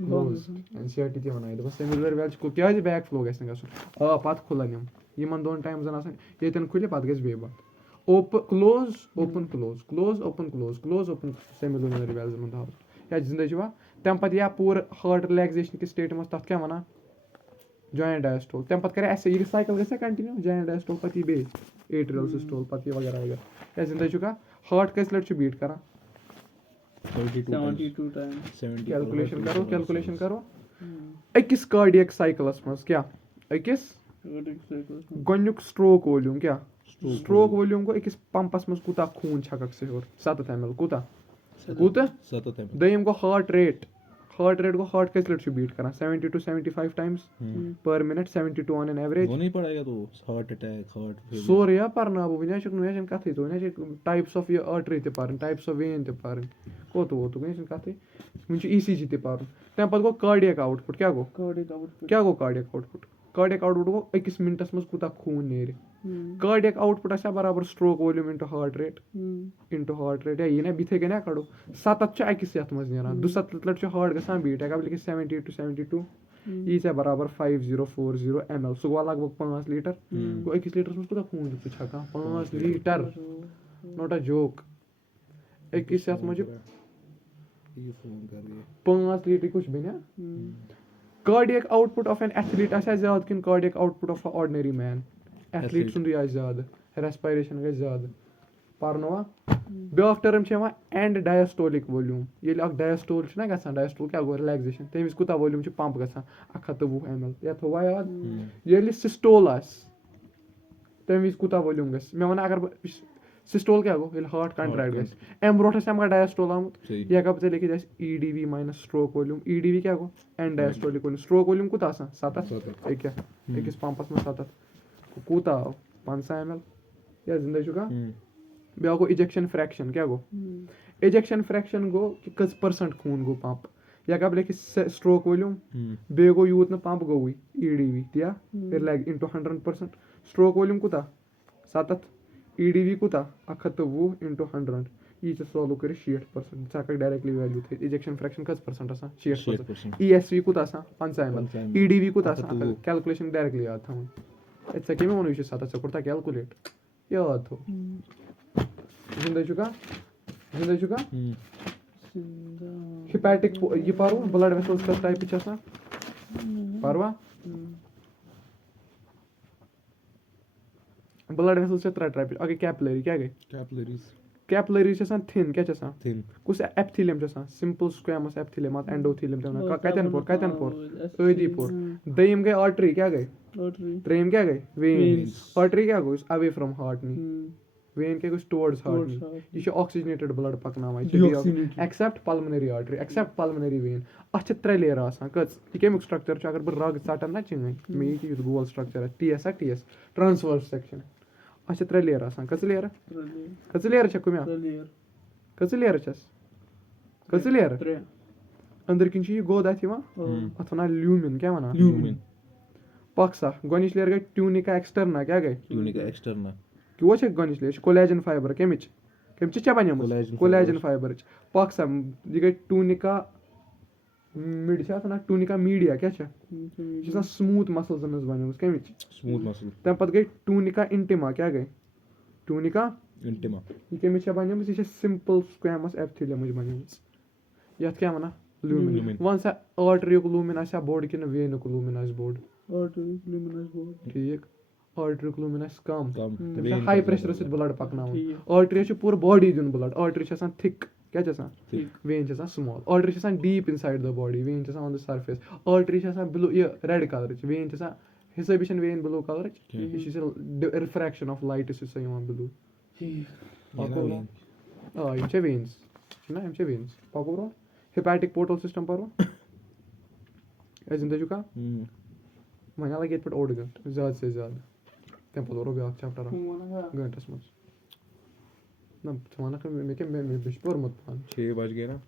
NCERT تہِ وَنان دوٚپُن سیمِلونر ویل چھِ کیٛازِ بیک فلو گژھِ نہٕ گژھُن آ پَتہٕ کھُلن یِم یِمن دۄن ٹایمزن آسان ییٚتٮ۪ن کھُلہِ پَتہٕ گژھِ بیٚیہِ بنٛد open close open close close open close close open semilunar ویلزن ہُنٛد حال یا زِندٕ چھُوا تَمہِ پَتہٕ یا پوٗرٕ ہارٹ رِلیکزیشن کِس سٹیٹہِ منٛز تَتھ کیٛاہ وَنان جویِنٹ ڈایسٹول تَمہِ پَتہٕ کَرِ اَسہِ یہِ سایکل گژھِ کَنٹِنیوٗ جویِنٹ ڈایسٹول پَتہٕ یی بیٚیہِ ایٹریل سِسٹول پَتہٕ یہِ وغیرہ وغیرہ یا زِندٕ چھُکھا ہارٹ کٔژِ لَٹہِ چھُ بیٖٹ کران کیلکُلیشن کرو أکِس کارڈِیک سایکلس منٛز کیٛاہ أکِس گۄڈنیُک سٹروک وولیوٗم کیٛاہ سٹروک وولیوٗم گوٚو أکِس پمپس منٛز کوٗتاہ خوٗن چھککھ ژٕ ہیوٚر 7 ml کوٗتاہ دوٚیِم گوٚو ہارٹ ریٹ گوٚو ہارٹ کٔژِ لَٹہِ چھُ بیٖٹ کران 70 to 75 times per minute 72 on an average سورُے ہا پَرناو وٕنہِ حظ چھُکھ نہٕ چھَنہٕ کَتھٕے ژٕ وٕنہِ حظ چھِ ٹایپٕس آف یہِ آرٹری تہِ پَرٕنۍ ٹایپٕس آف وین تہِ پَرٕنۍ کوٚت ووتُکھ وٕنہِ چھَنہٕ کَتھٕے وٕنہِ چھُ ECG تہِ پَرُن تَمہِ پَتہٕ گوٚو کارڈِیک آوُٹ پُٹ کیٛاہ گوٚو کارڈِیک آوُٹ پُٹ گوٚو أکِس مِنٹَس منٛز کوٗتاہ خوٗن نیرِ کارڈِیک آوُٹ پُٹ آسیا برابر stroke volume into heart rate یا یی نا یِتھَے کٔنۍ کَڑو 7 چھُ اَکِس یَتھ منٛز نیران 270 لَٹہِ چھُ ہارٹ گژھان بیٖٹ ہٮ۪کا بہٕ لیکھِتھ 70 to 72 یی ژےٚ برابر 5040 ml سُہ گوٚو لگ بگ 5 لیٖٹر گوٚو أکِس لیٖٹرَس منٛز کوٗتاہ خوٗن چھُکھ ژٕ چھکان 5 لیٖٹر نوٹ اَ جوک أکِس یَتھ منٛز چھُ 5 لیٖٹر کُس بَنہِ cardiac output of an athlete آسیا زیادٕ کِنہٕ cardiac output of ordinary man athlete سُنٛدُے آسہِ زیادٕ ریسپایریشن گژھِ زیادٕ پَرنوا بیٛاکھ ٹٔرٕم چھِ یِوان اینڈ ڈایسٹولِک وولیوٗم ییٚلہِ اکھ ڈایسٹول چھُنہ گژھان ڈایسٹول کیٛاہ گوٚو رِلیکزیشن تَمہِ وِزِ کوٗتاہ وولیوٗم چھُ پمپ گژھان 120 ml یا تھوٚوا یاد ییٚلہِ سِسٹول آسہِ تَمہِ وِزِ کوٗتاہ وولیوٗم گژھِ مےٚ وَنان اگر بہٕ سِسٹول کیٛاہ گوٚو ییٚلہِ ہارٹ کَنٹریکٹ گژھِ اَمہِ برونٛٹھ ٲسۍ مگر ڈایسٹول آمُت یہِ ہٮ۪کا بہٕ ژےٚ لیکھِتھ اَسہِ EDV minus stroke volume EDV کیٛاہ گوٚو اینڈ ڈایسٹولِک وولیوٗم سٹروک وولیوٗم کوٗتاہ آسان 7 أکیٛاہ أکِس پمپَس منٛز 7 کوٗتاہ آو 50 ml یا زِندٕ چھُکھا بیٛاکھ گوٚو اِجَکشَن فرٛیکشَن کیٛاہ گوٚو اِجَکشَن فرٛیکشَن گوٚو کہِ کٔژ% خوٗن گوٚو پمپ یہِ ہٮ۪کا بہٕ لیکھِتھ سٹروک وولیوٗم بیٚیہِ گوٚو یوٗت نہٕ pump گوٚوُے EDV تِیا into 100% stroke volume کوٗتاہ 7 EDV کوٗتاہ 120 اِنٹُو 100 یی ژےٚ سالوٗ کٔرِتھ 60% ژٕ ہٮ۪کَکھ ڈایریکٹلی ویلیوٗ تھٲیِتھ اِجَکشَن فرٛیکشَن کٔژ% آسان 60% ESV کوٗتاہ آسان 50 ml EDV کوٗتاہ آسان کیلکُلیشن ڈایریکٹلی یاد تھاوٕنۍ ژےٚ کٔمۍ ووٚنُے یہِ چھُ 7 ژےٚ کوٚرتھا کیلکُلیٹ یاد تھوٚو زِندٕ چھُکھا ہِپیٹِک یہِ پَرو بٕلڈ ویسلٕز کٔژ ٹایپٕس چھِ آسان پَروا بٕلڈ ویسلٕز چھِ 3 ٹایپٕس اَکھ گٔے کیپلٔری کیٛاہ گٔے کیپلٔریٖز چھِ آسان تھِن کیٛاہ چھِ آسان کُس ایپتھیٖلیم چھُ آسان سِمپٕل سُکویمَس ایپتھیٖلیم اَتھ اینڈوتھیٖلیم تہِ وَنان کَتٮ۪ن پوٚر ٲدی پوٚر دوٚیِم گٔے آرٹری کیٛاہ گٔے ترٛیٚیِم کیٛاہ گٔے وین آرٹری کیٛاہ گوٚو یُس اَوے فرٛام ہارٹ نی وین کیٛاہ گوٚو ٹُوٲڈٕز ہارٹ نی یہِ چھُ آکسِجنیٹِڈ بٕلڈ پَکناوان except pulmonary artery except pulmonary vein اَتھ چھِ 3 لییر آسان کٔژ یہِ کَمیُک سٹرکچر چھُ اگر بہٕ رگ ژَٹن نا چٲنۍ مےٚ یی یُتھ گول سٹرکچر آسہِ TS ٹرانسفٲرس سیکشن اَتھ چھِ 3 لییر آسان کٔژ لییر چھےٚ کٔژ لییر چھَس کٔژ لییر أنٛدٕرۍ کِنۍ چھُ یہِ گوٚد اَتھ یِوان اَتھ وَنان لیوٗمِن کیٛاہ وَنان پَکھ سا گۄڈنِچ لییر گٔے ٹیوٗنِکا ایکسٹرنا کیٛاہ گٔے کیٛاہ چھِ گۄڈنِچ لییر یہِ چھِ کولیجن فایبر کَمِچ ژےٚ بَنیمٕژ کولیجن فایبرٕچ پَکھ سا یہِ گٔے ٹوٗنِکا مِڈ چھِ اَتھ وَنان ٹوٗنِکا میٖڈیا کیٛاہ چھےٚ یہِ چھِ آسان سموٗتھ مَسلزَن منٛز بَنیمٕژ کَمِچ تَمہِ پَتہٕ گٔے ٹوٗنِکا اِنٹِما کیٛاہ گٔے ٹوٗنِکا इंटिमा ये कमिस बनेमस ये सिंपल स्क्वैमस एपिथेलियम बनेमस यथ क्या वना ल्यूमिन वन सा आर्टरियुक लूमिन आसा बोर्ड किन वेनुक लूमिन आस बोर्ड ठीक आर्टरियुक लूमिन आस कम तम हाई प्रेशर से ब्लड पकनावन आर्टरी छ पूरा बॉडी दिन ब्लड आर्टरी छ थिक क्या छ वेन छ स्मॉल आर्टरी छ deep inside the body when छ ऑन द सरफेस आर्टरी छ ब्लू ये रेड कलर वेन छ हिसाबी छ वेन ब्लू कलर ये छ रिफ्रैक्शन ऑफ लाइट से यहां ब्लू आ ये छ वेन्स ना ये छ वेन्स पको ब्रो हेपेटिक पोर्टल सिस्टम पर एज इन द जुका वह लगे पे 8 घंटे ज़्यादा से ज़्यादा तम पे ब्या चैप्टर घंटस मज ना वन मे पोर्मुत पान 6 बज गए ना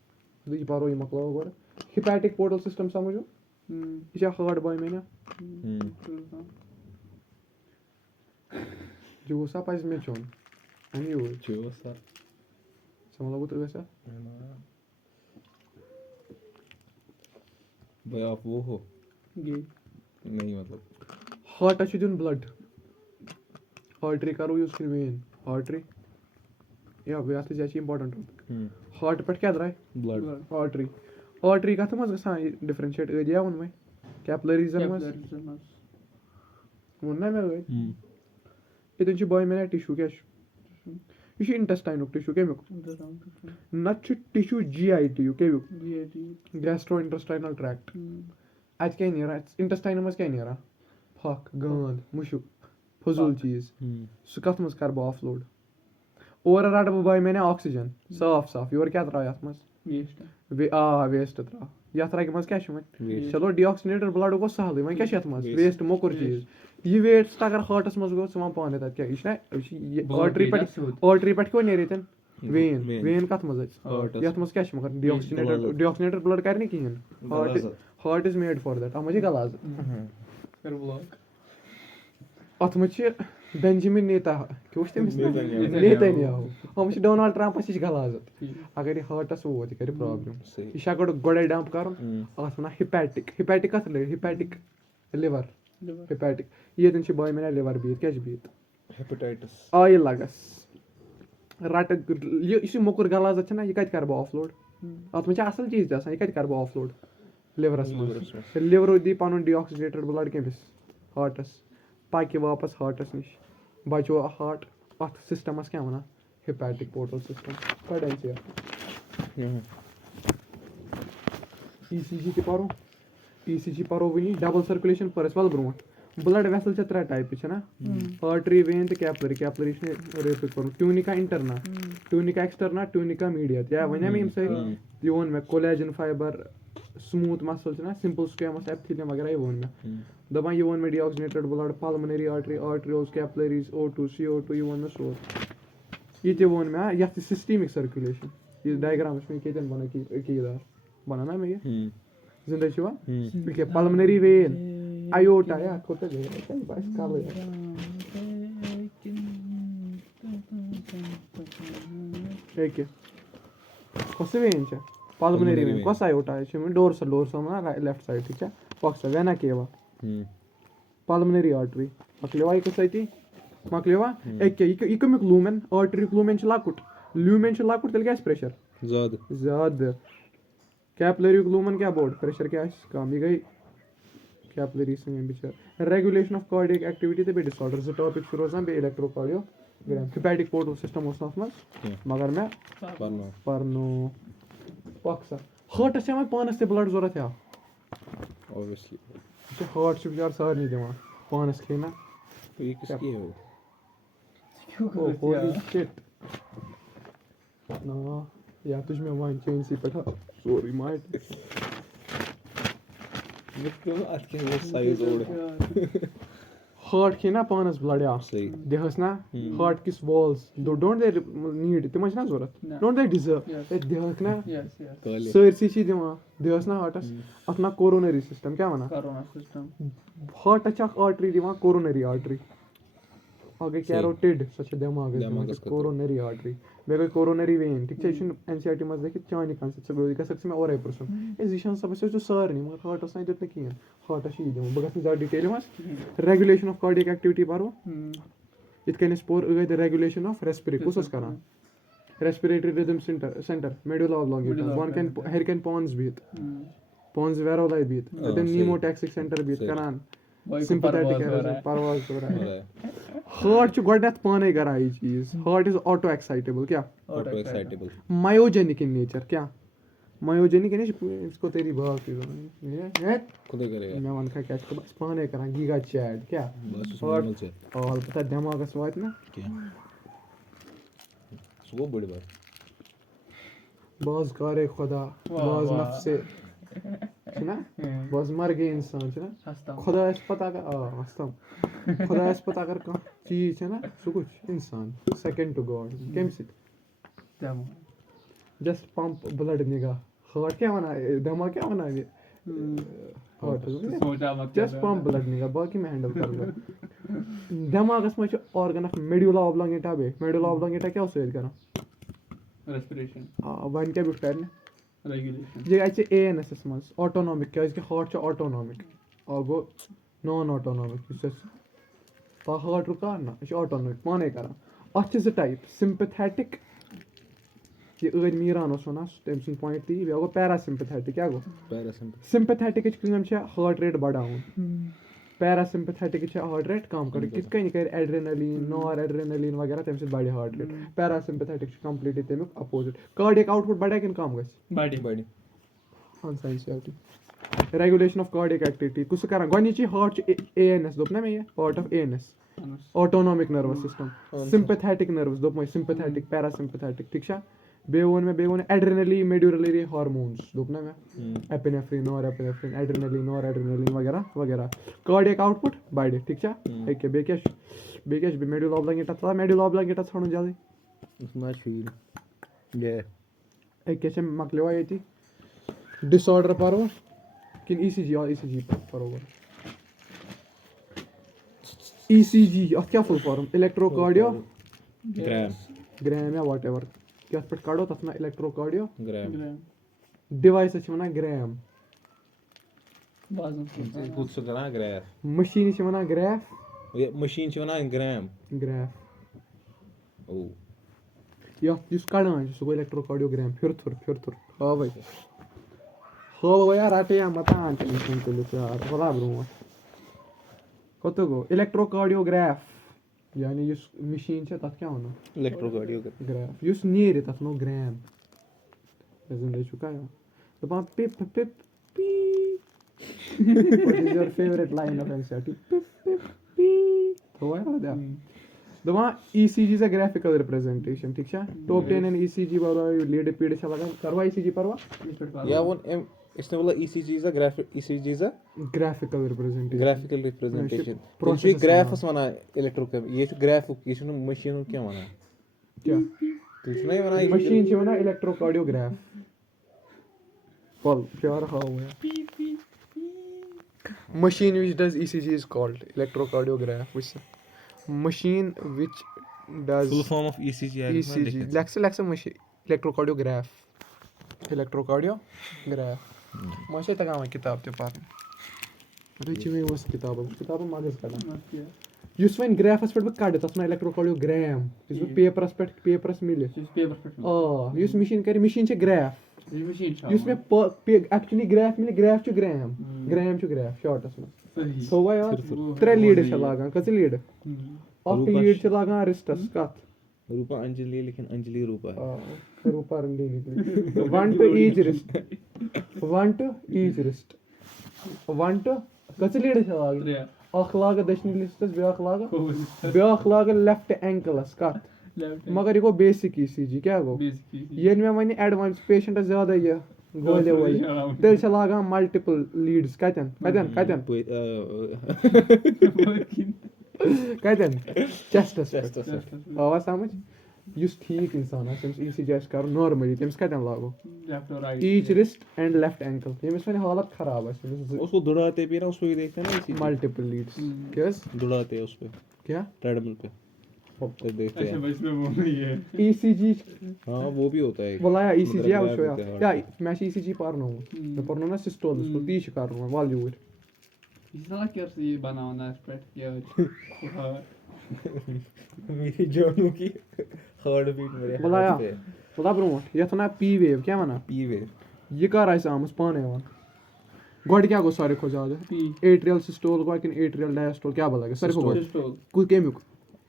ये पो यह मकलो गो हिपैटिक पोर्टल सिस्टम समझो यह हार्ट बॉय में जूसा पज मे चोन अन यूज जूसा समझ गो वैसा भाई आप वो हो नहीं मतलब हार्ट अच्छी दिन ब्लड आर्टरी करो यूज फिर वेन आर्टरी या यह इंपॉर्टेंट हार्ट पे क्या द्राय ब्लड आर्टरी आर्टरी कत मज ग डिफरेंशिएट एरिया वन मे कैपिलरीजन मज वो ना मे ये बॉय में टिश्यू क्या यह इंटेस्टाइनुक टिश्यू कमुक नत टिश्यू GIT कमुक गैस्ट्रो इंटेस्टाइनल ट्रैक्ट अत क्या नीरा इंटेस्टाइन मज क्या नीरा फक गांद मुशुक फजूल चीज सह कत मज कर बह ऑफलोड और रट बह बॉय मैंने ऑक्सीजन साफ साफ योर क्या त्रा यथ मज वेस्ट त्रा यथ रग मज क्या चलो डीऑक्सीनेटेड ब्लड गो सहल वह क्या मज वेस्ट मोकुर चीज यह वेस्ट अगर हार्टस मज गो वन पाने तक क्या यह आर्टरी पे क्यों नेर वेन वेन कत मज यथ मज क्या मगर डीऑक्सीनेटेड ब्लड कर नहीं कहें heart is made for that अत गलाज अत मज बेंजामिन नेतन्याहू हम डोनाल्ड ट्रम्पस नश गलाजत अगर यह हार्टस वोत यह कर प्रॉब्लम यह गोड़े डंप कर अत वन हिपैटिक हिपैटिक कत हिपैटिक लिवर हिपैटिक ये बॉय मैंने लिवर बीत क्या बीत हेपेटाइटिस ऑयल लगस रट यह मोकुर गलाजत यह कत कर बह ऑफलोड अत मज असल चीज यह कत कर बह ऑफलोड लिवरस मज लिवर दी पन डीऑक्सीनेटेड ब्लड कमिस हार्टस पाकि वापस हार्टस नश बचो हार्ट अत सिस्टमस क्या वन हिपैटिक पोर्टल सिस्टम कड़े ECG पो ECG पो वनी डबल सर्कुलेशन परस वल ब्रो ब्लड वेसल 3 टाइप ना आर्टरी वेन तो कैपलरी कैपलरी रेफर कर tunica interna tunica externa tunica media या वन मे सारी यह वो मे कोलेजन फाइबर स्मूथ मसल ना सिंपल स्क्वैमस एपिथेलियम वगैरह ये वो मे दपान यह वो मे deoxygenated blood pulmonary artery arterioles capillaries O2 CO2 यह वो मे सोर ये वो मे यह सिस्टमिक सर्कुलेशन ये डायग्राम में कतन बना कीदार बना ना मे जिंदा छुआ पल्मोनरी वेन आयोटा या कोते गए बस काले एक कस वेन छ पल्मोनरी वेन कस आयोटा छ डोर्सल ना लेफ्ट साइड ठीक है पक्ष वेना केवा पल्मोनरी आर्टरी मकलेवा एक सती मकलेवा एक ये कमिक लूमेन आर्टरी लूमेन छ लकुट ल्यूमेन छ लकुट तेल क्या प्रेशर ज्यादा कैपिलरी लूमेन क्या बोर्ड प्रेशर क्या कम ये गई कैपिलरी बिचार रेगुलेशन ऑफ कार्डियक एक्टिविटी तो डिसऑर्डर जो टॉपिक रोजान बे इलेक्ट्रोकार्डियोग्राम हिपैटिक पोर्टल सिस्टम मगर मैं पर्नो पक्सा हार्टस पानस ते ब्लड जरूरत है ऑब्वियसली हार्ट बिचार सारे दिवान पानस खे ना होली शिट ना या तुझ में वन चेंज सी पे सॉरी माइट हार्ट खे ना पानस ब्लड दिहस ना हार्ट किस वॉल्स डोंट दे नीड तिम ना जरूरत डोंट दे डिजर्व दिहक ना सरसी दिवान दिहस ना हार्टस अत ना कोरोनरी सिस्टम क्या वना हार्ट आर्टरी दिवान कोरोनरी आर्टरी आगे कैरोटिड सो दिमाग कोरोनरी आर्टरी बे गई कोरोनरी वेन ठीक है NCERT मज देख चाने कंसेप्ट गई मे और पर्सन जीशन सबस सारे मगर हार्टस ना दित कहें हार्टस दिवन बह ज़्यादा डिटेल मज रेगुलेशन ऑफ कार्डियक एक्टिविटी परो یِتھ کٔنۍ اَسہِ پوٚر ٲدۍ ریگولیشن آف ریسپِری کُس اوس کران ریسپِریٹری رِدم سینٹر میڈولا اوبلونگیٹا بۄن کَنہِ ہیٚرِ کَنہِ پانس بِہِتھ پانس ویرولاے بِہِتھ تَتٮ۪ن نیموٹیکسِک سینٹر بِہِتھ کران سِمپیتھیٹِک پرواز کران ہارٹ چھُ گۄڈٕنیتھ پانے کران یہِ چیٖز ہارٹ اِز آٹو ایکسائٹیبل کیٛاہ مایوجینِک ان نیچر کیٛاہ مایوجینِک ان کو تیری بات مےٚ وَنکھا کیٛاہ چھُ بہٕ پانے کران گیگا چیٹ کیٛاہ پتہ دٮ۪ماغس واتہِ نہ باز کارے خۄدا باز نفسے چھُنہ باز مرگے اِنسان چھُنہ خۄدایَس پتہ اگر وستم خۄدایَس پتہ اگر کانٛہہ چیٖز چھُنہ سُہ کُس چھُ اِنسان سیکنڈ ٹُو گاڈ کَمہِ سۭتۍ جسٹ پمپ بٕلڈ نِگاہ ہارٹ کیٛاہ وَنان دٮ۪ماغ کیٛاہ وَنان یہِ جسٹ پمپ بٕلڈ نِگاہ باقٕے مہ ہینڈل کر بہٕ دٮ۪ماغس منٛز چھُ آرگن اکھ میڈولا اوبلونگیٹا بیٚیہِ میڈولا اوبلونگیٹا کیٛاہ اوس سۭتۍ کران وۄنۍ کیٛاہ بیوٗٹھ کرنہِ یہِ اَتہِ چھِ اے این ایس منٛز آٹونامِک کیازِ کہِ ہارٹ چھُ آٹونامِک گوٚو نان آٹونامِک یُس اَسہِ ہارٹ رُکان نہ یہِ چھُ آٹونامِک پانے کران اَتھ چھِ زٕ ٹایپ سِمپیتھیٹِک یہِ ٲدۍ میٖران اوس وَنان تٔمۍ سُنٛد پویِنٹ تی بیٚیہِ گوٚو پیراسِمپیتھیٹِک کیٛاہ گوٚو سِمپیتھیٹِکٕچ کٲم چھےٚ ہارٹ ریٹ بڑاوُن پیراسِمپیتھیٹِکٕچ چھےٚ ہارٹ ریٹ کَم کَرٕنۍ کِتھ کٔنۍ کرِ ایڈرِنَلیٖن نار ایڈرِنَلیٖن وغیرہ تَمہِ سۭتۍ بَڑِ ہارٹ ریٹ پیراسِمپیتھیٹِک چھُ کَمپلیٖٹلی تَمیُک اَپوزِٹ کارڈِیک آوُٹ پُٹ بَڑیا کِنہٕ کَم گژھِ ریگولیشن آف کارڈِیک ایکٹِوِٹی کُس چھُ کران گۄڈٕنِچی ہارٹ چھُ اے این ایس دوٚپ نہ مےٚ یہِ part of A N S autonomic nervous system sympathetic nerves دوٚپمَے سِمپیتھیٹِک پیراسِمپیتھیٹِک ٹھیٖک چھا بیٚیہِ ووٚن مےٚ ایڈرِنَلی میڈیوٗلری ہارمونٕز دوٚپ نہ مےٚ ایپِنیفرِن نار ایپِنیفرِن ایڈرِنَلی نار ایڈرِنَلیٖن وغیرہ وغیرہ کارڈِیک آوُٹ پُٹ بَڑِ ٹھیٖک چھا أکیاہ بیٚیہِ کیاہ چھُ میڈولا اوبلونگیٹا میڈولا اوبلونگیٹا ژھانڈُن جلدی أکیاہ چھِ مۄکلیوا ییٚتی ڈِس آرڈر پَروا کِنہٕ ای سی جی پَرو گۄڈٕ ای سی جی اَتھ کیٛاہ فُل فارم اِلیکٹرو کارڈیو گرٛیم یا واٹ ایور یَتھ پٮ۪ٹھ کَڑو تَتھ وَنان اِلیکٹرو کارڈیو ڈِوایسَس چھِ وَنان گرٛیم مٔشیٖنہِ چھِ وَنان گرٛیف یَتھ یُس کَڑان چھُ سُہ گوٚو اِلیکٹرو کارڈیو گرٛیم پھِر تھُر ہٲوٕے یا رَٹے یا مَتان تُلِتھ یار بَلا برونٛٹھ کوٚت گوٚو اِلیکٹرو کارڈیو گرٛیف یعنی یُس مِشیٖن چھےٚ تَتھ کیٛاہ وَنو گرٛیف یُس نیرِ تَتھ وَنو گرٛیم زِندَے چھُکھا دَپان پِپ your favourite line of N C R T دَپان ای سی جی اِز اے گرٛیفِکَل رِپرٛزَنٹیشَن ٹھیٖک چھا ٹاپ 10 ای سی جی بَرو لیٖڈٕ پیٖڈٕ چھےٚ لگان کَروا ای سی جی پَروا گرٛیفِکَل رِپرٛزَنٹیشَن مٔشیٖن چھِ وَنان اِلیکٹرو کارڈیو گرٛیف پیارٕ ہاوُے machine which does E C G is called electrocardiograph وٕچھ سا machine which does E C جی لیکھ ژٕ مٔشیٖن اِلیکٹرو کارڈیو گرٛیف ما چھے تَگان وۄنۍ کِتاب تہِ پَرٕنۍ رٕچی وۄنۍ ؤژھ کِتابَن مَگَز کَڑان یُس وۄنۍ گرٛیفَس پٮ۪ٹھ بہٕ کَڑٕ تَتھ وَنان اِلیکٹرو کارڈیو گرٛیم یُس بہٕ پیپرَس مِلہِ یُس مِشیٖن کَرِ مِشیٖن چھِ گرٛیف یُس مےٚ ایکچُؤلی گرٛیف مِلہِ گرٛیف چھُ گرٛیم چھُ گرٛیف شاٹَس منٛز تھوٚوا یاد 3 لیٖڈٕ چھےٚ لاگان کٔژٕ لیٖڈٕ اَکھ لیٖڈ چھِ لاگان رِسٹَس کَتھ روٗپا رنگیلی 1 ٹُو ایٖچ رِسٹ 1 ٹُو کٔژٕ لیٖڈٕ چھےٚ لاگٕنۍ اَکھ لاگہٕ دٔچھنہِ رِسٹَس بیٛاکھ لاگہٕ لیفٹ اینکٕلَس کَتھ مگر یہِ گوٚو بیسِک ای سی جی کیٛاہ گوٚو ییٚلہِ مےٚ وَنہِ ایڈوانٕس پیشَنٹَس زیادَے یہِ گولہِ وولہِ تیٚلہِ چھِ لاگان مَلٹِپٕل لیٖڈٕس کَتٮ۪ن چیسٹَس پٮ۪ٹھ آوا سَمٕجھ یُس ٹھیٖک اِنسان آسہِ تٔمِس ای سی جی آسہِ کَرُن نارمٔلی تٔمِس کَتٮ۪ن لاگو ایٖچ رِسٹ اینڈ لیفٹ اینکٕل ییٚمِس وۄنۍ حالت خراب آسہِ مَلٹِپٕل لیٖڈٕس کیٛاہ ای سی جی بولایا ای سی جی وٕچھو یا مےٚ چھِ ای سی جی پَرنومُت مےٚ پَرنو نہ سِسٹولَس تی چھُ کَرُن وَلہٕ یوٗرۍ मेरी जानू की हार्ट बीट मेरे बुलाया हार्ट पे बुला ब्रोट यथ ना पी वेव क्या वना पी वे ये कर आइस आमस पाने वन गोड क्या गो सारे खो ज्यादा एट्रियल सिस्टोल गो कि एट्रियल डायस्टोल क्या बोला सारे खो कुल केमिक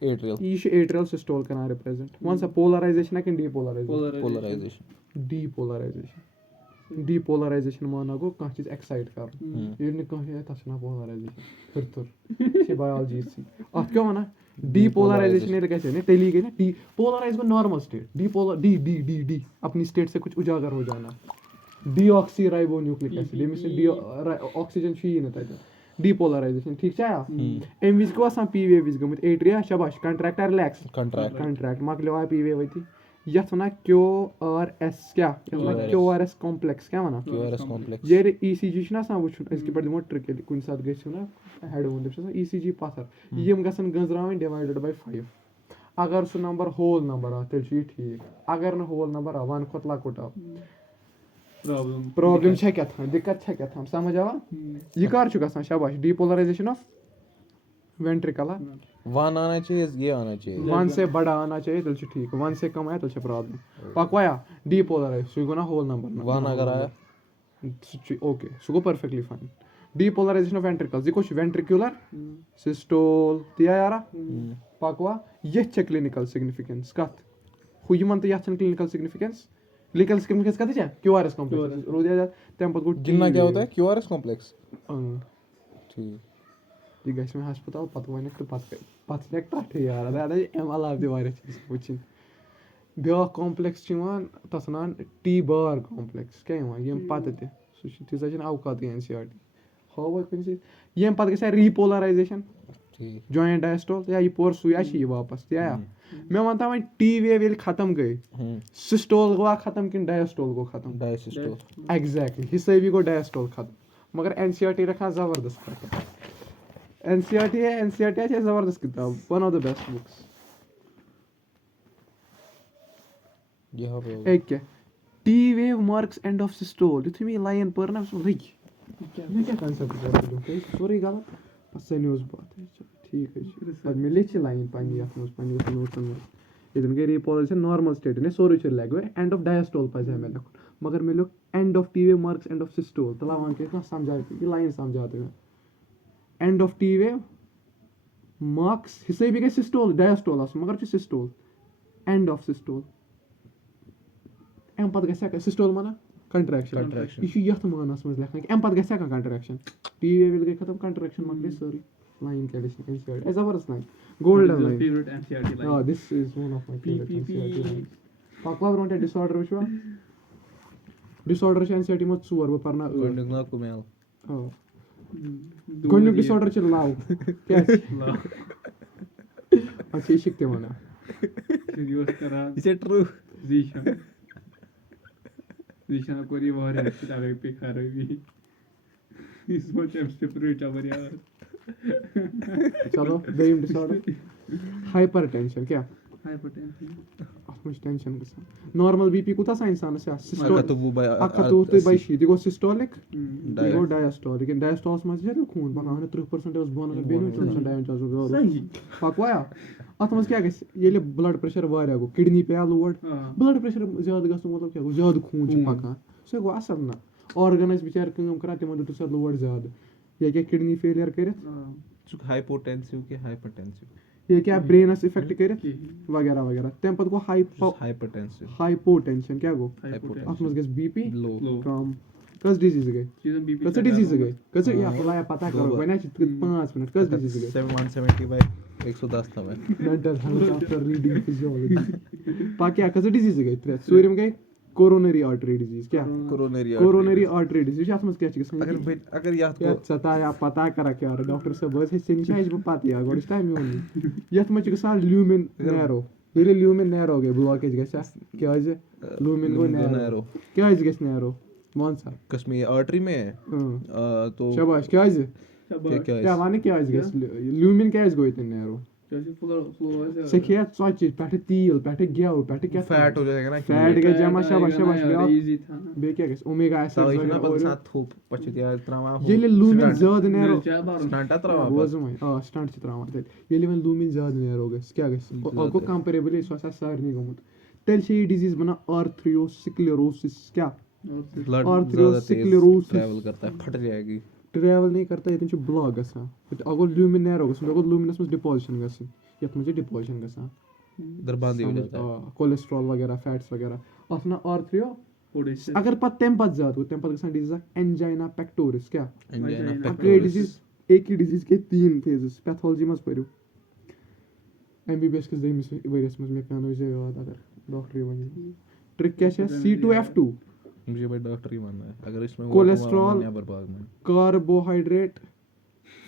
एट्रियल ये एट्रियल सिस्टोल करना रिप्रेजेंट वन सा पोलराइजेशन कि डीपोलराइजेशन पोलराइजेशन डीपोलराइजेशन डीपोलराइजेशन माना गो कह चीज एक्साइट कर ये ने कह तछना पोलराइजेशन फिर से बायोलॉजी सी अत क्या वना डीपोलराइजेशन ये कैसे ने तेली गई ना डी पोलराइज को normal state depolar D D D D अपनी स्टेट से कुछ उजागर हो जाना डीऑक्सीराइबोन्यूक्लिक एसिड यमिस डी ऑक्सीजन छी न तत डीपोलराइजेशन ठीक छा एम विज को आसान पीवे विज गमत एट्रिया शाबाश कंट्रैक्ट रिलैक्स कंट्रैक्ट मकलो आ पीवे वती यथ वना क्यू आर एस क्या क्यू आर एस कॉम्प्लेक्स क्या वना क्यूआरएस कॉम्प्लेक्स ये ईसीजी छना सा वुचन इसके पर दिमो ट्रिक कुन साथ गछ ना हेड वन दे ईसीजी पथर यम गसन गंजरावन डिवाइडेड बाय 5 अगर सु नंबर होल नंबर आ तेल छी ठीक अगर न होल नंबर आ वन खोत लकुट आ प्रॉब्लम छे क्या था दिक्कत छे क्या था समझ आवा ये कर छु गसन शाबाश डीपोलराइजेशन ऑफ वेंट्रिकल वन आना चाहिए ये आना चाहिए वन से बड़ा आना चाहिए तो ठीक वन से कम आया तो प्रॉब्लम पकवाया डीपोलराइज सो ना होल नंबर वन अगर आया okay so perfectly fine depolarisation of ventricles ये कुछ वेंट्रिकुलर सिस्टोल दिया यारा पकवा ये क्लिनिकल सिग्निफिकेंस कत हुयमन तो यह क्लिनिकल सिग्निफिकेंस लीगल सिग्निफिकेंस कत है क्यूआरएस कॉम्प्लेक्स रो दिया तम पत गो गिनना क्या होता है क्यूआरएस कॉम्प्लेक्स ठीक ये गैस में अस्पताल पत वन तो पत लेक टट यार अरे एम अलाव दे वारे चीज वचिन ब्या कॉम्प्लेक्स छिवान तसनान टी बार कॉम्प्लेक्स क्या यम यम पत ते सु तिजन औकात एनसीईआरटी हाउ कन यम पत गसा रीपोलराइजेशन ठीक जॉइंट डायस्टोल या ये पोर सुया छी वापस या मैं मानता हूं टी वेव ये खत्म गई सिस्टोल गो खत्म कि डायस्टोल गो खत्म डायसिस्टोल एग्जैक्टली हिस्से भी गो डायस्टोल खत्म मगर एनसीईआरटी रखा जबरदस्त खत्म एनसीईआरटी है जबरदस्त किताब one of the best books ये हो गया एक क्या T wave marks end of systole youth may line पर ना सो रही ये क्या कांसेप्ट है सॉरी गलत पसंद न्यूज़ बात है ठीक है पर मैं लिख लाइन पानी अपने पानी नोट में इधर के रिपोलराइजेशन नॉर्मल स्टेट ने सोरे चल लगे एंड ऑफ डायस्टोल पर है मैं लिखूं मगर मैं लोग end of T wave marks end of systole तलावन के ना समझा ये लाइन समझाते हैं end of T wave marks हिस्से भी के सिस्टोल डायस्टोल आस मगर सिस्टोल एंड ऑफ सिस्टोल एम पद गसा सिस्टोल माना कंट्रैक्शन यह यथ मानस मज लेखन एम पद गसा कंट्रैक्शन टी वेव गई खत्म कंट्रैक्शन मकले सॉरी लाइन क्या लिखना insert as our line golden line favorite NCERT line. This is one of my favourite NCERT lines पाकवा रोंटे डिसऑर्डर विचवा डिसऑर्डर एनसीईआरटी मत सुवर व परना गोंडगना कुमेल गोन्युक डिसऑर्डर चल लाव क्या अच्छा ये शिकते माना Serious करा इज इट ट्रू Zishan कोरी वारे अच्छी तरह पे खा रही भी इस वो चैप्स पे पूरे चावर यार चलो दोयम डिसऑर्डर हाइपरटेंशन क्या hypertension मुझ टेंशन गसा नॉर्मल बीपी कुता सा इंसान से अका तो वो बाय अका तो बाय शी दिगो सिस्टोलिक Diastolic. दिगो डायस्टोलिक इन डायस्टोल्स मज जे खून बना 30% उस बोन बेनो चोन डायन चासो सही पकवाया अत मज क्या गस येले ब्लड प्रेशर वारिया गो किडनी पे लोड ब्लड प्रेशर ज्यादा गस मतलब क्या गो ज्यादा खून छ पका सो गो असल ना ऑर्गन्स बिचार काम करा तिमन दुस लोड ज्यादा ये क्या किडनी फेलियर करत चुक हाइपोटेंसिव के हाइपरटेंसिव ये क्या ब्रेनस इफेक्ट करत वगैरह वगैरह तम पत गो हाइपरटेंसिव हाइपोटेंशन क्या गो hypotension अत मज गस बीपी लो कम कस डिजीज गई चीजन बीपी कस डिजीज गई कस या खुलाया पता करो वना 5 मिनट कस डिजीज गई 170 बाय 110 था मैं mental health after reading physiology पाक्या कस डिजीज गई त्रे सूर्यम गई कोरोनरी आर्टरी डिजीज क्या कोरोनरी आर्टरी डिजीज आत्मस क्या चीज अगर याद क्या को सताया पता करा क्या डॉक्टर से बस है सिंचाइज ब पाती है गोड़ टाइम में यत मच गसा ल्यूमिन नैरो ये ल्यूमिन नैरो गए ब्लॉकेज गसा क्या है ल्यूमिन गो नैरो क्या है गस नैरो मान सा कश्मीर आर्टरी में है तो शाबाश क्या है क्या क्या माने क्या है गस ल्यूमिन क्या है गो इतने नैरो जैसे फ्लो ऐसे से खेया tzotch पेटे तेल पेटे गेव पेटे क्या फैट हो जाएगा ना फैट गए जमा शाबाश शाबाश ब्याह इजी था ना बे क्या गस ओमेगा तवे एसिड छना पता साथ थोप पछित यार त्रावा येले लूमिन ज्यादा नेरो मिर्चा बार स्टंट त्रावा रोजमे स्टंट छ त्रावा तेल येले वन लूमिन ज्यादा नेरो गस क्या गस अगो कंपैरेबली सो सारनी गमुत तेल छ डिजीज बना आर्थ्रोस्क्लेरोसिस क्या ब्लड Arteriosclerosis. sclerosis ट्रैवल करता है फट जाएगी ट्रैवल नहीं करता ये छ ब्लॉक गसा अगो लूमिन नेरो गस अगो लूमिनस में डिपोजिशन गस यत में डिपोजिशन गसा इधर बांधी हो जाता है कोलेस्ट्रॉल वगैरह फैट्स वगैरह अपना आर्थ्रियो पोडेस अगर पत तम पत ज्यादा हो तम पत गसान डिजीज एंजाइना पेक्टोरिस क्या एंजाइना Angina अब ये डिजीज एक ही डिजीज के तीन फेजेस पैथोलॉजी मस पढ़ो एमबीबीएस के दमिस वरियस मस मे पेनो जे याद अगर डॉक्टर बन ट्रिक क्या है C2F2 मुझे भाई डॉक्टर ही मानना है अगर इसमें कोलेस्ट्रॉल बर्बाद में कार्बोहाइड्रेट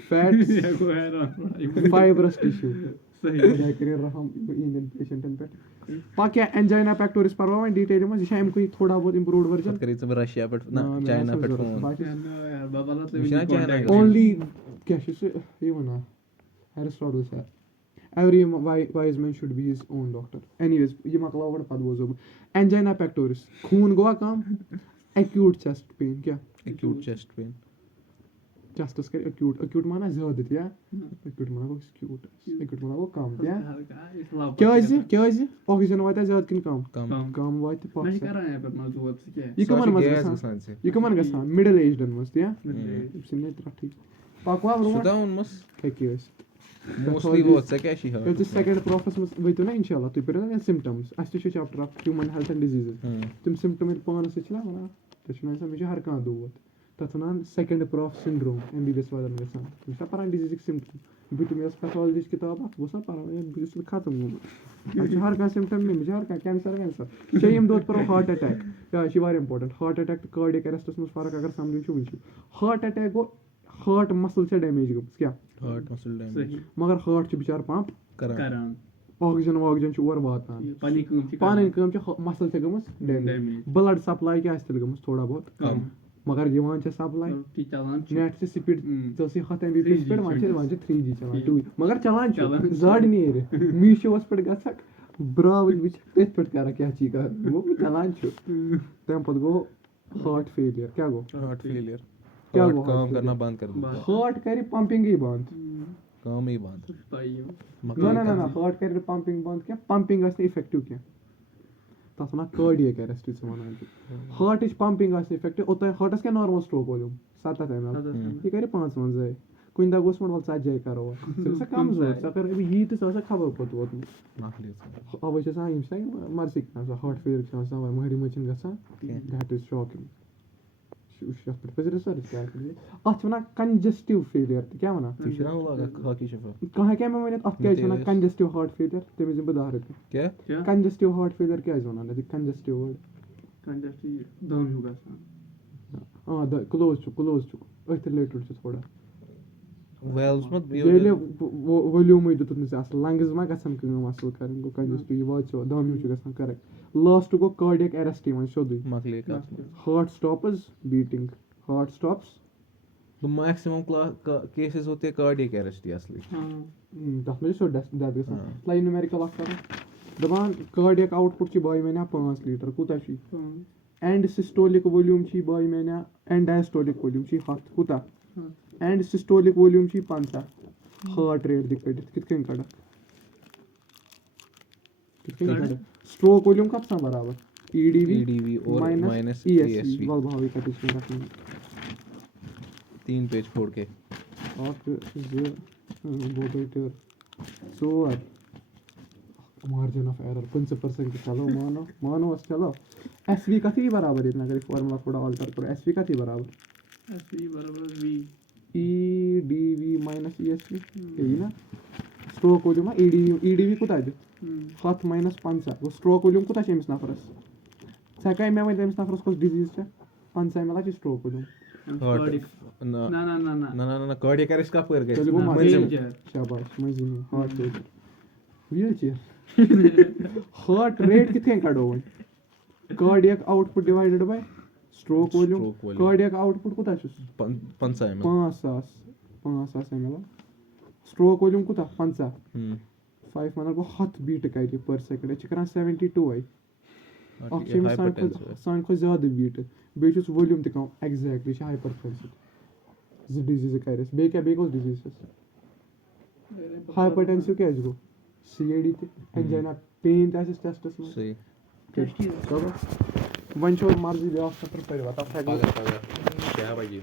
फैट्स या को है फाइब्रस टिश्यू सही क्या करे रहम इन पेशेंटन पे पाके एंजाइना पेक्टोरिस परवा डिटेल में ये एम कोई थोड़ा बहुत इंप्रूव्ड वर्जन करे से रशिया पे ना चाइना पे फोन यार बाबाला Mishina China only क्या से ये बना Aristotle sir every wise man should be his own doctor anyways ये मकला वर्ड पद बोझो एंजाइना पेक्टोरिस खून गोवा काम acute chest pain क्या acute chest pain chest का acute माना ज्यादा क्या acute माना को acute माना को काम क्या क्या है ऑक्सीजन वाता ज्यादा किन काम कम काम वाते मैं पास कर रहा है पर मजबूत से क्या ये कमन मज गैस गसान गसान से ये कमन गसान मिडिल एज डन मस्त या है सिने त्रा ठीक पाकवा ब्रो सुदा उन मस क्या मोस्टली वो से क्या she If the second process was wait na inshallah tu pera na symptoms astu chu chapter of human health and diseases tum symptom il paana se chla wana tachna sa mujhe har kan duvat tatnan second prof syndrome MBBS walan gasan tum sa paran disease symptom bitu mes pathologist kitab wo sa paran ya bis khatam hu acha har ka symptom mein mujhe har ka cancer shayim dot pro heart attack ya she very important heart attack cardiac arrest mus farak agar samjhu chu winchu heart attack go heart muscle se damage go क्या heart muscle damage सही मगर heart बिचार pump करा करान oxygen छु और वातान पानी कम थी पानी कम छ मसल से गमस डैमेज डैमेज ब्लड सप्लाई क्या आस्तिल गमस थोड़ा बहुत कम मगर यवान छ सप्लाई की चलान नेट से स्पीड तो सी खतम भी 3G स्पीड वांचे 3G चलान 2 मगर चलान चलान छ जाड नहीं रे मीशो वस पड़ गसक ब्राव विच तेज पड़ कर क्या ची का वो भी चलान छ तम पद गो हार्ट फेलियर क्या गो हार्ट फेलियर क्या हार्ट हुआ काम heart करना failure? बंद कर दो हार्ट करी पंपिंग ही बंद काम ही बंद पाइयो ना हार्ट करी पंपिंग बंद क्या पंपिंग असली इफेक्टिव क्या तस ना कार्डियक अरेस्ट छ वनान हार्ट इज पंपिंग असली इफेक्टिव ओत हार्टस क्या नॉर्मल स्ट्रोक वॉल्यूम 7 ml ये करे 5 मन जाए कुछ दा गोस मॉडल 7 जाए करो से कम जो सकर अभी ये तो सा खबर पत वोत नाखली अब छ सा इम से मर्सी का हार्ट फेलियर छ सा महडी मचिन गसा दैट इज शॉकिंग उस पर फिर रिसर्च क्या करिए अथ वना कंजेस्टिव फेलियर क्या वना तीसरा वाला खाकी शफा कहां क्या मैं अथ क्या वना कंजेस्टिव हार्ट फेलियर तेमे जिम बदार क्या क्या कंजेस्टिव हार्ट फेलियर क्या वना द कंजेस्टिव वर्ड कंजस्टी दम होगा सा हां द क्लोज टू अथ रिलेटेड छ थोड़ा वेल्स मत येले वॉल्यूम में तो अस लंग्स मा गसन कम असल करन गो कंजेस्टिव वाचो दम छु गसन करेक्ट लास्ट गो कार्डियक अरेस्ट वन शोदुई मकले का heart stops beating heart stops the maximum cases होते हैं कार्डियक अरेस्ट ही असली हां तथ में डेथ गसान लाइन न्यूमेरिकल अख कर दपान कार्डियक आउटपुट छी बाय मैंने 5 लीटर कुता छी एंड सिस्टोलिक वॉल्यूम छी बाय मैंने एंड डायस्टोलिक वॉल्यूम छी 7 कुता एंड सिस्टोलिक वॉल्यूम छी 50 हार्ट रेट दिक्कत कितकन कड़ा स्ट्रोक वॉल्यूम कब सा बराबर ईडीवी और माइनस ईएसवी वाल भावी का इसमें रखना 3 पेज फोड़ के आप जे बोटेटर सोर मार्जिन ऑफ एरर 5% चलो मानो बस चलो एसवी का थी बराबर इतना करी फार्मूला थोड़ा अल्टर करो एसवी का थी बराबर एसवी बराबर वी ईडीवी माइनस ईएसवी यही ना स्ट्रोक वॉल्यूम ईडीवी कुता है 7 minus 5 वो स्ट्रोक वॉल्यूम कुता छ एमस नफरस सकाय में एमस नफरस को डिजीज छ 5 ml छ स्ट्रोक वॉल्यूम हार्ट ना कार्डियक अरेस्ट का पर चलो वो गए शाबाश मजे में heart rate wheelchair heart rate कितने काढो वन cardiac output divided by stroke volume cardiac output कुता छ 5 ml 5000 ml स्ट्रोक वॉल्यूम कोता 50 हम्म 5 माना गो 100 बीट कर पर सेकंड छ करन 72 आई और अख ये छ hypertensive है। सान को ज्यादा बीट बे छ वॉल्यूम ते कम एग्जैक्टली छ हाइपरटेंसिव ज डिजीज करस बे क्या बे को डिजीज हाइपरटेंसिव क्या गो सीएडी ते एंजाइना पेन तास टेस्टस में सही चलो वन छो मर्जी ब्याह खतर पर बता पगह 6 बजे